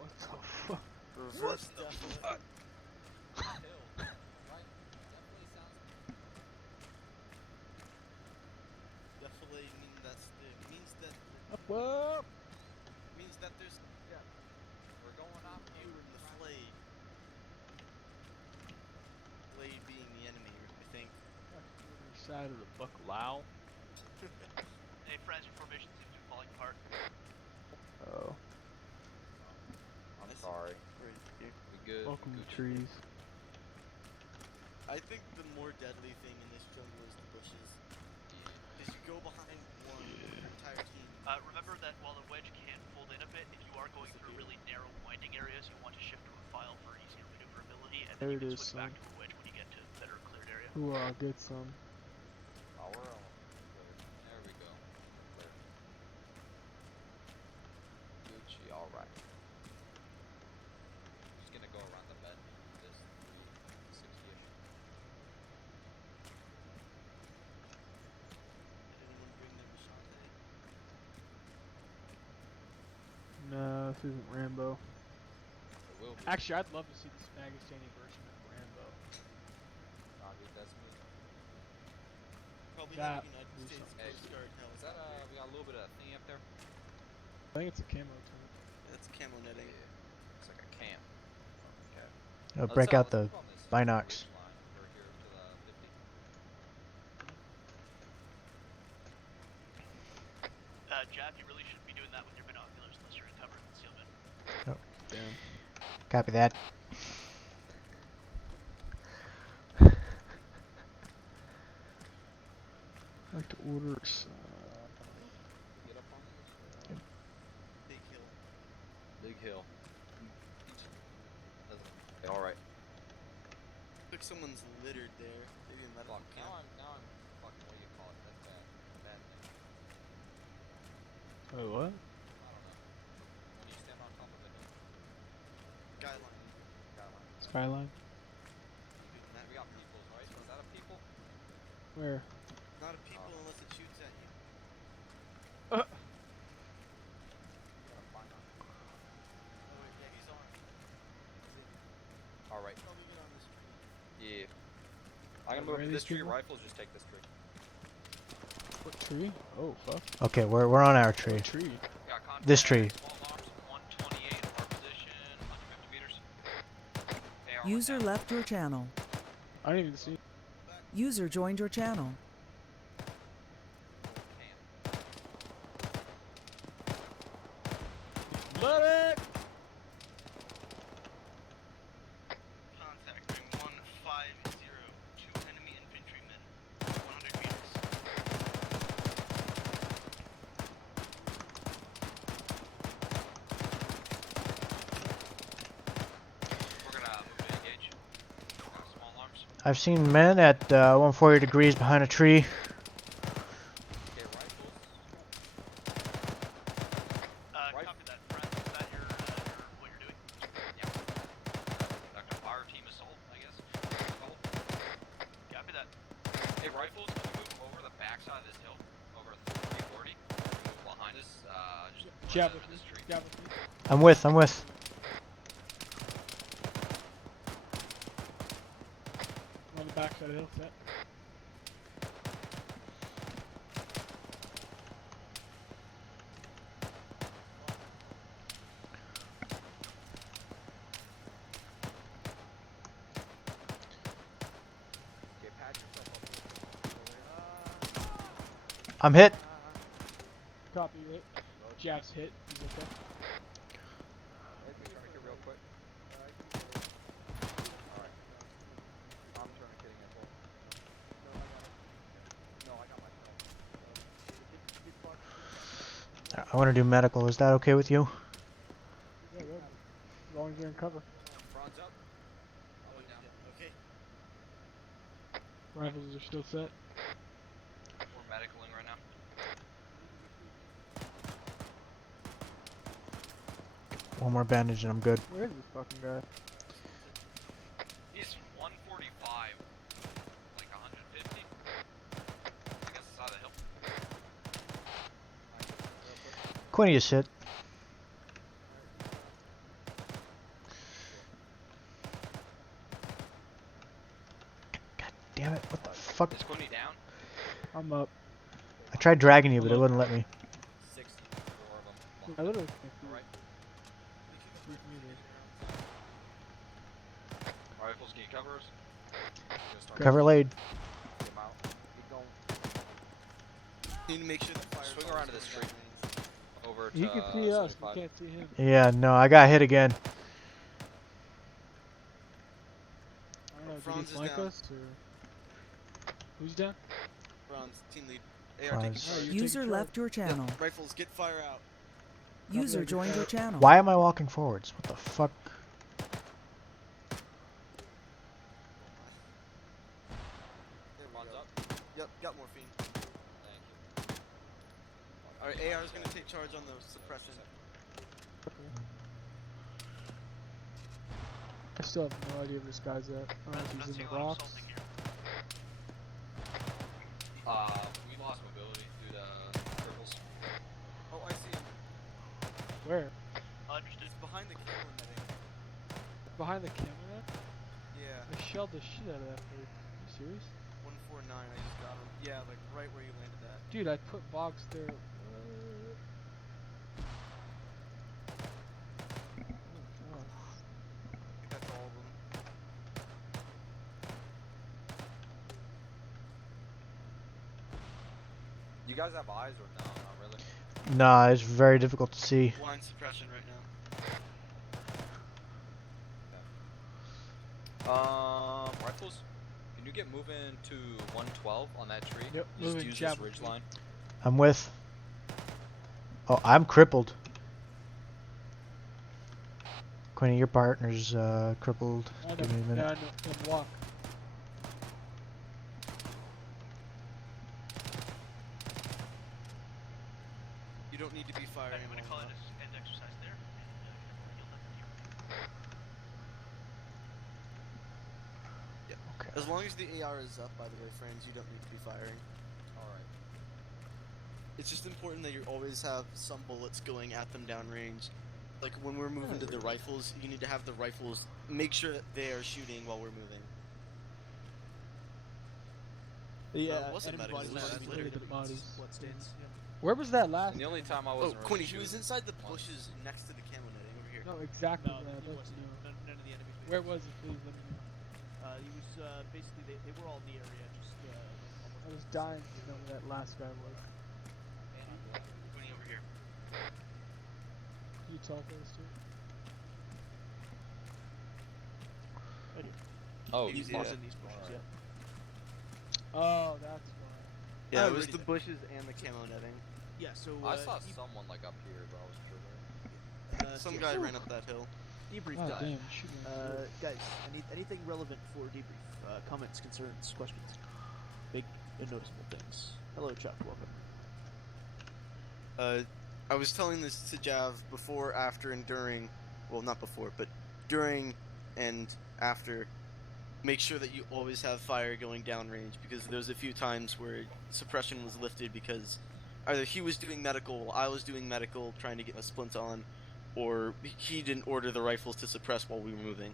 What the fuck? Reverse defilade. Defilade means that there's We're going off. you in the flayed. Flayed being the enemy, I think. Side of the buckalao. Hey friends, your formation seems to be falling apart. Oh. I'm sorry. We good. Welcome good. to trees. I think the more deadly thing in this jungle is the bushes. Because you go behind one, your entire team. Remember that while the wedge can fold in a bit, if you are going through really narrow winding areas, you want to shift to a file for easier maneuverability, and then There you it can is, switch back son. to a wedge when you get to a better cleared area. Hoorah, good son. Oh, we're all clear. There we go. Clear. Gucci, alright. Just gonna go around the bend. This 360-ish. Did anyone bring their machete? No, this isn't Rambo. It will be. Actually, I'd love to see the Spagistani version of Rambo. Nah, dude, that's me. Probably That not United was States Hey, Coast Guard is that we got a little bit of thingy up there? I think it's a camo tank. That's camo netting. Yeah. It's like a camp. Okay. Break out the let's move on this binocs. ridge line over here to the 50. Jav, you really shouldn't be doing that with your binoculars unless you're in cover and concealment. Oh. Damn. Copy that. I'd like to order some. Get up on this. Big hill. Big hill. Alright. Took someone's littered there. Maybe a medical Fuck, camp. now I'm fucking, what do you call it? That's bad. Bad thing. Oh, what? I don't know. When you stand on top of a hill. Skyline. Skyline. Skyline? We got people, right? Was that a people? Where? Not a people unless it shoots at you. Gotta find out. Oh wait, yeah, he's armed. Alright. Probably get on this tree. Yeah. I'm gonna move Where are to this these tree. people? Rifles, just take this tree. What tree? Oh, fuck. Okay, we're on our tree. What tree? Got contact, This tree. Small arms, 128 of our position, 150 meters. AR User went down. left your channel. I didn't even see. User joined your channel. Medic! Contact ring 150. 2 enemy infantrymen. 100 meters. We're gonna move to engage. Small arms. I've seen men at 140 degrees behind a tree. Okay, rifles. Copy that, friend. Is that what you're doing? Yeah. Conduct a fire team assault, I guess. Copy that. Hey, rifles, can you move over the backside of this hill? Over 340. Move behind us. Just Jab blend with into me. this tree. Jab with me. I'm with. On the back side of the hill, set. Okay, patch yourself up. I'm hit. Copy, right? Jab's hit. He's okay. Let's be tourniquet real quick. Alright. I'm tourniqueting as well. No, I got myself. I want to do medical. Is that okay with you? Yeah, good. As long as you're in cover. Bronze up. Oh, down. Okay. Rifles are still set. We're medicaling right now. One more bandage and I'm good. Where is this fucking guy? He's 145, like 150. I guess it's out of the hill. Quinny is shit. God damn it! What the fuck? Is Quinny down? I'm up. I tried dragging you, but it wouldn't let me. 64 of them. I literally can't see Right. it. Rifles, can you cover us? Cover laid. Get 'em out. Need to make sure the fire. Swing around to this tree. Over to He can see us. We 75. can't see him. Yeah, no, I got hit again. I don't know. Did Franz he is flank down. us or who's down? Bronze, team lead. AR Franz. taking Oh, charge. you're User taking left your channel. Yep, rifles, get fire out. User joined your channel. Why am I walking forwards? What the fuck? There we Bronze go. up. Yep, got morphine. Thank you. Alright, AR is gonna take charge on the suppression. I still have no idea where this guy's at. I don't know if I'm he's not in seeing the a lot of rocks. assaulting here. We lost mobility due to cripples. Oh, I see him. Where? Understood. It's behind the camo netting. Behind the camera? Yeah, I shelled the shit out of that bird. Are you serious? 149, I just got him. Yeah, like right where you landed at. Dude, I put box there. What? Oh, God. I think that's all of them. You guys have eyes or no? Not really. Nah, it's very difficult to see. Blind suppression right now. Rifles. Can you get moving to 112 on that tree? Yep, Just moving, use jab this with ridge me. line. I'm with. Oh, I'm crippled. Quinny, your partner's crippled. I know, Give me a minute. yeah, I know. And walk. You don't need to be firing. I'm gonna while call it up. an end exercise there. And you'll let them hear. Yep. As long as the AR is up, by the way, friends, you don't need to be firing. Alright. It's just important that you always have some bullets going at them downrange. Like when we're moving to the rifles, you need to have the rifles make sure that they are shooting while we're moving. Yeah, wasn't enemy medical, bodies it was are just littered the with bodies. bloodstains. Where was that last? And the only time I Oh, wasn't Quinny, really he was shooting inside the once. bushes next to the camo netting over here. No, exactly. No, where I'd he like to wasn't. know. None of the enemy. Where was he? Please let me know. He was basically they were all in the area, just I was dying to know where that last guy was. Quinny over here. Can you talk to us too? Oh, He's fuck. in these bushes. Yeah. Oh, that's why. Yeah, Oh, it was already the there. bushes and the camo netting. Yeah. So I saw someone like up here, but I wasn't sure where. Some guy ran up that hill. Debrief Oh, time. damn, shoot me. Guys, anything relevant for debrief? Comments, concerns, questions, big and noticeable things. Hello, Chuck. Welcome. I was telling this to Jav before, after, and during. Well, not before, but during and after. Make sure that you always have fire going downrange, because there's a few times where suppression was lifted because either he was doing medical, I was doing medical, trying to get a splint on, or he didn't order the rifles to suppress while we were moving.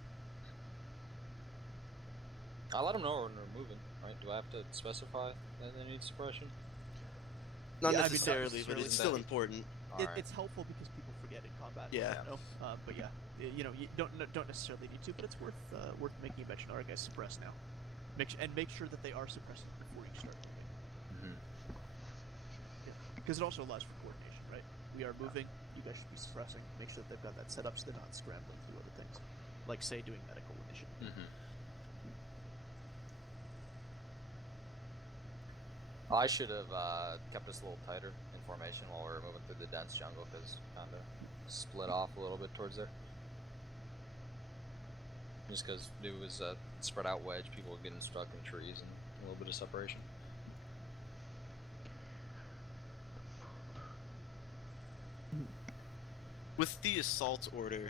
I let them know when we're moving, right? Do I have to specify that they need suppression? Not Yeah, I mean, not necessarily, but necessarily, it's but still that- important. Alright. It's helpful because people forget in combat. Yeah. You know? But yeah, you know, you don't necessarily need to, but it's worth making a mention. Our guys suppress now. Make sure that they are suppressing before you start moving. Because it also allows for coordination, right? We are moving. You guys should be suppressing. Make sure that they've got that set up so they're not scrambling through other things, like say doing medical initially. I should have kept us a little tighter in formation while we were moving through the dense jungle, because kind of split off a little bit towards there. Just because it was a spread out wedge, people were getting stuck in trees and a little bit of separation. with the assault order,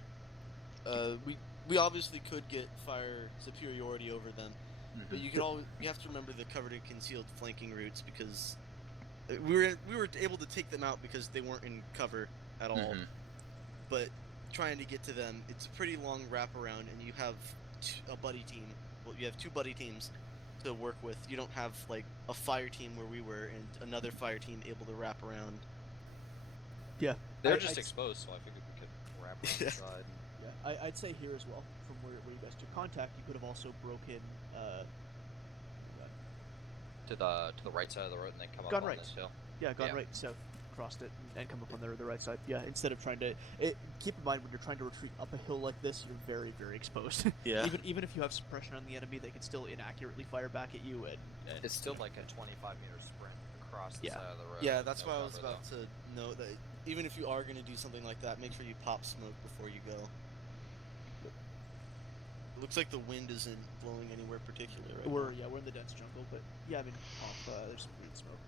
we obviously could get fire superiority over them, but you have to remember the covered and concealed flanking routes, because we were able to take them out because they weren't in cover at all. But trying to get to them, it's a pretty long wraparound, and you have a buddy team. Well, you have 2 buddy teams to work with. You don't have like a fire team where we were and another fire team able to wrap around. Yeah, They're just exposed, so I figured we could wrap around the side. Yeah, I'd say here as well, from where you guys took contact, you could have also broken To the right side of the road and then come up gone on right. this hill. Yeah, gone right south, crossed it, and come up on the right side. Yeah, instead of trying to keep in mind when you're trying to retreat up a hill like this, you're very, very exposed. Yeah. Even if you have suppression on the enemy, they can still inaccurately fire back at you, and It's still like a 25-meter sprint across the side of the road. Yeah, that's no why I was cover, about to note that even if you are going to do something like that, make sure you pop smoke before you go. It looks like the wind isn't blowing anywhere particular right now. we're in the dense jungle, but yeah, I mean, there's some green smoke.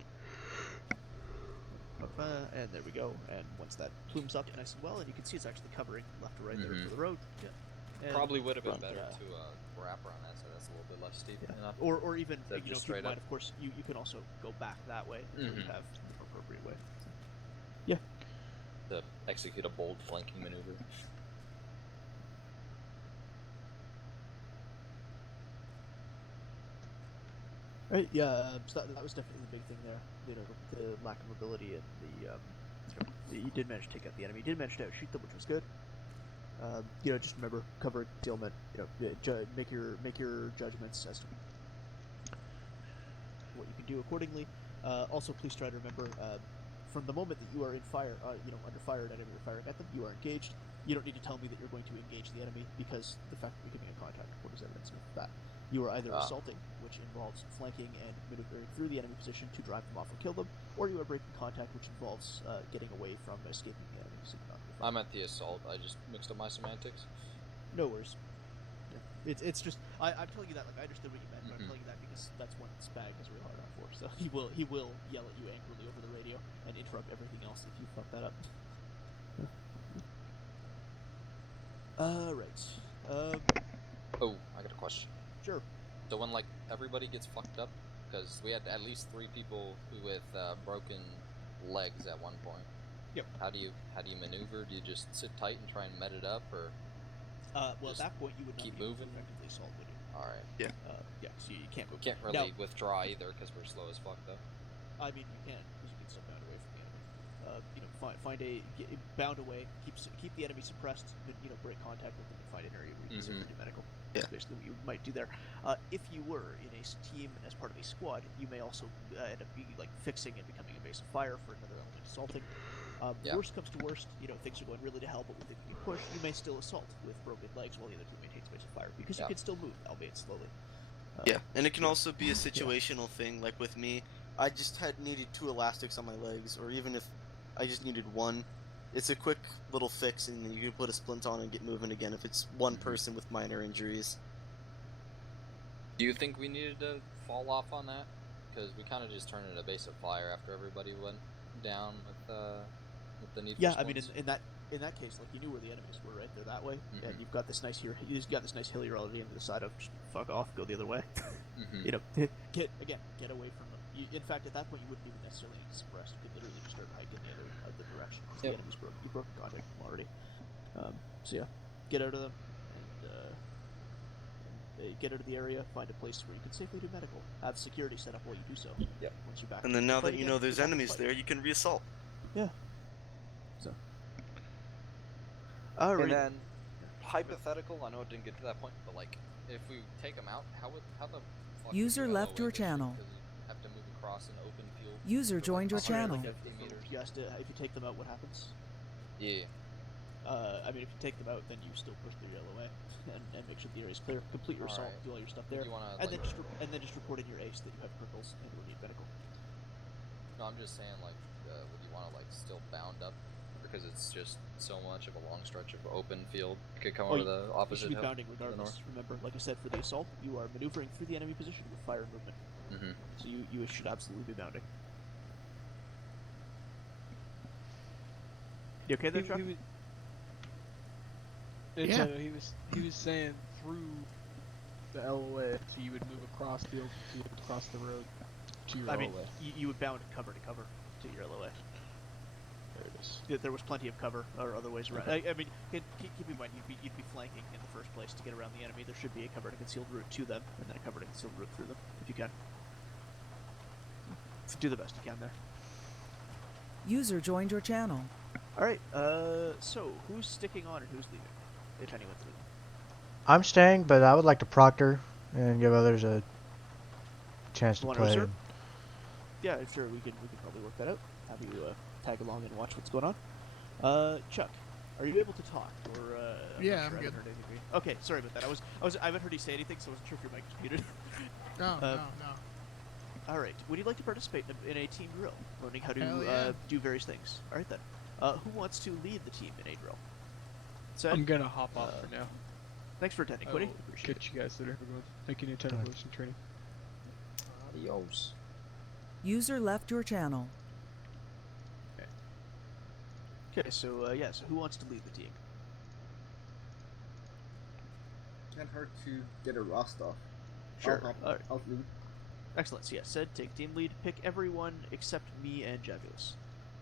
And there we go. And once that plumes up nice and well, and you can see it's actually covering left to right there for the road. Yeah. And Probably would have been better to wrap around that side. That's a little bit less steep enough. Or even Instead of keep just in straight mind, up. of course, you can also go back that way until you have the appropriate way. To execute a bold flanking maneuver. Right. Yeah. So that was definitely the big thing there. You know, the lack of mobility and you did manage to take out the enemy. You did manage to outshoot them, which was good. You know, just remember cover concealment. You know, make your judgments as to what you can do accordingly. Also, please try to remember from the moment that you are in fire, you know, under fire and enemy are firing at them, you are engaged. You don't need to tell me that you're going to engage the enemy, because the fact that you're giving a contact report is evidence of that. You are either assaulting, which involves flanking and maneuvering through the enemy position to drive them off or kill them, or you are breaking contact, which involves getting away from escaping the enemy. So I'm at the assault. I just mixed up my semantics. No worries. Yeah. It's just I'm telling you that, like, I understood what you meant, but I'm telling you that because that's one Spag is really hard on for. So he will yell at you angrily over the radio and interrupt everything else if you fuck that up. Right. Oh, I got a question. Sure. So when like everybody gets fucked up, because we had at least 3 people with broken legs at one point. Yep. How do you maneuver? Do you just sit tight and try and met it up, or? Well, at that point you would not keep be able to moving. effectively assault, would you? All right. Yeah. Yeah. So you can't move. Can't really withdraw either because we're slow as fuck though. I mean, you can, because you can still bound away from the enemy. You know, find bound away, keep the enemy suppressed, but, you know, break contact with them and find an area where you can safely do medical. That's basically what you might do there. If you were in a team as part of a squad, you may also end up being like fixing and becoming a base of fire for another element assaulting. Worst comes to worst, you know, things are going really to hell, but with it being pushed, you may still assault with broken legs while the other team maintains base of fire, because you can still move, albeit slowly. Yeah, and it can also be a situational thing. Like with me, I just needed 2 elastics on my legs, or even if I just needed 1, it's a quick little fix, and you can put a splint on and get moving again if it's one person with minor injuries. Do you think we needed to fall off on that? Because we kind of just turned it a base of fire after everybody went down with the need. Yeah, for I mean, splints. in that case, like, you knew where the enemies were, right? They're that way, and you've got this nice hill. You've got this nice hill you're already into the side of. Just fuck off, go the other way. You know, get away from them. In fact, at that point, you wouldn't even necessarily need to suppress. You could literally just start hiking the other direction. The enemies broke. You broke contact with them already. So yeah, get out of them and get out of the area. Find a place where you can safely do medical. Have security set up while you do so. Yep. Once you're back. And then now Fight that you again, know there's go back and enemies fight. there, you can reassault. Yeah. So. And then, hypothetical. I know it didn't get to that point, but like, if we take them out, how the fuck User do we left go your with this? channel. Because you have to move across an open field. User for, joined your 150 channel. meters. You asked if you take them out, what happens? Yeah. I mean, if you take them out, then you still push the yellow way and make sure the area is clear. Complete your assault, do all your stuff there, You wanna, and like, then just report in your ace that you have cripples and will need medical. No, I'm just saying, like, would you want to like still bound up because it's just so much of a long stretch of open field? You could come over the You opposite should be hill. bounding regardless. Remember, like I said, for the assault, you are maneuvering through the enemy position with fire movement. So you should absolutely be bounding. You okay there, Chuck? So he was saying through the LOA, so you would move across the open field, across the road to your I LOA. mean, you would bound cover to cover to your LOA. There it is. There was plenty of cover or other ways around. Okay. I mean, keep in mind you'd be flanking in the first place to get around the enemy. There should be a covered and concealed route to them, and then a covered and concealed route through them if you can. So do the best you can there. User joined your channel. All right. So who's sticking on and who's leaving, if anyone's leaving? I'm staying, but I would like to proctor and give others a chance to Want play. reserve? Yeah, sure. We can probably work that out. Have you tag along and watch what's going on. Chuck, are you able to talk? Or Yeah, not I'm sure, I good. haven't heard anything. Okay, sorry about that. I haven't heard you say anything, so I wasn't sure if your mic was muted. No. All right. Would you like to participate in a team drill, learning how Hell to yeah. do various things? All right then. Who wants to lead the team in a drill? I'm gonna hop off for now. Thanks for attending, I Quiddy. will Appreciate catch you guys later, everyone. Thank you, Nintendo, for listening training. Adios. User left your channel. Okay, so so who wants to lead the team? Can't hurt to get a Rust off. Sure. I'll All right. I'll lead. Excellent. So yeah, said take team lead. Pick everyone except me and Jabulous.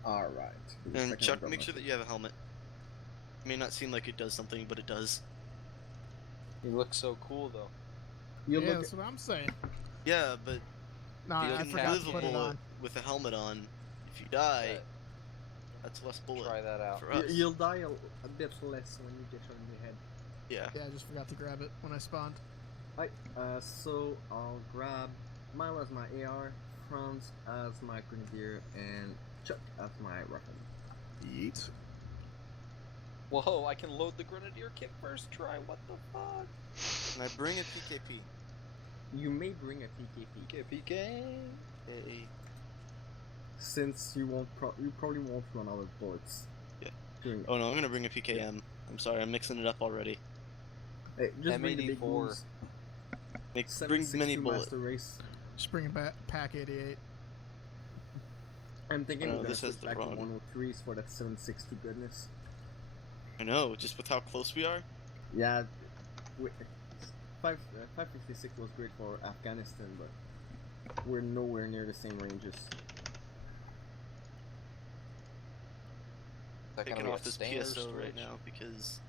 All right. And Chuck, make sure that you have a helmet. It may not seem like it does something, but it does. You look so cool though. Yeah, that's what I'm saying. Yeah, but Nah, you I can forgot live to a put it bullet on. with a helmet on. If you die, that's less bullet. Try that out. For us. You'll die a bit less when you get shot in the head. Yeah. Yeah, I just forgot to grab it when I spawned. Right. So I'll grab Milo as my AR, Franz as my grenadier, and Chuck as my rifle. Yeet. Whoa, I can load the grenadier kit first try. What the fuck? Can I bring a PKP? You may bring a PKP. PK. Hey. Since you probably won't run out of bullets. Yeah. During Oh no, I'm gonna bring a PKM. I'm sorry, I'm mixing it up already. Hey, just bring the big booze. Bring many 7.62 bullets. Master Race. Just bring it back, pack 88. I'm thinking Oh, we're gonna this has switch the back to wrong- 103s for that 7.62 goodness. I know, just with how close we are. Yeah, 556 was great for Afghanistan, but we're nowhere near the same ranges. That Taking gonna be off a this standard PSO right storage? now because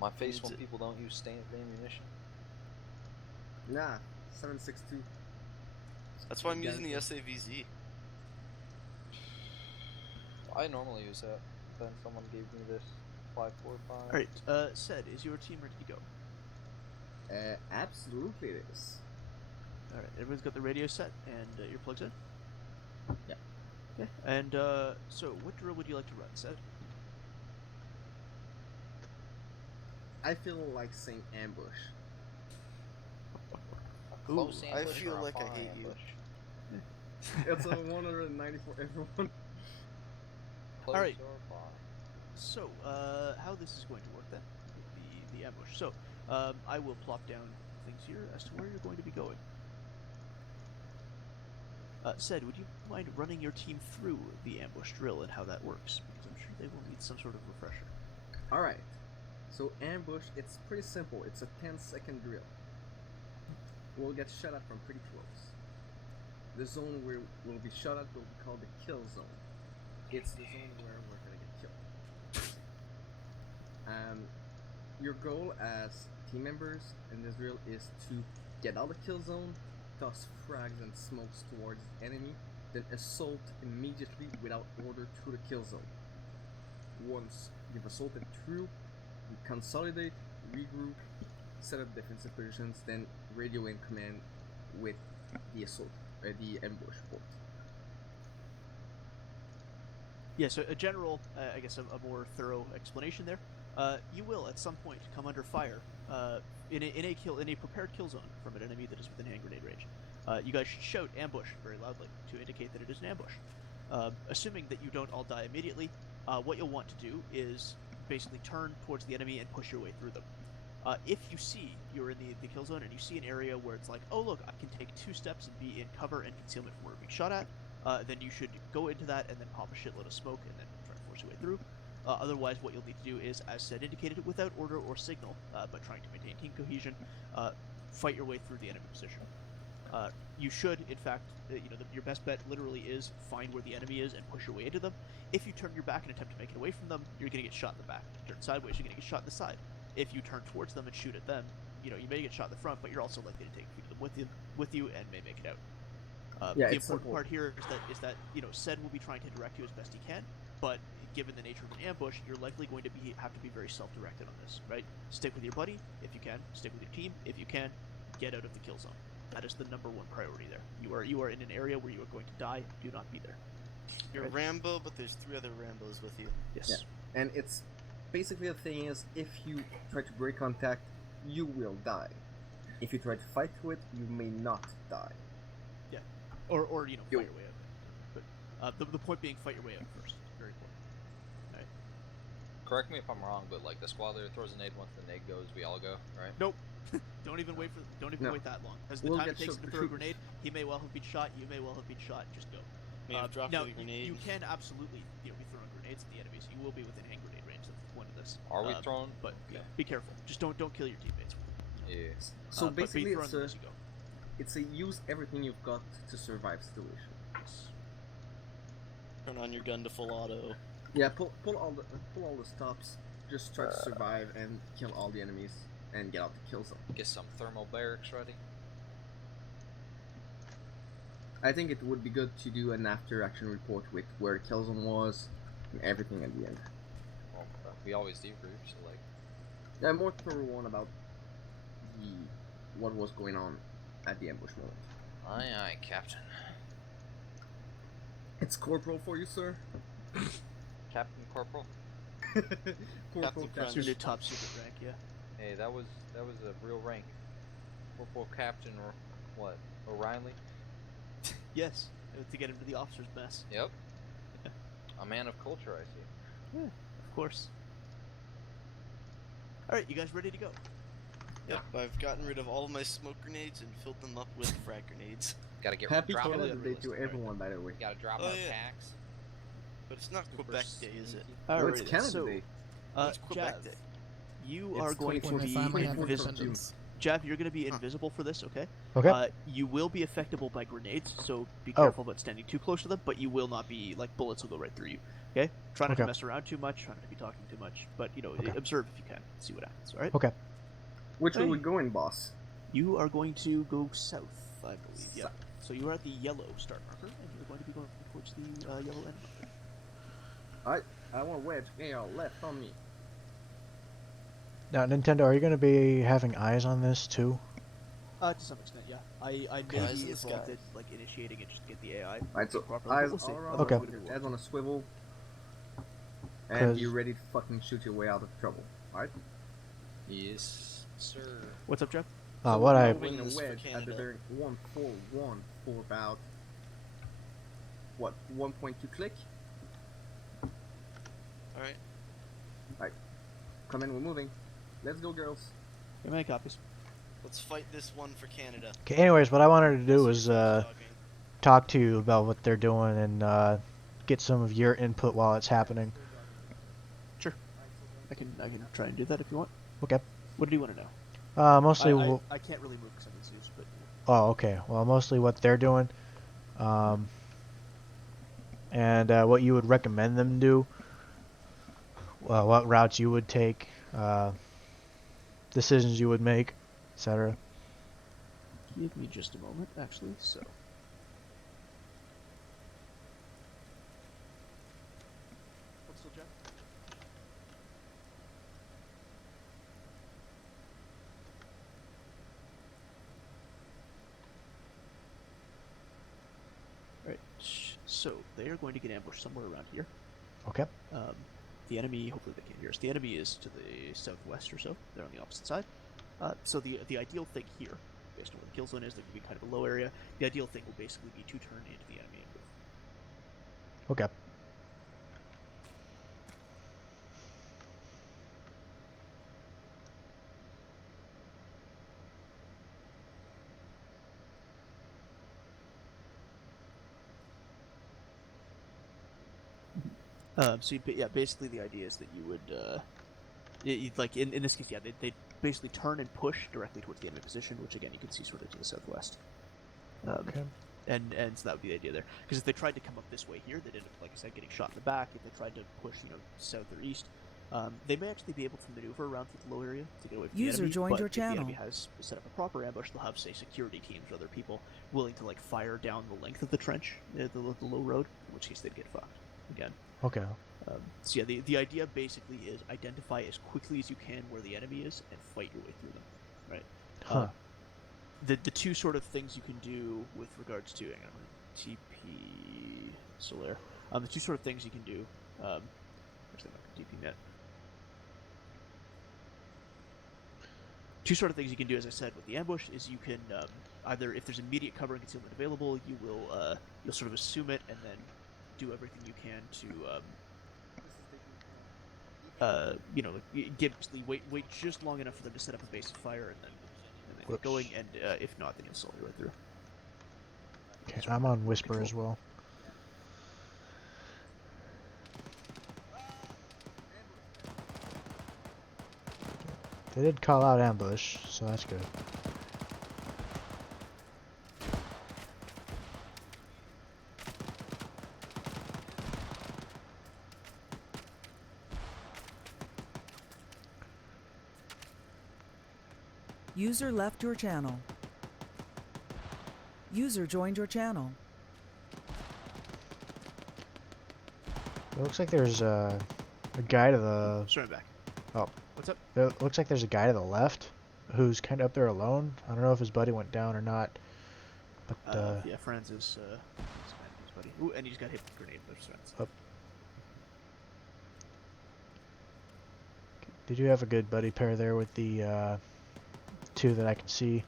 My face needs when it. people don't use standard ammunition. Nah, 7.62. That's why I'm using the SAVZ. I normally use that. Then someone gave me this 545. All right. Said, is your team ready to go? Absolutely it is. All right. Everyone's got the radio set and earplugs in. Yeah. Okay. And so, what drill would you like to run, Said? I feel like saying ambush. Close I ambush feel or a like I far hate ambush? It's a 190 for everyone. Close All right. or far? So, how this is going to work then? The ambush. So, I will plop down things here as to where you're going to be going. Said, would you mind running your team through the ambush drill and how that works? Because I'm sure they will need some sort of refresher. Alright. So ambush, it's pretty simple. It's a 10-second drill. We'll get shot at from pretty close. The zone where we'll be shot at will be called the kill zone. It's the zone where we're gonna get killed. Your goal as team members in this drill is to get out of the kill zone, toss frags and smokes towards the enemy, then assault immediately without order to the kill zone. Once you've assaulted through, you consolidate, regroup, set up defensive positions, then radio in command with the assault, the ambush port. Yeah, so a general, I guess a more thorough explanation there. You will at some point come under fire in a prepared kill zone from an enemy that is within hand grenade range. You guys should shout ambush very loudly to indicate that it is an ambush. Assuming that you don't all die immediately, what you'll want to do is basically turn towards the enemy and push your way through them. If you see you're in the kill zone and you see an area where it's like, oh look, I can take 2 steps and be in cover and concealment from where we're being shot at, then you should go into that and then pop a shitload of smoke and then try to force your way through. Otherwise, what you'll need to do is, as said, indicated without order or signal, but trying to maintain team cohesion, fight your way through the enemy position. You should, in fact, your best bet literally is find where the enemy is and push your way into them. If you turn your back and attempt to make it away from them, you're going to get shot in the back. If you turn sideways, you're going to get shot in the side. If you turn towards them and shoot at them, you may get shot in the front, but you're also likely to take a few of them with you and may make it out. The important part here is that Sed will be trying to direct you as best he can, but given the nature of an ambush, you're likely going to have to be very self-directed on this, right? Stick with your buddy if you can. Stick with your team if you can. Get out of the kill zone. That is the number one priority there. You are in an area where you are going to die. Do not be there. You're right? Rambo, but there's 3 other Rambos with you. Yes. Yeah. And it's basically the thing is, if you try to break contact, you will die. If you try to fight through it, you may not die. Yeah. Or fight your way out. But the point being, fight your way out first. Very important. Right. Correct me if I'm wrong, but like the squad leader throws a nade, once the nade goes, we all go, right? Nope. Don't even wait that long. Because the time it takes to throw a grenade, he may well have been shot. You may well have been shot. Just go. May have dropped now, the grenade. You can absolutely be throwing grenades at the enemies. You will be within hand grenade range. That's the point of this. Are we throwing? But be careful. Just don't kill your teammates. Yeah. So basically, it's it's a use everything you've got to survive situation. Turn on your gun to full auto. Yeah, pull all the stops. Just try to survive and kill all the enemies and get out the kill zone. Get some thermal barracks ready. I think it would be good to do an after action report with where the kill zone was and everything at the end. Well, we always debrief, so like. Yeah, more thorough one about what was going on at the ambush moment. Aye, aye, Captain. It's corporal for you, sir. Captain Corporal. Corporal That's your new top secret rank, yeah. Hey, that was a real rank. Corporal Captain or what? O'Reilly. Yes, to get into the officer's mess. Yep. A man of culture, I see. Yeah, of course. All right, you guys ready to go? Yep, I've gotten rid of all of my smoke grenades and filled them up with frag grenades. Gotta get Happy drop Canada it. Day to everyone, by the way. Gotta drop our packs. But it's not Quebec Day, is it? No, it's Canada Day. It's Quebec Jav, Day. you It's are going to 24th be 24th of invisible. June. Jav, you're going to be invisible for this, okay? Okay. You will be affectable by grenades, so be careful about standing too close to them, but you will not be, bullets will go right through you, okay? Try not to mess around too much, try not to be talking too much, but, observe if you can, see what happens, alright? Okay. Which way we going, boss? You are going to go south, I believe, yeah. So you are at the yellow start marker, and you're going to be going towards the yellow end marker. I want wedge AR left on me. Now, Nintendo, are you going to be having eyes on this too? To some extent, yeah. I may Eyes in be the involved sky. in initiating it just to get the AI Right, so properly. eyes We'll see. all around, Okay. with your head on a swivel, and 'Cause- be ready to fucking shoot your way out of trouble. Alright? Yes, sir. What's up, Jeff? What I Moving a Wings for wedge at the Canada. very 141 for about 1.2 click. Alright. Come in, we're moving. Let's go, girls. How many copies? Let's fight this one for Canada. Okay. Anyways, what I wanted to do was Talking. talk to you about what they're doing and get some of your input while it's happening. Sure. I can try and do that if you want. Okay. What do you want to know? Mostly. I can't really move because I'm in Zeus, but. Oh, okay. Well, mostly what they're doing, and what you would recommend them do. What routes you would take, decisions you would make, etc. Give me just a moment, actually. So. What's still, Jeff? Right. So they are going to get ambushed somewhere around here. Okay. The enemy, hopefully they can't hear us. The enemy is to the southwest or so. They're on the opposite side. So the ideal thing here, based on where the kill zone is, that could be kind of a low area. The ideal thing will basically be to turn into the enemy and move. Okay. Yeah, basically the idea is that you would, like in this case, yeah, they basically turn and push directly towards the enemy position, which again you can see sort of to the southwest. Okay. And so that would be the idea there. Because if they tried to come up this way here, they'd end up, like I said, getting shot in the back. If they tried to push, south or east, they may actually be able to maneuver around through the low area to get away from User the enemy. joined But your if the channel. enemy has set up a proper ambush, they'll have, say, security teams or other people willing to like fire down the length of the trench, the low road. In which case they'd get fucked again. Okay. So yeah, the idea basically is identify as quickly as you can where the enemy is and fight your way through them, right? Huh. The two sort of things you can do with regards to TP Solaire. The two sort of things you can do. Actually, not TP net. Two sort of things you can do, as I said, with the ambush is you can either, if there's immediate cover and concealment available, you'll sort of assume it and then do everything you can to wait just long enough for them to set up a base of fire and then get going, and if not, then you'll solve your way through. Okay, I'm on Whisper as well. They did call out ambush, so that's good. User left your channel. User joined your channel. It looks like there's a guy to the... Sorry, I'm back. Oh. What's up? It looks like there's a guy to the left who's kind of up there alone. I don't know if his buddy went down or not. But, yeah, Franz is his buddy. Ooh, and he's got hit with a grenade, but Franz. Up. Did you have a good buddy pair there with the two that I can see?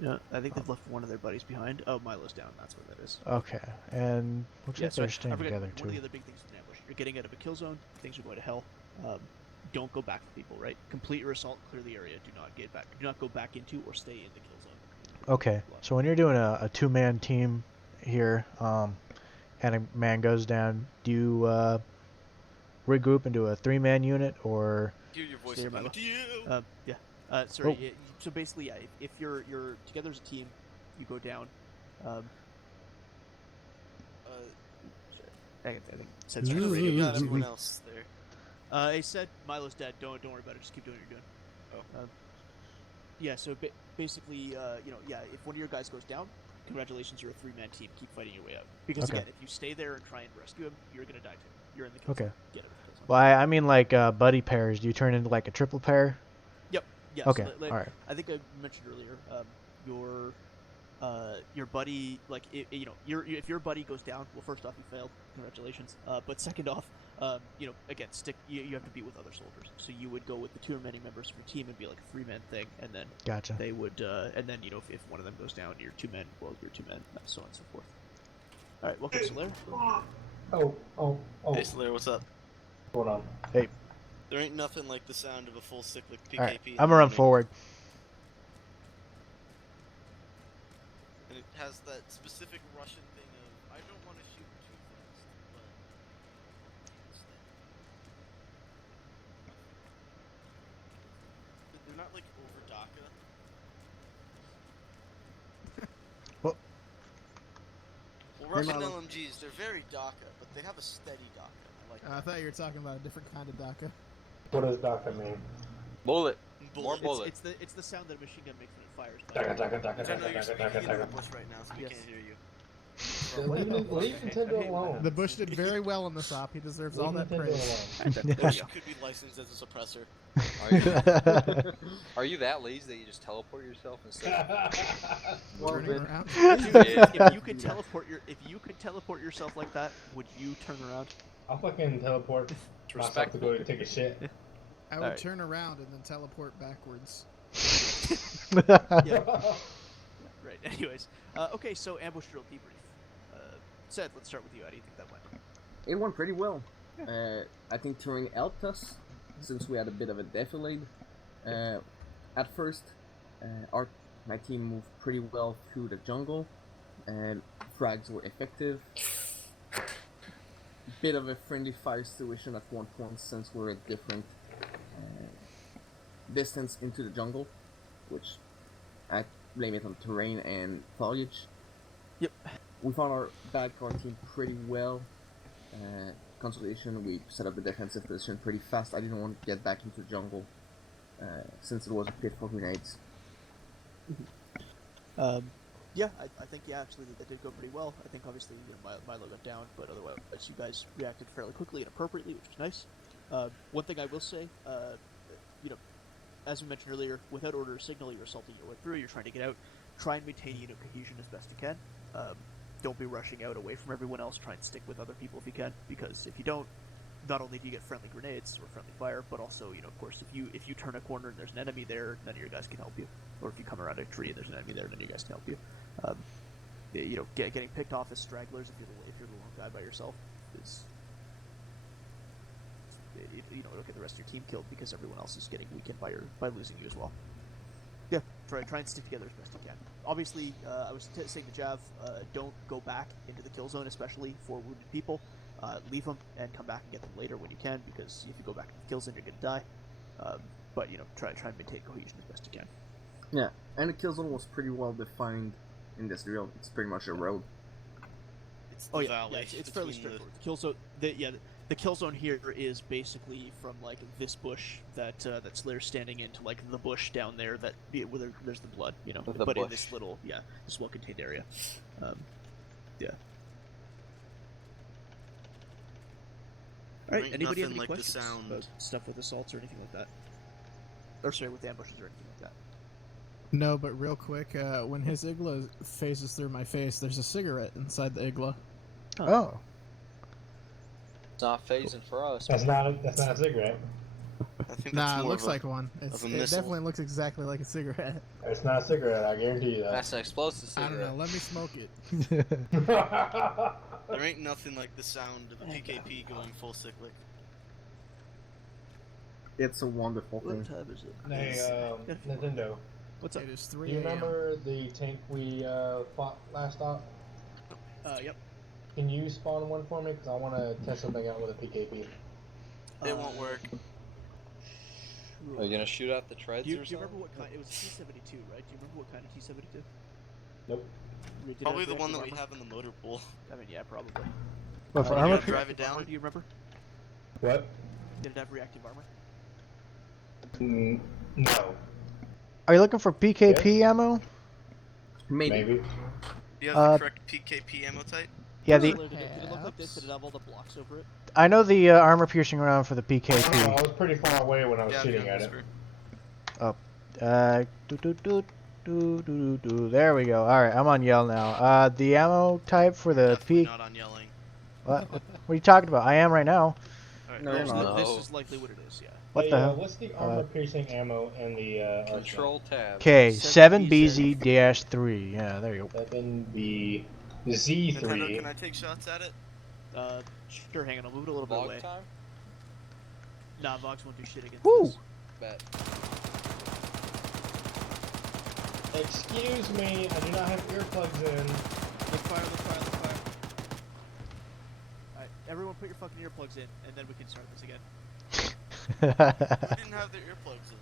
Yeah, I think they've left one of their buddies behind. Oh, Milo's down. That's what that is. Okay, and looks like so they're staying together one too. of the other big things in ambush, you're getting out of a kill zone. Things are going to hell. Don't go back to people. Right? Complete your assault. Clear the area. Do not get back. Do not go back into or stay in the kill zone. Okay, so when you're doing a two-man team here, and a man goes down, do you regroup into a three-man unit or? Hear your voice Stay here, coming Milo. to you. Yeah. Sorry. Oh. So basically, yeah. If you're together as a team, you go down. I think it said I sorry. don't think you got everyone else there. I said Milo's dead. Don't worry about it. Just keep doing what you're doing. Oh. Yeah. So basically, if one of your guys goes down, congratulations, you're a three-man team. Keep fighting your way out. Because Okay. again, if you stay there and try and rescue him, you're gonna die too. You're in the kill Okay. zone. Get it. Kill zone. Well, I mean like buddy pairs. Do you turn into like a triple pair? Yep. Yeah. Okay. So, All right. I think I mentioned earlier, your buddy, like if your buddy goes down, well, first off, you failed. Congratulations. But second off, again, you have to be with other soldiers. So you would go with the two remaining members of your team and be like a three-man thing, and then Gotcha. they would, and then if one of them goes down, you're two men. Well, you're two men, so on and so forth. All right, welcome, Solaire. Oh. Hey, Slayer, what's up? Hold on. Hey. There ain't nothing like the sound of a full cyclic PKP. All right. in I'm the gonna run morning. forward. And it has that specific Russian thing of, I don't want to shoot too fast, but... They're not like over DACA. What? Well, Russian Milo. LMGs, they're very DACA, but they have a steady DACA. I like I thought you were talking about a different kind of DACA. What does DACA mean? Bullet. More It's- bullet. It's the sound that a machine gun makes when it fires. Which I know you're speaking into the bush right now, so we Yes. can't hear you. Leave Nintendo alone. The Bush did very well in this op. He deserves all that Leave praise. Nintendo Bush could be licensed as a suppressor. Are you that lazy that you just teleport yourself instead of Turning around. If you could teleport yourself like that, would you turn around? I'll fucking teleport myself to go and take a shit. I would Alright. turn around and then teleport backwards. Yeah. Right. Anyways, okay. So ambush drill debrief. Seth, let's start with you. How do you think that went? It went pretty well. I think terrain helped us since we had a bit of a defilade. At first, my team moved pretty well through the jungle, and frags were effective. bit of a friendly fire situation at one point since we're at different distance into the jungle, which I blame it on terrain and foliage. Yep. We found our bad car team pretty well. Consolidation, we set up a defensive position pretty fast. I didn't want to get back into the jungle since it was a pit for grenades. Yeah, I think actually that did go pretty well. I think obviously Milo got down, but otherwise you guys reacted fairly quickly and appropriately, which was nice. One thing I will say, as we mentioned earlier, without order or signal, you're assaulting your way through. You're trying to get out. Try and maintain cohesion as best you can. Don't be rushing out away from everyone else. Try and stick with other people if you can, because if you don't, not only do you get friendly grenades or friendly fire, but also, of course, if you turn a corner and there's an enemy there, none of your guys can help you. Or if you come around a tree and there's an enemy there, none of you guys can help you. Getting picked off as stragglers if you're the lone guy by yourself is, it'll get the rest of your team killed because everyone else is getting weakened by losing you as well. Yeah, try and stick together as best you can. Obviously, I was saying to Jav, don't go back into the kill zone, especially for wounded people. Leave them and come back and get them later when you can, because if you go back to the kill zone, you're gonna die. But try and maintain cohesion as best you can. Yeah, and the kill zone was pretty well defined in this drill. It's pretty much a road. It's the valley. It's fairly straightforward. The kill zone, the kill zone here is basically from like this bush that Slayer's standing into, like the bush down there where there's the blood, but in this little this well-contained area. Yeah. All right. Anybody have any questions about stuff with assaults or anything like that? Or sorry, with ambushes or anything like that? No, but real quick, when his igloo phases through my face, there's a cigarette inside the igloo. Oh. It's not phasing for us. That's not a cigarette. I think Nah, it looks like one. It definitely looks exactly like a cigarette. It's not a cigarette, I guarantee you that. That's an explosive cigarette. I don't know, let me smoke it. There ain't nothing like the sound of a PKP going full cyclic. It's a wonderful thing. What time is it? Hey, Nintendo. What's up? It is 3 Do you a.m. remember the tank we fought last stop? Yep. Can you spawn one for me? Because I want to test something out with a PKP. It won't work. Are you gonna shoot out the treads do you or something? remember what kind? It was T-72, right? Do you remember what kind of T-72? Nope. Probably the one that we have in the motor pool. I mean, yeah, probably. What, for You armor? gotta drive it down. Do you remember? What? Did it have reactive armor? No. Are you looking for PKP ammo? Maybe. Do you have the correct PKP ammo type? Yeah, Did it look like this? Did it have all the blocks over it? I know the armor piercing round for the I PKP. was pretty far away when I was shooting at it. Oh, there we go. All right, I'm on yell now. The ammo type for the Definitely not on yelling. What? What are you talking about? I am right now. Right, No, you're not. This is likely what it is. Yeah. What the hell? What's the armor piercing ammo in the Control tab. Okay, 7BZ-3. Yeah, there you go. 7B Nintendo, Z3. can I take shots at it? Sure. Hang on. I'll move it a little bit Log away. time? Nah, Vox won't do shit against Woo! this. Bet. Excuse me, I do not have earplugs in. Look fire. Alright, everyone put your fucking earplugs in, and then we can start this again. We didn't have the earplugs in.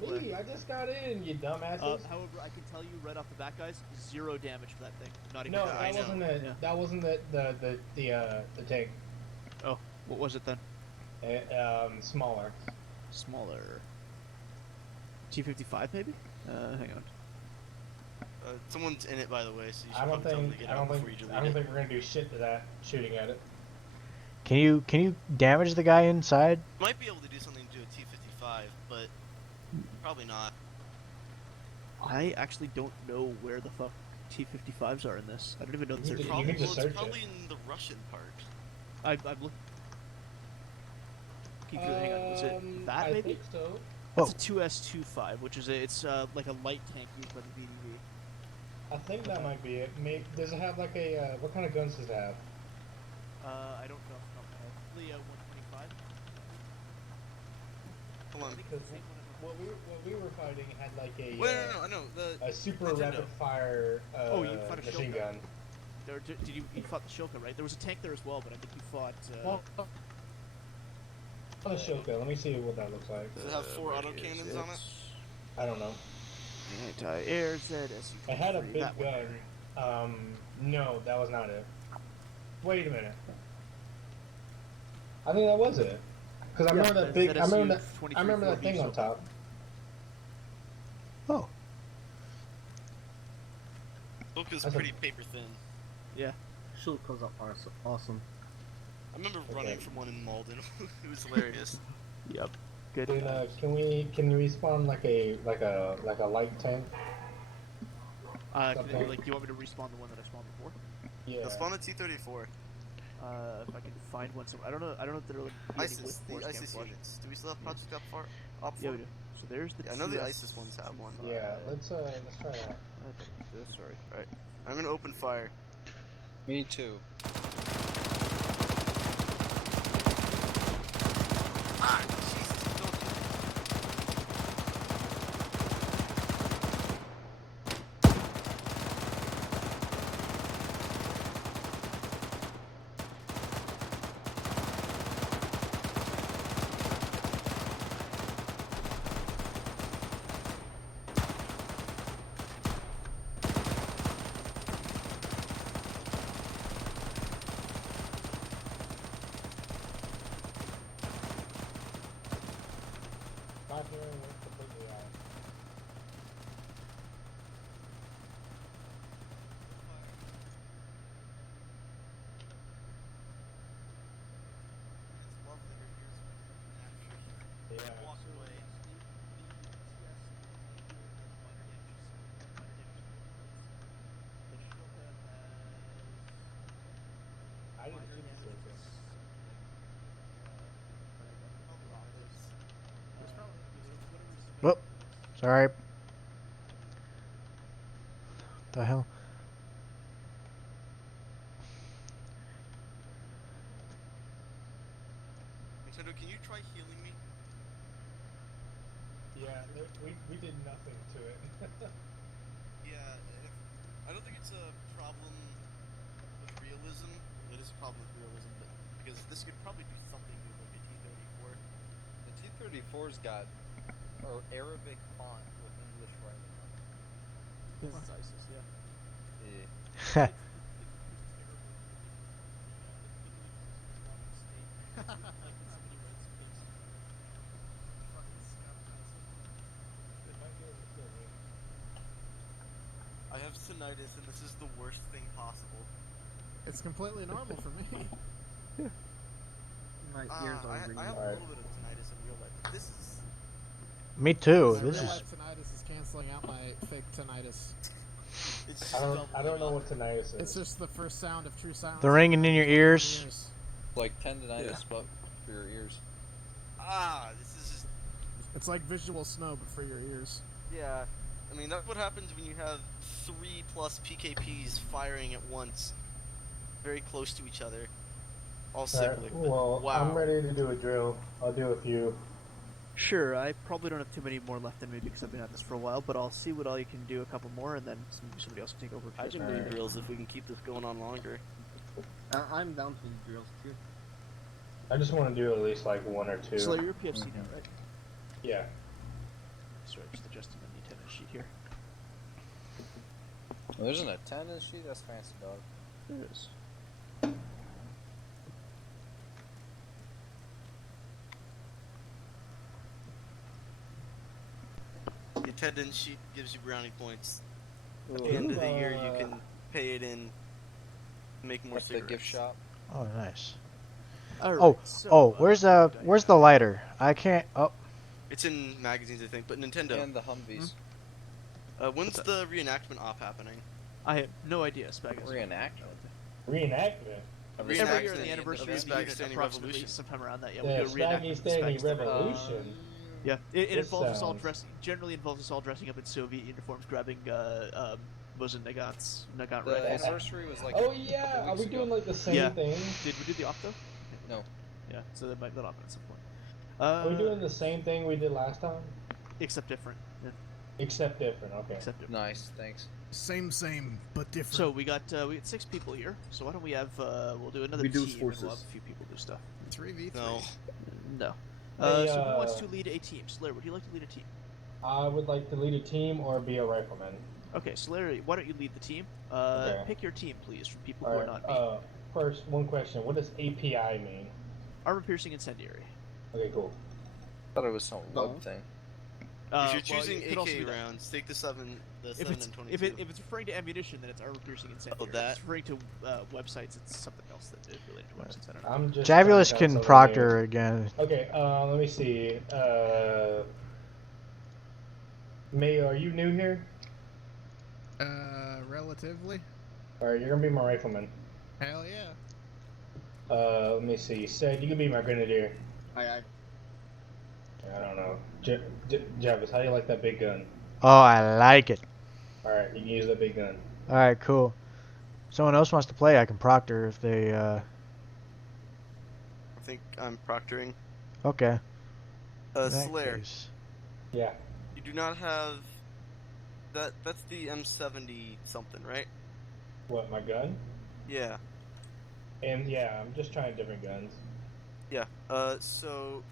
Me, I just got in, you dumbasses. However, I can tell you right off the bat, guys, 0 damage for that thing. Not even. No, that wasn't it. Yeah. That wasn't the tank. Oh, what was it then? Smaller. Smaller. T-55 maybe? Hang on. Someone's in it, by the way, so you should I don't probably tell them to get out before you delete think it. we're gonna do shit to that shooting at it. Can you damage the guy inside? Might be able to do something to a T-55, but probably not. I actually don't know where the fuck T-55s are in this. I don't even know You these are. could- Probably, just well, search it's probably in the Russian part. I'm looking. Keep going. Hang on. Was it that I maybe? think so. That's a 2S25, which is it's like a light tank used by the VDV. I think that might be it. Maybe, does it have like a what kind of guns does it have? I don't know. Probably 125. Hold on. Because what we were fighting had like a Wait, no, the a super Nintendo. rapid fire Oh, you found a machine shotgun. gun. or did you fought the Shilka, right? There was a tank there as well, but I think you fought. Oh, Shilka. Let me see what that looks like. Does it have 4 autocannons on it? I don't know. Anti-air ZSU. It had a big gun. No, that was not it. Wait a minute. I think that was it. Because I remember that big. I remember that thing on top. Oh. Shilka's That's pretty paper thin. Yeah. Shilkas are awesome. I remember running from one in Malden. It was hilarious. Yep. Good. Can we respawn like a light tank? Like you want me to respawn the one that I spawned before? Yeah. Let's spawn a T-34. If I can find one somewhere. I don't know if they're like ISIS, the ISIS units. Do we still have Project Op 4? Yeah, we do. So there's the. I know the ISIS ones have one. Yeah, let's try that. Sorry. Alright. I'm gonna open fire. Me too. Ah, Jesus, don't. Not hearing what's completely out. Yeah. I didn't see the surface. Whoop. Sorry. The hell? Nintendo, can you try healing me? Yeah, we did nothing to it. Yeah, I don't think it's a problem with realism. It is a problem with realism, but because this could probably do something with like a T-34. The T-34's got Arabic font with English writing on it. This is ISIS, yeah. Yeah. I have tinnitus, and this is the worst thing possible. It's completely normal for me. My ears are ringing. I have a little bit of tinnitus in real life, but this is. Me too. My This real is. life tinnitus is canceling out my fake tinnitus. It's I don't know what tinnitus is. It's just the first sound of true silence. The ringing in your ears. Like tendonitis, but for your ears. This is just. It's like visual snow, but for your ears. Yeah. I mean, that's what happens when you have 3+ PKPs firing at once, very close to each other, all cyclic. Well, wow. I'm ready to do a drill. I'll do a few. Sure, I probably don't have too many more left in me because I've been at this for a while, but I'll see what all you can do, a couple more, and then somebody else can take over. I can do drills if we can keep this going on longer. I'm down to do drills too. I just want to do at least like 1 or 2. So you're PFC now, right? Yeah. Sorry, just adjusting the attendance sheet here. Well, there's an attendance sheet? That's fancy, dog. There is. The attendance sheet gives you brownie points. At the end of the year, you can pay it in, make more At the cigarettes. gift shop. Oh, nice. Alright, Where's the lighter? I can't. Oh. It's in magazines, I think, but Nintendo. And the Humvees. When's the reenactment op happening? I have no idea, Spagistan. Reenactment? Reenactment? Every year on the anniversary of the unit, Spagistan approximately Revolution. sometime around that. Yeah, The we do a reenactment of the Spagistan Spagistan Revolution. Yeah, it This involves us all sounds- dressing. Generally involves us all dressing up in Soviet uniforms, grabbing was it Nagant's Nagant The red. anniversary was like. Oh yeah, are we doing like the same Yeah. thing? Did we do the Octo? No. Yeah, so that might happen at some point. Are we doing the same thing we did last time? Except different. Yeah. Except different, okay. Except different. Nice, thanks. Same, but different. So we got 6 people here. So why don't we have we'll do another Reduce team and we'll have forces. a few people do stuff. 3v3. No. No. Hey, So who wants to lead a team? Slayer, would you like to lead a team? I would like to lead a team or be a rifleman. Okay, Slayer, why don't you lead the team? Okay. Pick your team, please, from people who All are right. not me. First, one question. What does API mean? Armor-piercing incendiary. Okay, cool. Thought it was some web thing. If you're Well, choosing it could also AK be that. rounds, take the 7 If and it's 22. if it's referring to ammunition, then it's armor-piercing incendiary. that. If it's referring to websites, it's something else that is related to websites. I don't know. I'm just Javulus trying can something proctor new. again. Okay, let me see. May, are you new here? Relatively. Alright, you're gonna be my rifleman. Hell yeah. Let me see. Said you can be my grenadier. Aye. I don't know. Javis, how do you like that big gun? Oh, I like it. Alright, you can use that big gun. All right, cool. Someone else wants to play, I can proctor if they. I think I'm proctoring. Okay. In that Slayer. case. Yeah. You do not have that's the M70 something, right? What, my gun? Yeah. And yeah, I'm just trying different guns. Yeah. So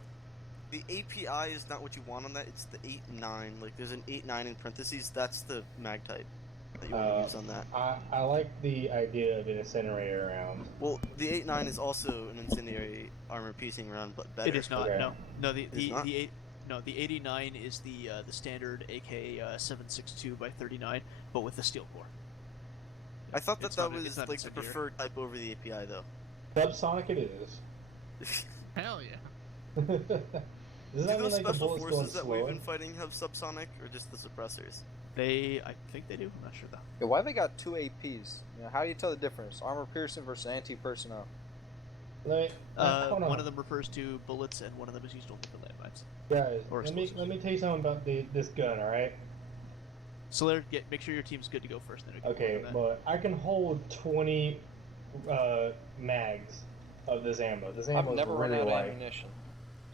the API is not what you want on that. It's the 8.9. Like there's an 8.9 in parentheses. That's the mag type that you want to use on that. I like the idea of an incinerator round. Well, the 8.9 is also an incendiary armor piercing round, but better. It is not. Okay. No. The It's not? 89 is the standard AK 7.62 by 39, but with the steel core. I thought that It's that not- it's was not like the incendiary. preferred type over the API though. Subsonic it is. Hell yeah. Does Do that mean those like the special bullets going forces that we've slower? been fighting have subsonic, or just the suppressors? I think they do. I'm not sure though. Yeah, why they got 2 APs? You know, how do you tell the difference? Armor piercing versus anti-personnel. Hold on. One of them refers to bullets, and one of them is used only for landmines. Guys, Or let me explosives. tell you something about this gun, alright? Slayer, make sure your team's good to go first. Then we can Okay, work on that. but I can hold 20 mags of this ammo. This ammo I've never is run really out of light. ammunition.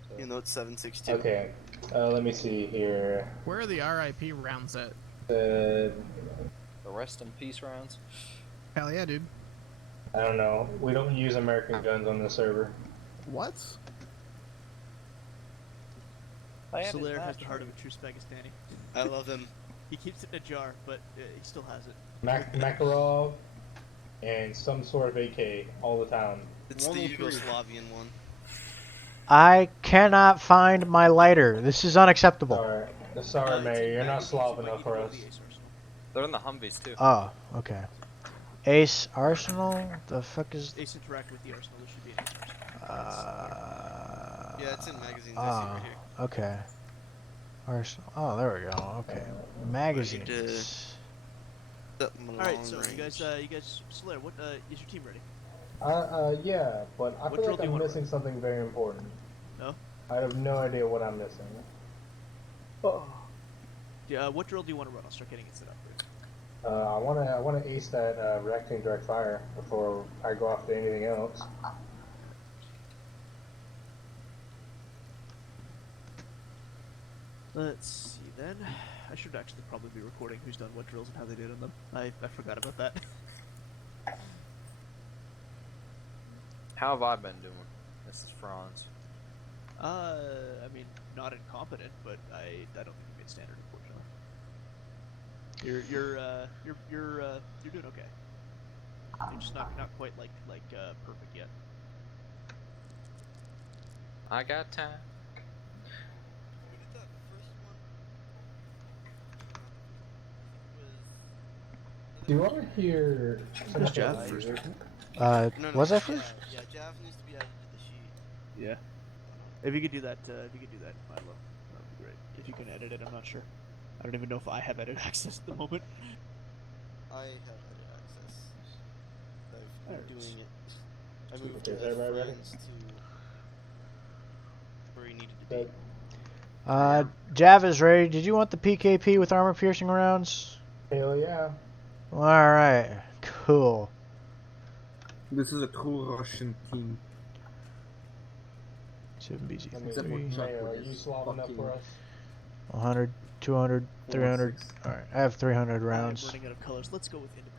So. You know it's 7.62. Okay, let me see here. Where are the RIP rounds at? The rest in peace rounds. Hell yeah, dude. I don't know. We don't use American guns on the server. What? Slayer has the heart of a true Spagistani. I love him. He keeps it in a jar, but he still has it. Makarov and some sort of AK all the time. It's the Yugoslavian one. I cannot find my lighter. This is unacceptable. Sorry, Mary, you're not Slav enough for us. They're in the Humvees too. Oh, okay. Ace Arsenal? The fuck is? Ace interact with the arsenal. There should be an Ace Arsenal. Yeah, it's in magazines. I see right here. Okay. Arsenal. Oh, there we go. Okay. Magazines. Alright, so you guys, Slayer, what is your team ready? Yeah, but I What feel drill like do you I'm wanna missing something very important. No? I have no idea what I'm missing. Yeah, what drill do you want to run? I'll start getting it set up. I wanna ace that reacting direct fire before I go off to anything else. Let's see then. I should actually probably be recording who's done what drills and how they did on them. I forgot about that. How have I been doing? This is Franz. I mean, not incompetent, but I don't think you made standard, unfortunately. You're doing okay. You're just not quite like perfect yet. I got time. Do you want to hear some Who's of that Jeff? music? Was I first? Yeah, Jav needs to be added to the sheet. Yeah. If you could do that, Milo, that would be great. If you can edit it, I'm not sure. I don't even know if I have edit access at the moment. I have edit access. I've been doing it. I moved Is everybody ready? friends to where he needed to be. Jav is ready. Did you want the PKP with armor piercing rounds? Hell yeah. Alright, cool. This is a true Russian team. 7BG. Mayor, are you Slav enough for us? 100, 200, 300. 416. All right, I have 300 I'm rounds. running out of colors. Let's go with independent.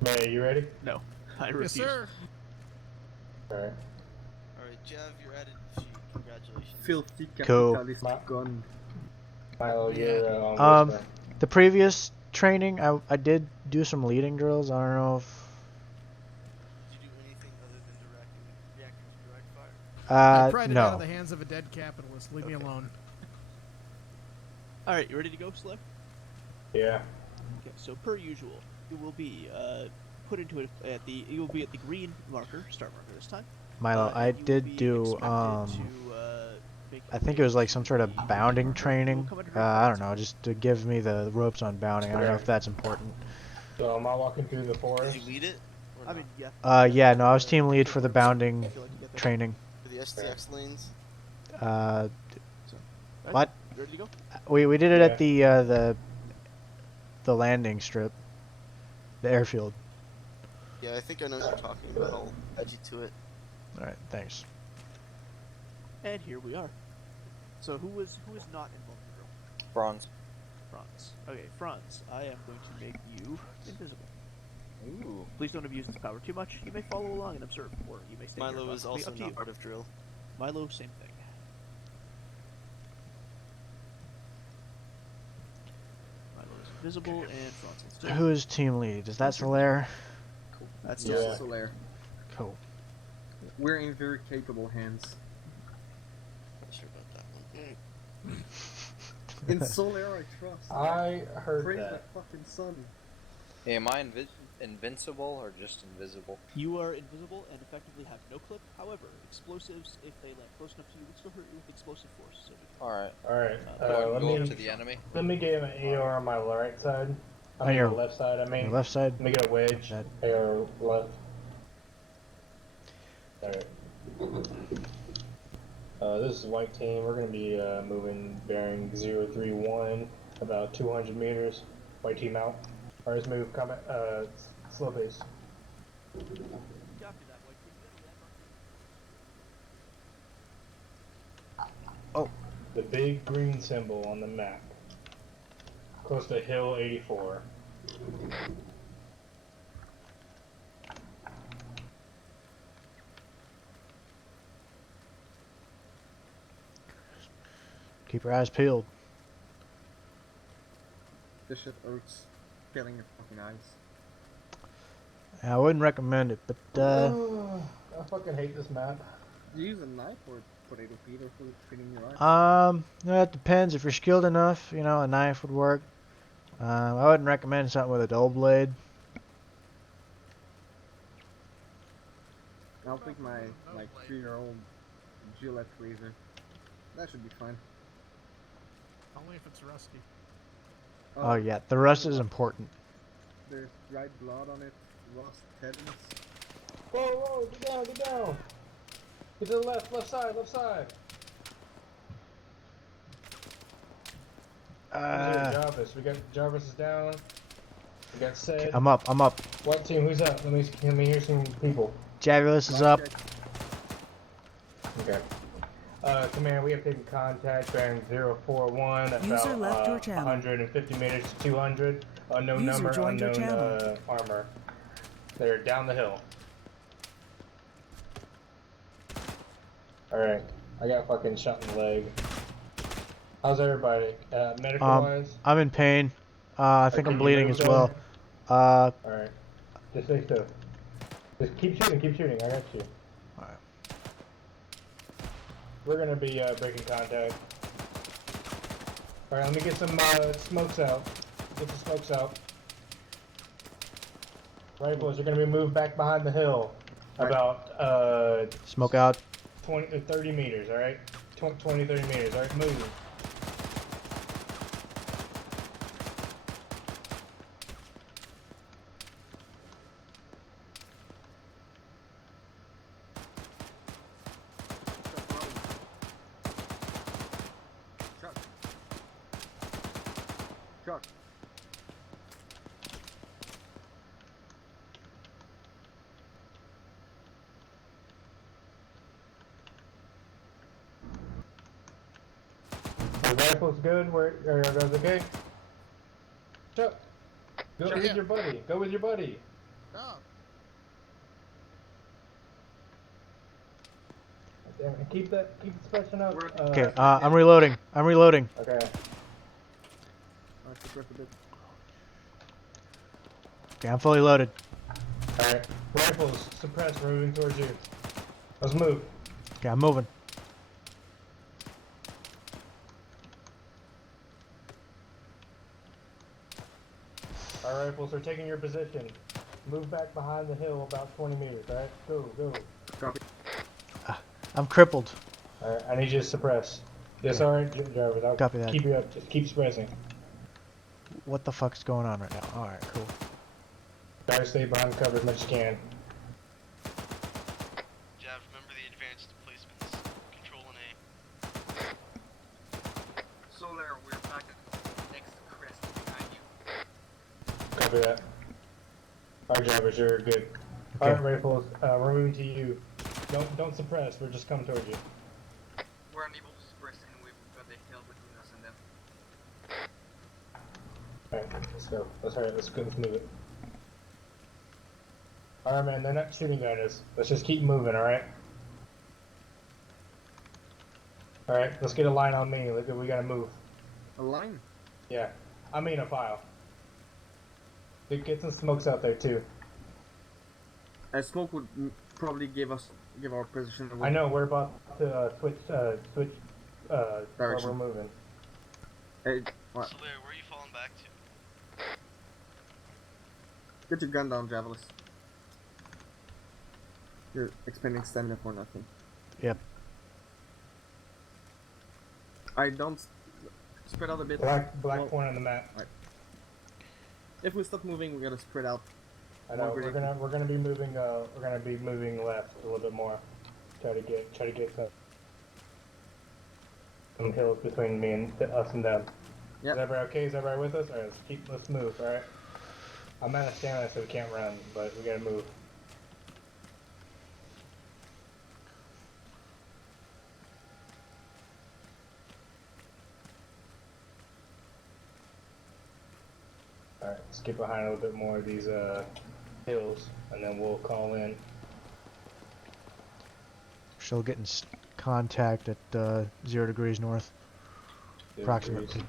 Man, you ready? No, I Yes, refuse. sir. Alright. Alright, Jav, you're added sheet. Congratulations. Filthy Cool. capitalist gun. Milo, you're on Um, whisper. the previous training, I did do some leading drills. I don't know if. Did you do anything other than reacting to direct fire? I pried it out of No. the hands of a dead capitalist. Leave me alone. All right, you ready to go, Slip? Yeah. Okay, so per usual, you will be put into it at the you will be at the green marker, start marker this time. Milo, I and you will did be do expected to, make I a think way it was like to some sort of the bounding marker. You will training. come under I direct don't know, just to give me the ropes on bounding. I don't know if that's important. So am I walking through the forest? Did you lead it? Or I mean, not? yeah. Yeah, no, I was team lead Take for the ropes bounding if you like to get there. training. For the STX lanes? Uh, Right, what? you ready to go? We did it at Yeah. the landing strip, the airfield. Yeah, I think I know what you're talking about. I'll add you to it. All right, thanks. And here we are. So who is not involved in the drill? Bronze. Franz. Okay, Franz, I am going to make you invisible. Ooh. Please don't abuse its power too much. You may follow along and observe, or you may stay here. Milo is Completely also up to not you. part of drill. Milo, same thing. Milo is invisible, and Franz is still. Who is team lead? Is that Solaire? Cool. That's Yeah, still Solaire. Cool. We're in very capable hands. Not sure about that one. In Solaire, I trust. I heard Praise that. my fucking son. Hey, am I invincible or just invisible? You are invisible and effectively have no clip. However, explosives, if they land close enough to you, would still hurt you with explosive force. So Alright. Alright. Go Let up me to the enemy. let me get an AR on my right side. I On mean your the left side. I mean your left side. Let me get a wedge. That. AR left. Alright. This is white team. We're gonna be moving bearing 031, about 200 meters. White team out. Alright, let's move. Combat. Slow pace. Oh. The big green symbol on the map. Close to Hill 84. Keep your eyes peeled. This shit hurts. Killing your fucking eyes. I wouldn't recommend it, but I fucking hate this map. Do you use a knife or potato feeder for feeding your eyes? That depends. If you're skilled enough, you know, a knife would work. I wouldn't recommend something with a dull blade. I'll take my like 3-year-old Gillette razor. That should be fine. Only if it's rusty. Oh yeah, the rust is important. There's dried blood on it, rust, heavens. Whoa, whoa, get down, get down! Get to the left, left side, left side! Jarvis. We got Jarvis is down. We got Sid. I'm up. I'm up. White team, who's up? Let me hear some people. Javulus is up. Okay. Command, we have taken contact bearing 041, User about left your channel. 150 meters to 200. Unknown User number, joined your unknown channel. armor. They're down the hill. Alright, I got fucking shot in the leg. How's everybody? Medical wise? I'm in pain. I think Can I'm you bleeding move as well. Alright. Just stay still. Just keep shooting, keep shooting. I got you. Alright. We're gonna be breaking contact. Alright, let me get some smokes out. Get the smokes out. Rifles, you're gonna be moved back behind the hill. About Smoke out. 20 or 30 meters, alright? 20, 30 meters, alright? Move. Truck. The rifle's good. Where are you guys okay? Chuck, go with your buddy. Go with your buddy. Oh. Damn it. Keep the suppression up. Okay, I'm reloading. I'm reloading. Okay. Okay, I'm fully loaded. Alright. Rifles suppressed. We're moving towards you. Let's move. Okay, I'm moving. Our rifles are taking your position. Move back behind the hill about 20 meters, alright? Go, go. Copy. I'm crippled. Alright, I need you to suppress. Yes, alright, driver. I'll Copy that. keep you up. Just keep suppressing. What the fuck's going on right now? Alright, cool. Try to stay behind the cover as much as you can. Jav, remember the advanced placements. Control and A. Solar, we're back at next crest behind you. Copy that. Our drivers, you're good. Okay. Alright, rifles, we're moving to you. Don't suppress, we're just coming towards you. We're unable to suppress and we've got the hill between us and them. Alright, let's go. Let's move it. Alright, man, they're not shooting at us. Let's just keep moving, alright? Alright, let's get a line on me. We gotta move. A line? Yeah. I mean a file. Get some smokes out there, too. A smoke would probably give our position away. I know, we're about to switch where Direction. we're moving. Hey, what? Solaire, where are you falling back to? Get your gun down, Javelus. You're expending stamina for nothing. Yep. I don't spread out a bit. Black point on the map. Right. If we stop moving, we gotta spread out. I know we're gonna be moving left a little bit more. Try to get some hills between me and us and them. Yep. Is everybody okay? Is everybody with us? Alright, let's move, alright? I'm out of stamina so we can't run, but we gotta move. Alright, let's get behind a little bit more of these hills, and then we'll call in. Still getting contact at 0 degrees north. 0 Approximately.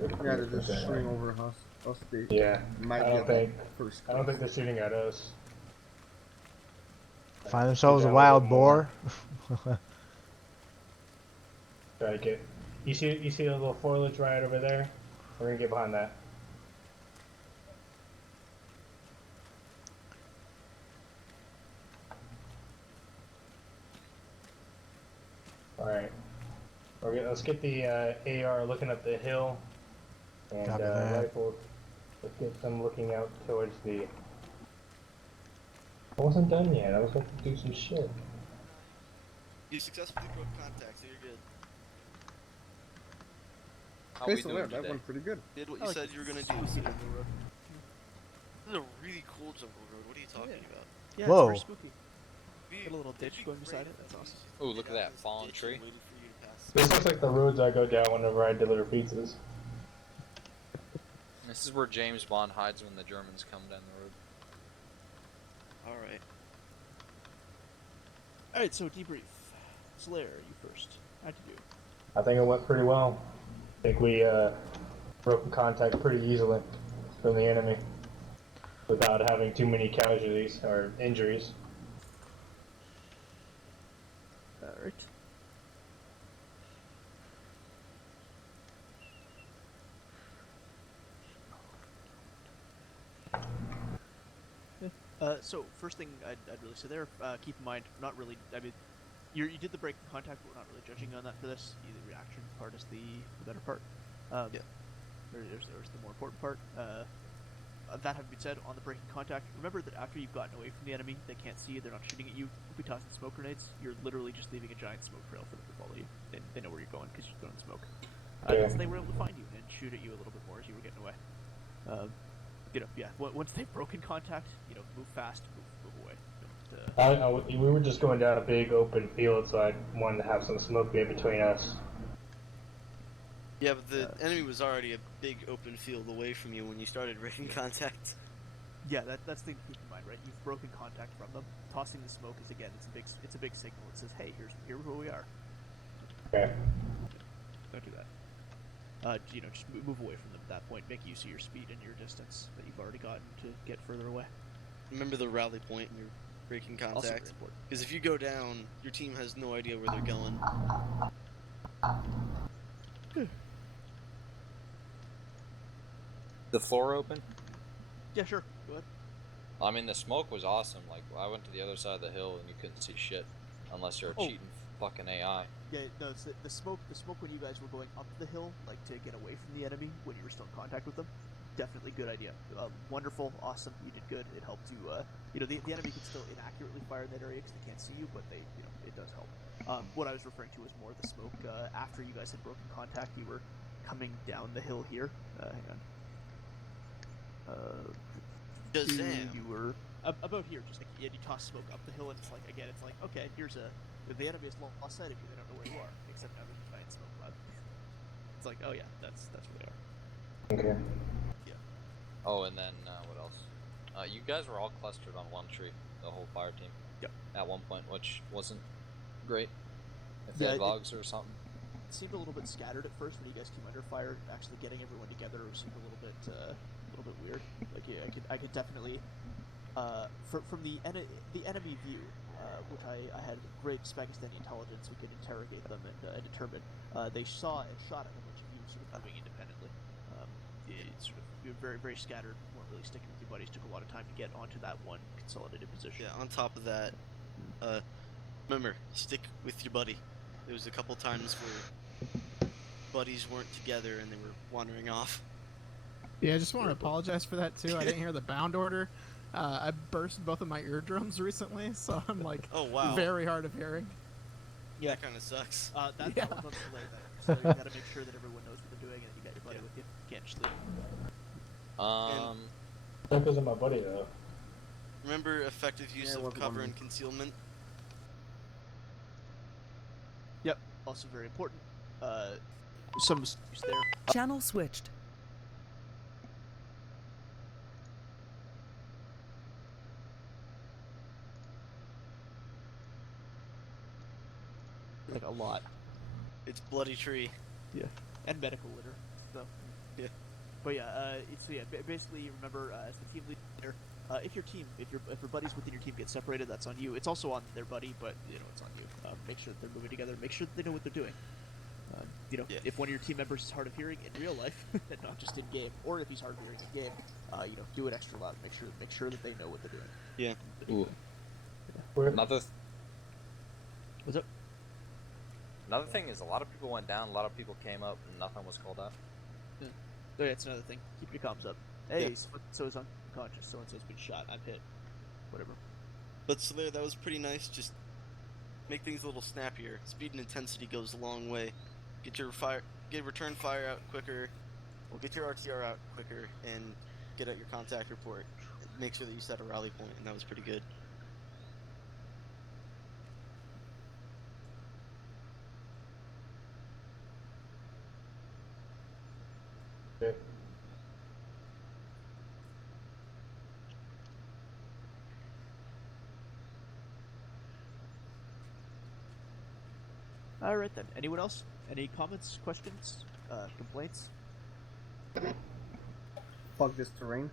Yeah, they're just shooting over us. They Yeah, might I don't get think they're shooting at us. Find themselves a down a wild little more. boar. Try to get. You see the little foliage right over there? We're gonna get behind that. Alright. Let's get the AR looking up the hill. And Copy that. rifles. Let's get some looking out towards the. I wasn't done yet. I was going to do some shit. You successfully broke contact, so you're good. How Hey, we Solaire, doing that today? went pretty good. Did what you said you were gonna do. This is a really cool jungle road. What are you talking about? Yeah, Whoa. it's very spooky. Got a little ditch going beside it. That's awesome. Ooh, look at that fallen tree. This looks like the roads I go down whenever I deliver pizzas. This is where James Bond hides when the Germans come down the road. Alright. Alright, so debrief. Slayer, you first. How'd you do? I think it went pretty well. I think we broke contact pretty easily from the enemy without having too many casualties or injuries. Alright. So first thing I'd really say there, keep in mind, not really. I mean, you did the break in contact, but we're not really judging on that for this. The reaction part is the better part. Yeah. There's the more important part. That having been said, on the break in contact, remember that after you've gotten away from the enemy, they can't see you, they're not shooting at you. If we toss in smoke grenades, you're literally just leaving a giant smoke trail for them to follow you. They know where you're going because you're throwing smoke. Yeah. So they were able to find you and shoot at you a little bit more as you were getting away. Once they've broken contact, move fast, move away. We were just going down a big open field, so I wanted to have some smoke in between us. Yeah, but the enemy was already a big open field away from you when you started making contact. Yeah, that's the thing to keep in mind, right? You've broken contact from them. Tossing the smoke is again, it's a big signal. It says, hey, here's where we are. Okay. Don't do that. Just move away from them at that point. Make use of your speed and your distance that you've already gotten to get further away. Remember the rally point when you're breaking Also very contact. important. Because if you go down, your team has no idea where they're going. The floor open? Yeah, sure. Go ahead. I mean, the smoke was awesome. Like, I went to the other side of the hill and you couldn't see shit unless you're a cheating fucking AI. Yeah, no, it's the smoke. The smoke when you guys were going up the hill, like to get away from the enemy when you were still in contact with them. Definitely good idea. Wonderful, awesome. You did good. It helped you. The enemy can still inaccurately fire in that area because they can't see you, but it does help. What I was referring to was more the smoke after you guys had broken contact. You were coming down the hill here. Hang on. You were about here, just like you toss smoke up the hill, and it's like again, it's like okay, here's the enemy has lost sight of you. They don't know where you are, except now there's a giant smoke cloud. It's like, oh yeah, that's where they are. Okay. Yeah. Oh, and then what else? You guys were all clustered on one tree, the whole fire team. Yep. At one point, which wasn't great. If they had logs or something. It seemed a little bit scattered at first when you guys came under fire. Actually, getting everyone together seemed a little bit weird. Like yeah, I could definitely, from the enemy view, which I had great Spagistani intelligence, we could interrogate them and determine. They saw and shot at a bunch of you sort of moving independently. It's sort of you were very very scattered, weren't really sticking with your buddies. Took a lot of time to get onto that one consolidated position. Yeah. On top of that, remember, stick with your buddy. There was a couple times where buddies weren't together and they were wandering off. Yeah, I just want to apologize for that too. I didn't hear the bound order. I burst both of my eardrums recently, so I'm like, oh wow, very hard of hearing. Yeah, that kind of sucks. That one's on delay then. So you gotta make sure that everyone knows what they're doing and you got your buddy with you. You can't just leave. That goes on my buddy though. Remember effective use of cover and concealment? Yep, also very important. Some use there. Channel switched. Like a lot. It's bloody tree. Yeah. And medical litter. So. Yeah. But yeah, basically remember as the team leader, if your buddies within your team get separated, that's on you. It's also on their buddy, but it's on you. Make sure that they're moving together. Make sure that they know what they're doing. If one of your team members is hard of hearing in real life, and not just in game, or if he's hard of hearing in game, do it extra loud. Make sure that they know what they're doing. Yeah. Ooh. What's up? Another thing is a lot of people went down, a lot of people came up, and nothing was called out. Yeah. Oh, yeah, it's another thing. Keep your comms up. Hey, so-and-so's unconscious. So-and-so's been shot. I'm hit. Whatever. But so that was pretty nice. Just make things a little snappier. Speed and intensity goes a long way. Get return fire out quicker. Get your RTR out quicker, and get out your contact report. Make sure that you set a rally point, and that was pretty good. Okay. All right then. Anyone else? Any comments, questions, complaints? Fuck this terrain.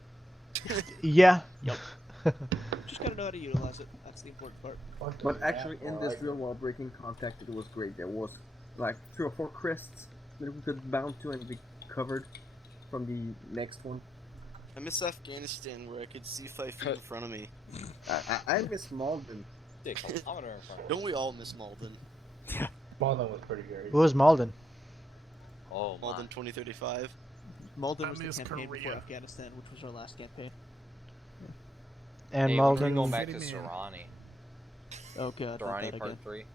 Yeah. Yep. Just gotta know how to utilize it. That's the important part. But actually, in this drill while breaking contact, it was great. There was like 3 or 4 crests that we could bound to and be covered from the next one. I miss Afghanistan where I could see 5 feet in front of me. I miss Malden. Don't we all miss Malden? Yeah. Malden was pretty great. Who was Malden? Oh, Malden 2035. Malden was the campaign before Afghanistan, which was our last campaign. And hey, Malden. We're going back to Sorani. Oh god. Sorani Part 3.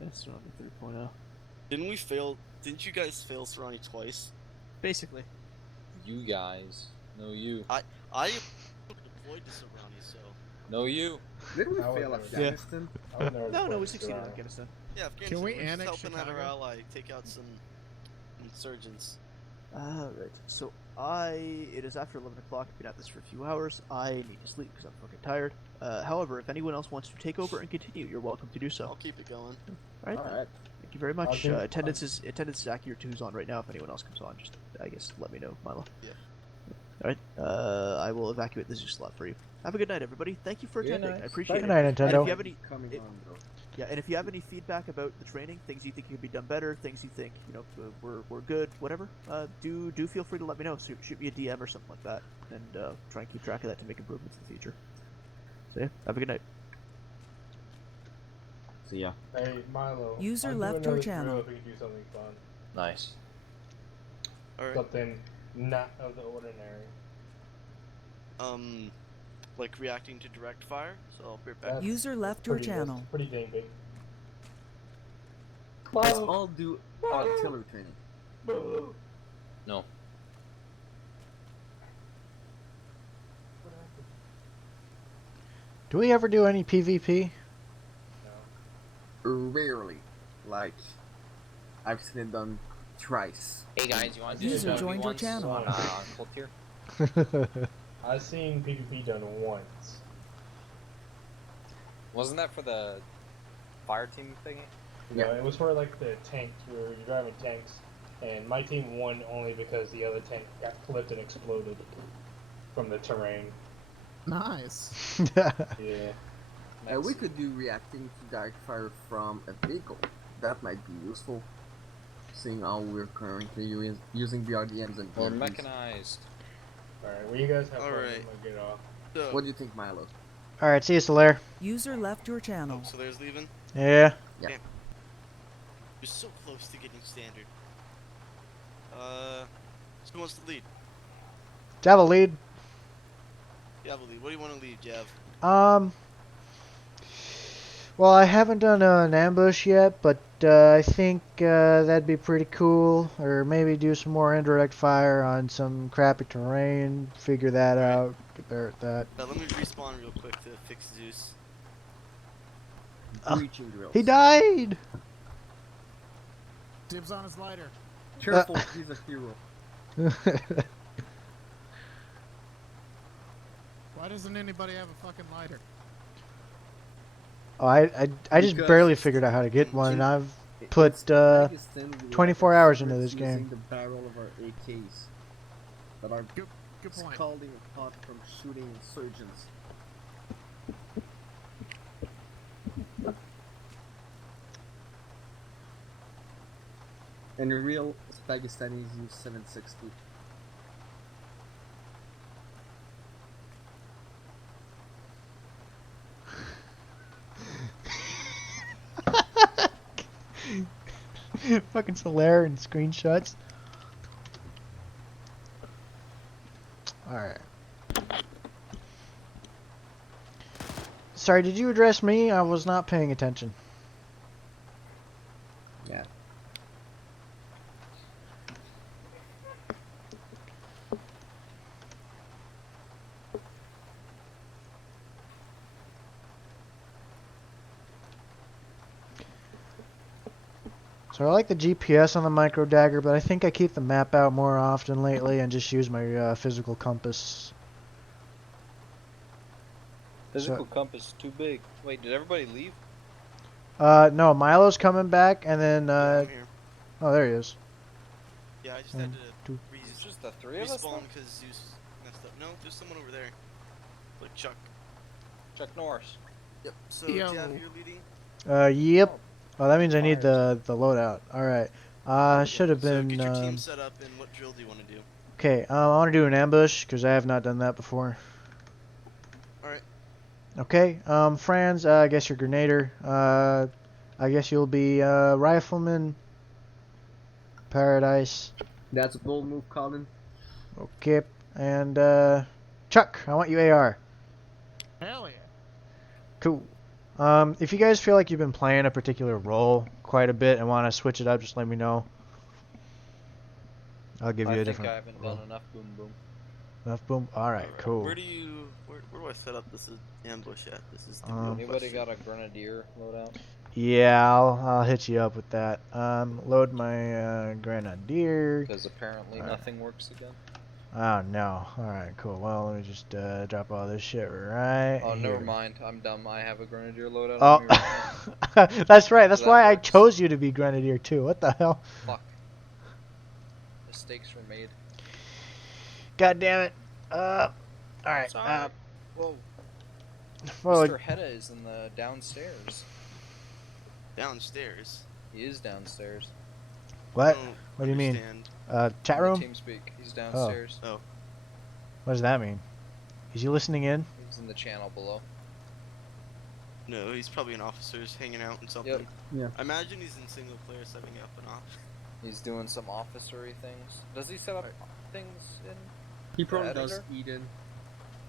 Yeah, Sorani 3.0. Didn't you guys fail Sorani twice? Basically. You guys. No you. I deployed to Sorani, so. No you. Did we fail Afghanistan? No, we succeeded in Afghanistan. Yeah, Afghanistan. Can we we're just annex helping out our Chicago? ally take out some insurgents. Alright, so it is after 11 o'clock, I've been at this for a few hours, I need to sleep because I'm fucking tired. However, if anyone else wants to take over and continue, you're welcome to do so. I'll keep it going. Alright, Alright. thank you very much. do- Attendance is accurate to who's on right now. If anyone else comes on, just, I guess, let me know, Milo. Yeah. Alright, I will evacuate the zoo slot for you. Have a good night, everybody. Thank you for Good attending. night. I appreciate Good it. night, And Nintendo. if you have any, Coming on, bro. yeah, and if you have any feedback about the training, things you think could be done better, things you think we're good, whatever, do feel free to let me know. Shoot me a DM or something like that, and try and keep track of that to make improvements in the future. So yeah, have a good night. See ya. Hey, Milo. User I'll do left your another channel. drill if we can do something fun. Nice. Alright. Something not of the ordinary. Like reacting to direct fire. So I'll be back. That's User left your pretty- channel. That's pretty dang big. Let's all do artillery training. No. Do we ever do any PvP? Rarely. Like, I've seen it done thrice. Hey guys, you want to do User this joined your once channel. on Cold Tier? I've seen PvP done once. Wasn't that for the fire team thingy? No, it was for like the tanks. You're driving tanks, and my team won only because the other tank got flipped and exploded from the terrain. Nice. Yeah. We could do reacting to direct fire from a vehicle. That might be useful, seeing how we're currently using the RDMs and Or EMPs. mechanized. Alright, well you guys have fun. Alright. I'm gonna get off. So, What do you think, Milo? Alright, see you, Solaire. User left your channel. so there's leaving. Yeah. Yeah. You're so close to getting standard. Who wants to lead? Have a lead. Yeah, I'll lead. What do you want to lead, Jav? Well, I haven't done an ambush yet, but I think that'd be pretty cool. Or maybe do some more indirect fire on some crappy terrain. Figure that out. Get better at that. Let me respawn real quick to fix Zeus. Breaching drills. He died! Dibs on his lighter. Careful, he's a hero. Why doesn't anybody have a fucking lighter? Oh, I just Because barely figured out how to get one, and I've put Spagistan, we 24 have hours into this using game. the barrel of our AKs that are Good point. scalding hot from shooting insurgents. And real Spagistanis use 760. Fucking Solaire and screenshots. Alright. Sorry, did you address me? I was not paying attention. Yeah. So I like the GPS on the micro dagger, but I think I keep the map out more often lately and just use my physical compass. Physical compass is too big. Wait, did everybody leave? No, Milo's coming back, and then I'm here. oh, there he is. Yeah, I just had to It's just the three of us. respawn then? because Zeus messed up. No, there's someone over there. Like Chuck. Chuck Norris. Yep. So, Yo. Jav, you're leading? Yep. Oh, that means I need the loadout. All right. Should have So been. get your team set up, and what drill do you want to do? Okay. I want to do an ambush because I have not done that before. Alright. Okay. Franz, I guess you're Grenader. I guess you'll be Rifleman. Paradise. That's a bold move, Colin. Okay. And Chuck, I want you AR. Hell yeah. Cool. If you guys feel like you've been playing a particular role quite a bit and want to switch it up, just let me know. I'll give you a different I think I haven't role. done enough boom boom. Enough boom. All right, cool. Where do you? Where do I set up this ambush at? This is the real Anybody question. got a grenadier loadout? Yeah, I'll hit you up with that. Load my grenadier. Because apparently Alright. nothing works again. Oh no. Alright, cool. Well, let me just drop all this shit right Oh, here. never mind. I'm dumb. I have a grenadier loadout Oh, on me right now. that's right. That's So that why I works. chose you to be grenadier too. What the hell? Fuck. Mistakes were made. God damn it. Alright. Sorry. Whoa. Well, Mr. Hedda is in the downstairs. Downstairs? He is downstairs. what? don't What do you mean? understand. Chat In the room? TeamSpeak. He's downstairs. Oh. What does that mean? Is he listening in? He's in the channel below. No, he's probably in officers hanging out and something. Yep. Yeah. I imagine he's in single player setting up an off. He's doing some officery things. Does he set up things in? He probably the does editor? Eden.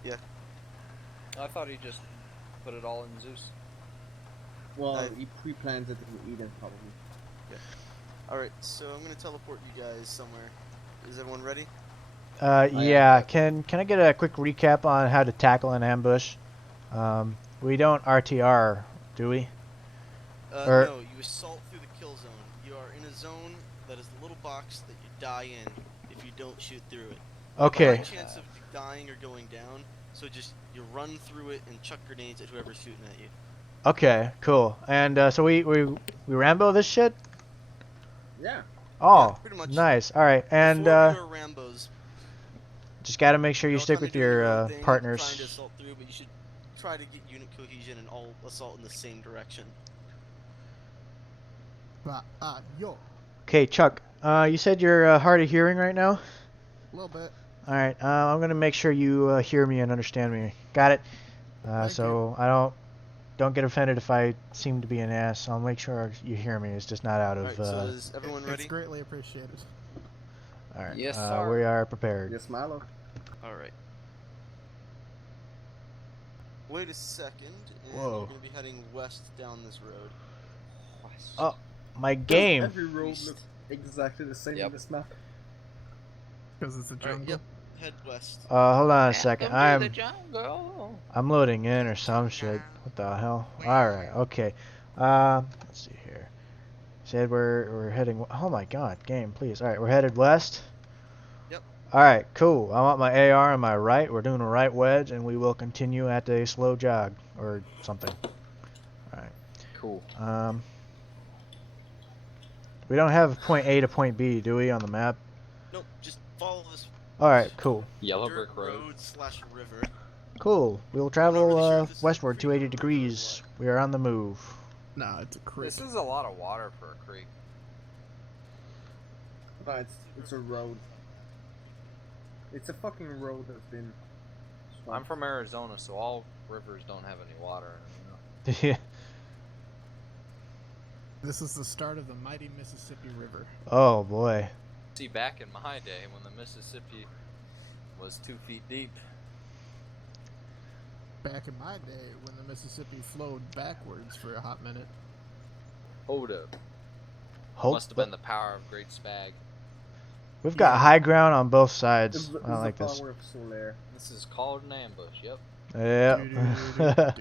Yeah. I thought he just put it all in Zeus. Well, he pre-plans it in Eden probably. Yeah. Alright, so I'm gonna teleport you guys somewhere. Is everyone ready? Yeah. Can I get a quick recap on how to tackle an ambush? We don't RTR, do we? Or- No, you assault through the kill zone. You are in a zone that is the little box that you die in if you don't shoot through it. Okay. You have a high chance of dying or going down, so just you run through it and chuck grenades at whoever's shooting at you. Okay, cool. And so we Rambo this shit? Yeah. Oh, Yeah, pretty much. nice. All right, and The four of you are Rambos. just got to make sure you You're all stick kinda with doing your own thing, trying to partners. assault through, but you should try to get unit cohesion and all assault in the same direction. Yo. Okay, Chuck. You said you're hard of hearing right now. A little bit. All right. I'm gonna make sure you hear me and understand me. Got it? So I don't get offended if I seem to be an ass. I'll make sure you hear me. It's just not out of. Alright, so is everyone ready? It's greatly appreciated. All right. Yes, sir. We are prepared. Yes, Milo. Alright. Wait a second, and Whoa. you're gonna be heading west down this road. West. Oh, my game. Every road looks exactly the same in this map. Because it's a jungle. Yep. Head west. Hold on a second. Welcome to the jungle. I'm loading in or some shit. What the hell? All right. Okay. Let's see here. Said we're heading. Oh my God, game, please. All right, we're headed west. Yep. All right, cool. I want my AR on my right. We're doing a right wedge, and we will continue at a slow jog or something. All right. Cool. We don't have point A to point B, do we, on the map? Nope, just follow this All right, cool. Yellow dirt brick road. /river. Cool. We will travel really sure if this is westward a 280 degrees. We are on the move. No, it's a creek. This is a lot of water for a creek. But it's a road. It's a fucking road that's been. I'm from Arizona, so all rivers don't have any water in them. Yeah. This is the start of the mighty Mississippi River. Oh boy. See, back in my day, when the Mississippi was 2 feet deep. Back in my day, when the Mississippi flowed backwards for a hot minute. Hold up. Hold Must have been the power of Great Spag. We've got high ground on both sides. I don't like the this. power of Solaire. This is called an ambush, yep. Yeah.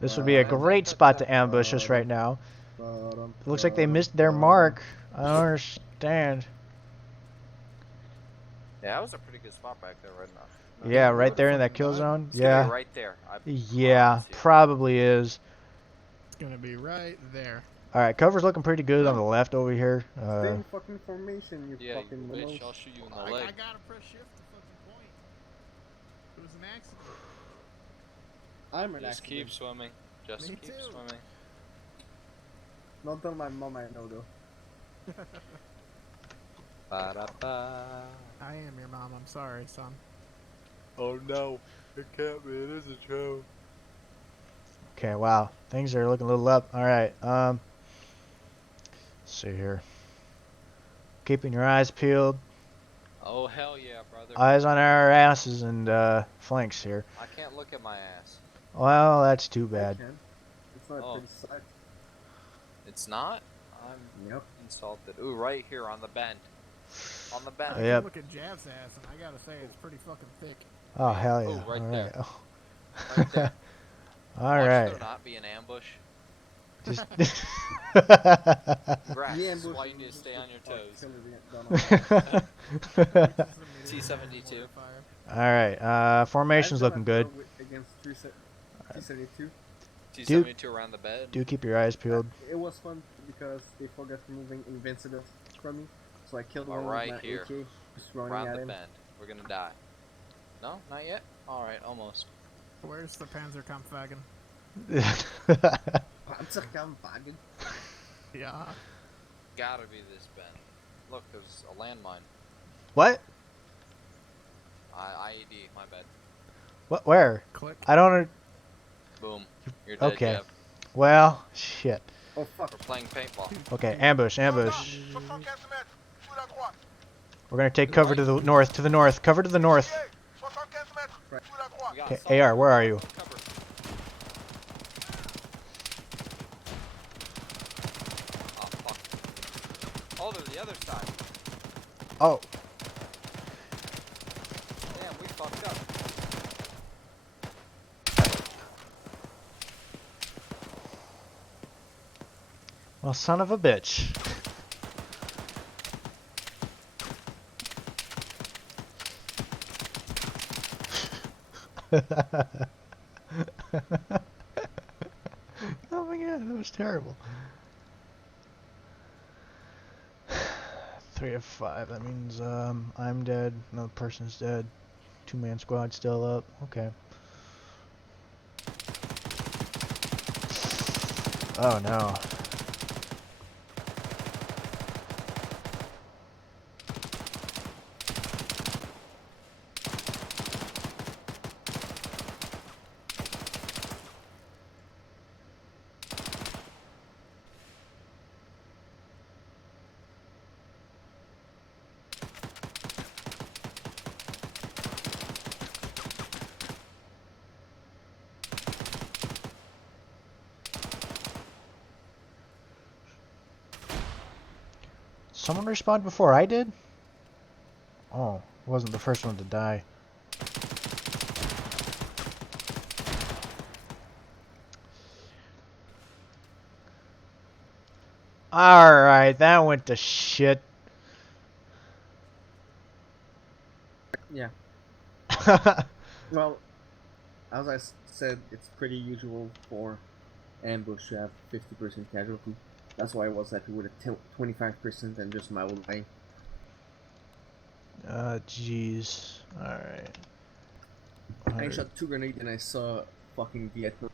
This would be a great spot to ambush us right now. It looks like they missed their mark. I don't understand. Yeah, that was a pretty good spot back there right now. Yeah, right there in that kill zone. It's gonna Yeah. be right there. Yeah, probably is. It's gonna be right there. All right, cover's looking pretty good on the left over here. Stay in fucking formation, you Yeah, fucking you bitch, mouse. I'll shoot you in the I leg. gotta press shift to fucking point. It was an accident. I'm an Just accident. keep swimming. Just Me keep too. swimming. Not tell my mom I know though. Ba-da-ba. I am your mom. I'm sorry, son. Oh no, it can't be. It isn't true. Okay, wow, things are looking a little up. All right, let's see here. Keeping your eyes peeled. Oh hell yeah, brother. Eyes on our asses and flanks here. I can't look at my ass. Well, that's too bad. It's not a Oh. pretty sight. It's not? I'm Yep. insulted. Ooh, right here on the bend. On the bend. I Yep. look at Jav's ass, and I gotta say it's pretty fucking thick. Oh hell yeah! Oh, right All there. right. Right there. All Watch right. there not be an ambush. Just. Grass, The this is ambush why you is need to stay on your toes. T-72. Alright, formation's looking good. Against 372. T-72 around the bed. Do keep your eyes peeled. It was fun because they forgot removing invincible from me, so I killed one Right with my here. AK, just running Around at the him. bend. We're gonna die. No, not yet. All right, almost. Where's the Panzerkampfwagen? Panzerkampfwagen. Yeah. Gotta be this bend. Look, there's a landmine. What? IED, my bad. What? Where? Click. I don't. Boom. You're dead, Okay. Jeff. Well, shit. Oh fuck. We're playing paintball. Okay, ambush, ambush. We're gonna take cover to the north, cover to the north. Okay, AR, where are you? Oh, fuck. Oh, they're the other side. Oh. Damn, we fucked up. Well, son of a bitch. Oh my god, that was terrible. 3 of 5, that means I'm dead, another person's dead. 2-man squad still up, okay. Oh no. Someone respawned before I did? Oh, wasn't the first one to die. Alright, that went to shit. Yeah. Well, as I said, it's pretty usual for ambush to have 50% casualty. That's why I was happy with a 25% and just my own way. Jeez. Alright. I shot 2 grenades and I saw fucking Vietnam.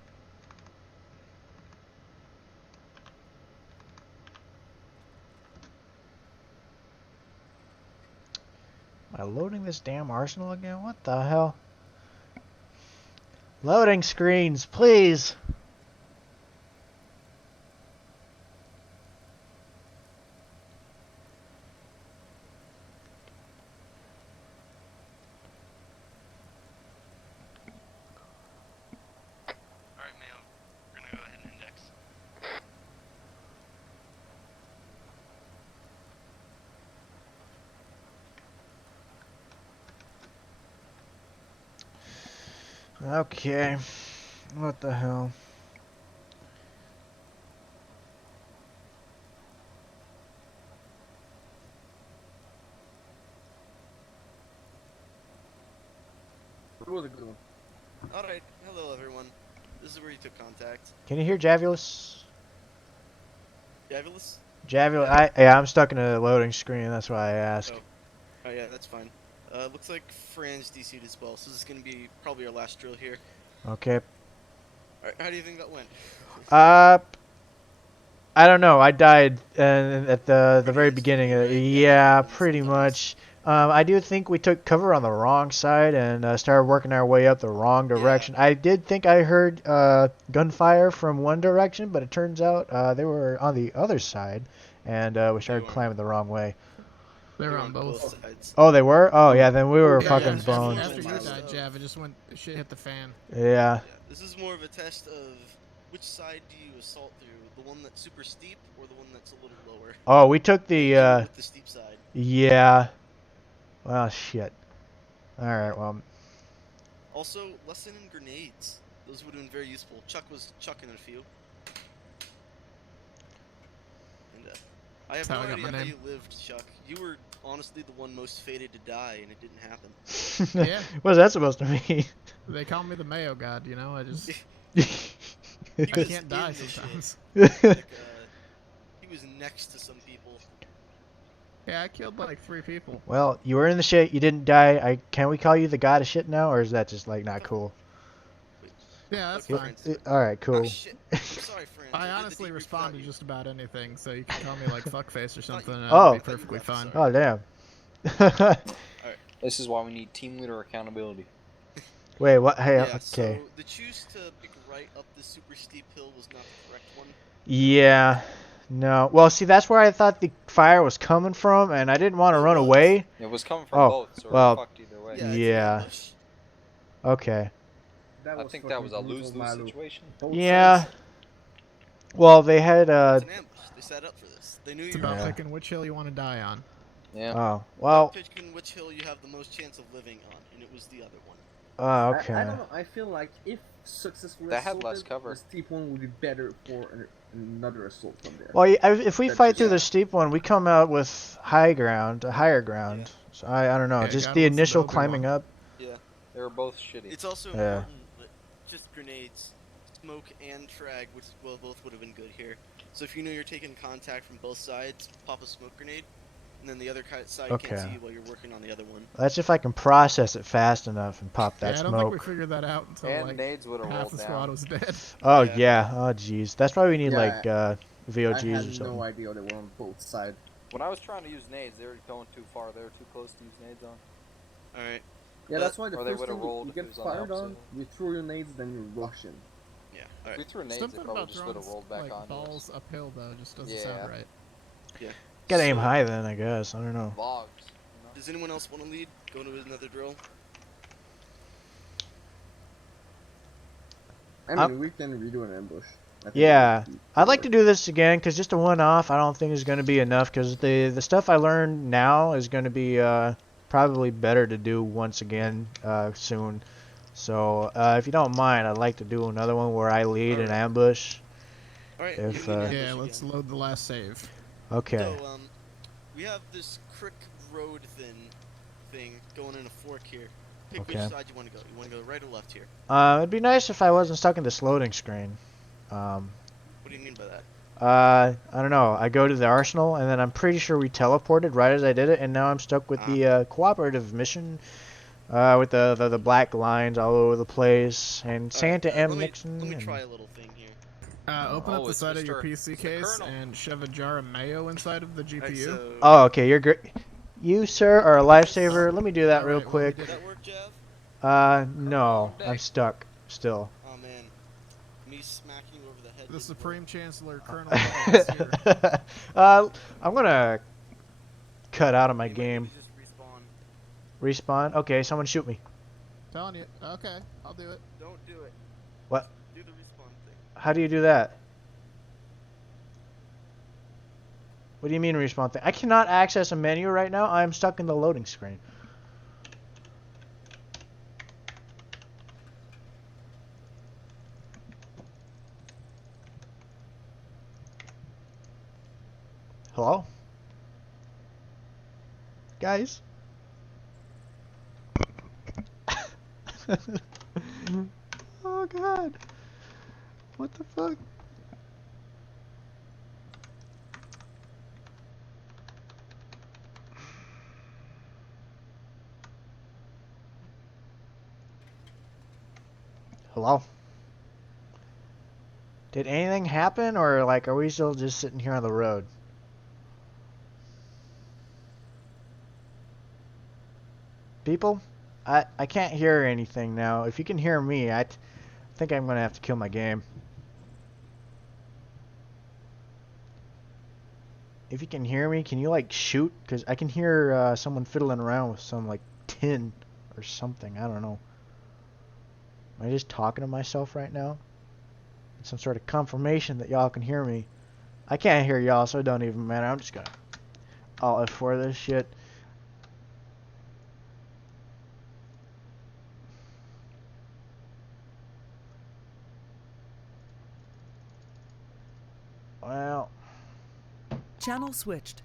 Am I loading this damn arsenal again? What the hell? Loading screens, please! Alright, Mayo. We're gonna go ahead and index. Okay. What the hell? It was a good one. Alright, hello everyone. This is where you took contact. Can you hear Javulus? Javulus? Javulus, yeah, I'm stuck in a loading screen, that's why I asked. Oh yeah, that's fine. Looks like Fran's DC'd as well, so this is gonna be probably our last drill here. Okay. Alright, how do you think that went? I don't know. I died at the very beginning. Yeah, pretty much. I do think we took cover on the wrong side and started working our way up the wrong direction. I did think I heard gunfire from one direction, but it turns out they were on the other side, and we started climbing the wrong way. They were on both sides. Oh, they were? Oh, yeah, then we were Yeah, fucking after boned. you died, Jav, it just went, shit hit the fan. Yeah. This is more of a test of which side do you assault through, the one that's super steep or the one that's a little lower? Oh, we took the, with the steep side. Yeah. Well, shit. Alright, well. Also, lesson in grenades. Those would have been very useful. Chuck was chucking a few. I have That's no how I got idea my how name. you lived, Chuck. You were honestly the one most fated to die, and it didn't happen. Yeah. What's that supposed to mean? They call me the Mayo God, you know? I just... He I was can't die in the sometimes. Like, he was next to some people. Yeah, I killed like 3 people. Well, you were in the shit. You didn't die. Can we call you the god of shit now, or is that just like not cool? Yeah, that's Okay, fine. All right, cool. Ah, shit. I'm sorry, Franz. I did the honestly debrief respond to without you. just about anything, so you can call me like fuckface or something, and Oh. I'd be perfectly fine. Oh damn. This is why we need team leader accountability. Wait, what? Hey, Yeah, okay. so the choose to pick right up this super steep hill was not the correct one. Yeah. No. Well, see, that's where I thought the fire was coming from, and I didn't want to run away. It was coming from Oh, both, so well, we're fucked either way. yeah. Okay. I think that was a lose-lose situation. Yeah. Well, they had It's an ambush. They set up for this. They knew It's you were about coming. picking which hill you want to die on. Yeah. Oh, well. Picking which hill you have the most chance of living on, and it was the other one. Oh, okay. I don't know. I feel like if successfully That had assaulted, less cover. the steep one would be better for another assault from there. Well, if we That's fight just- through the steep one, we come out with higher ground. So I don't know. Yeah, Just God the listen to initial Obi-Wan. climbing up. Yeah. They were both shitty. It's also Yeah. important that just grenades, smoke, and frag, which both would have been good here. So if you know you're taking contact from both sides, pop a smoke grenade, and then the other side Okay. can't see you while you're working on the other one. That's if I can process it fast enough and pop that Yeah, I don't smoke. think we figured that out until And like nades would've half rolled the down. squad was dead. Oh yeah. Oh jeez. That's why we need Yeah, like I VOGs had or something. no idea they were on both sides. When I was trying to use nades, they were going too far. They were too close to use nades on. Alright. Yeah, that's why the Or they first would've thing you rolled if it get was on the fired on, opposite. you throw your nades, then you rush in. Yeah. If Alright. we threw nades, Something they probably about just would've throwing rolled back like onto us. balls uphill though just doesn't Yeah. sound right. Yeah. Gotta aim So, high then, I guess. I don't know. Logs. Does anyone else want to lead? Go to another drill? I mean, we can redo an ambush. I think Yeah, it would be I'd like to do this again because just a one-off I don't think is going to be enough because the stuff I learned now is going to be probably better to do once again soon. So if you don't mind, I'd like to do another one where I lead an ambush. Alright, If Yeah, let's load the last save. okay. So, we have this crick road thing going in a fork here. Pick Okay. which side you want to go. You want to go right or left here? It'd be nice if I wasn't stuck in this loading screen. What do you mean by that? I don't know. I go to the arsenal, and then I'm pretty sure we teleported right as I did it, and now I'm stuck with the cooperative mission with the black lines all over the place, and Santa M. Nixon. Let me and- try a little thing here. Open up the it's side of your Mr. PC case and shove a jar of mayo inside of the GPU. so- Oh, okay. You're great. You, sir, are a lifesaver. Let me do that real quick. Did that work, Jav? No. I'm stuck still. Oh man, me smacking you over the head. The Supreme Chancellor Colonel is here. I'm gonna cut out of my game. Just Respawn? Okay, someone shoot me. Telling you. Okay, I'll do it. Don't do it. What? Do the respawn thing. How do you do that? What do you mean respawn thing? I cannot access a menu right now. I'm stuck in the loading screen. Hello? Guys? Oh god. What the fuck? Hello? Did anything happen, or like are we still just sitting here on the road? People? I can't hear anything now. If you can hear me, I think I'm gonna have to kill my game. If you can hear me, can you like shoot? Because I can hear someone fiddling around with some like tin or something. I don't know. Am I just talking to myself right now? Some sort of confirmation that y'all can hear me. I can't hear y'all, so it don't even matter. I'm just gonna Alt F4 this shit. Well, Channel switched.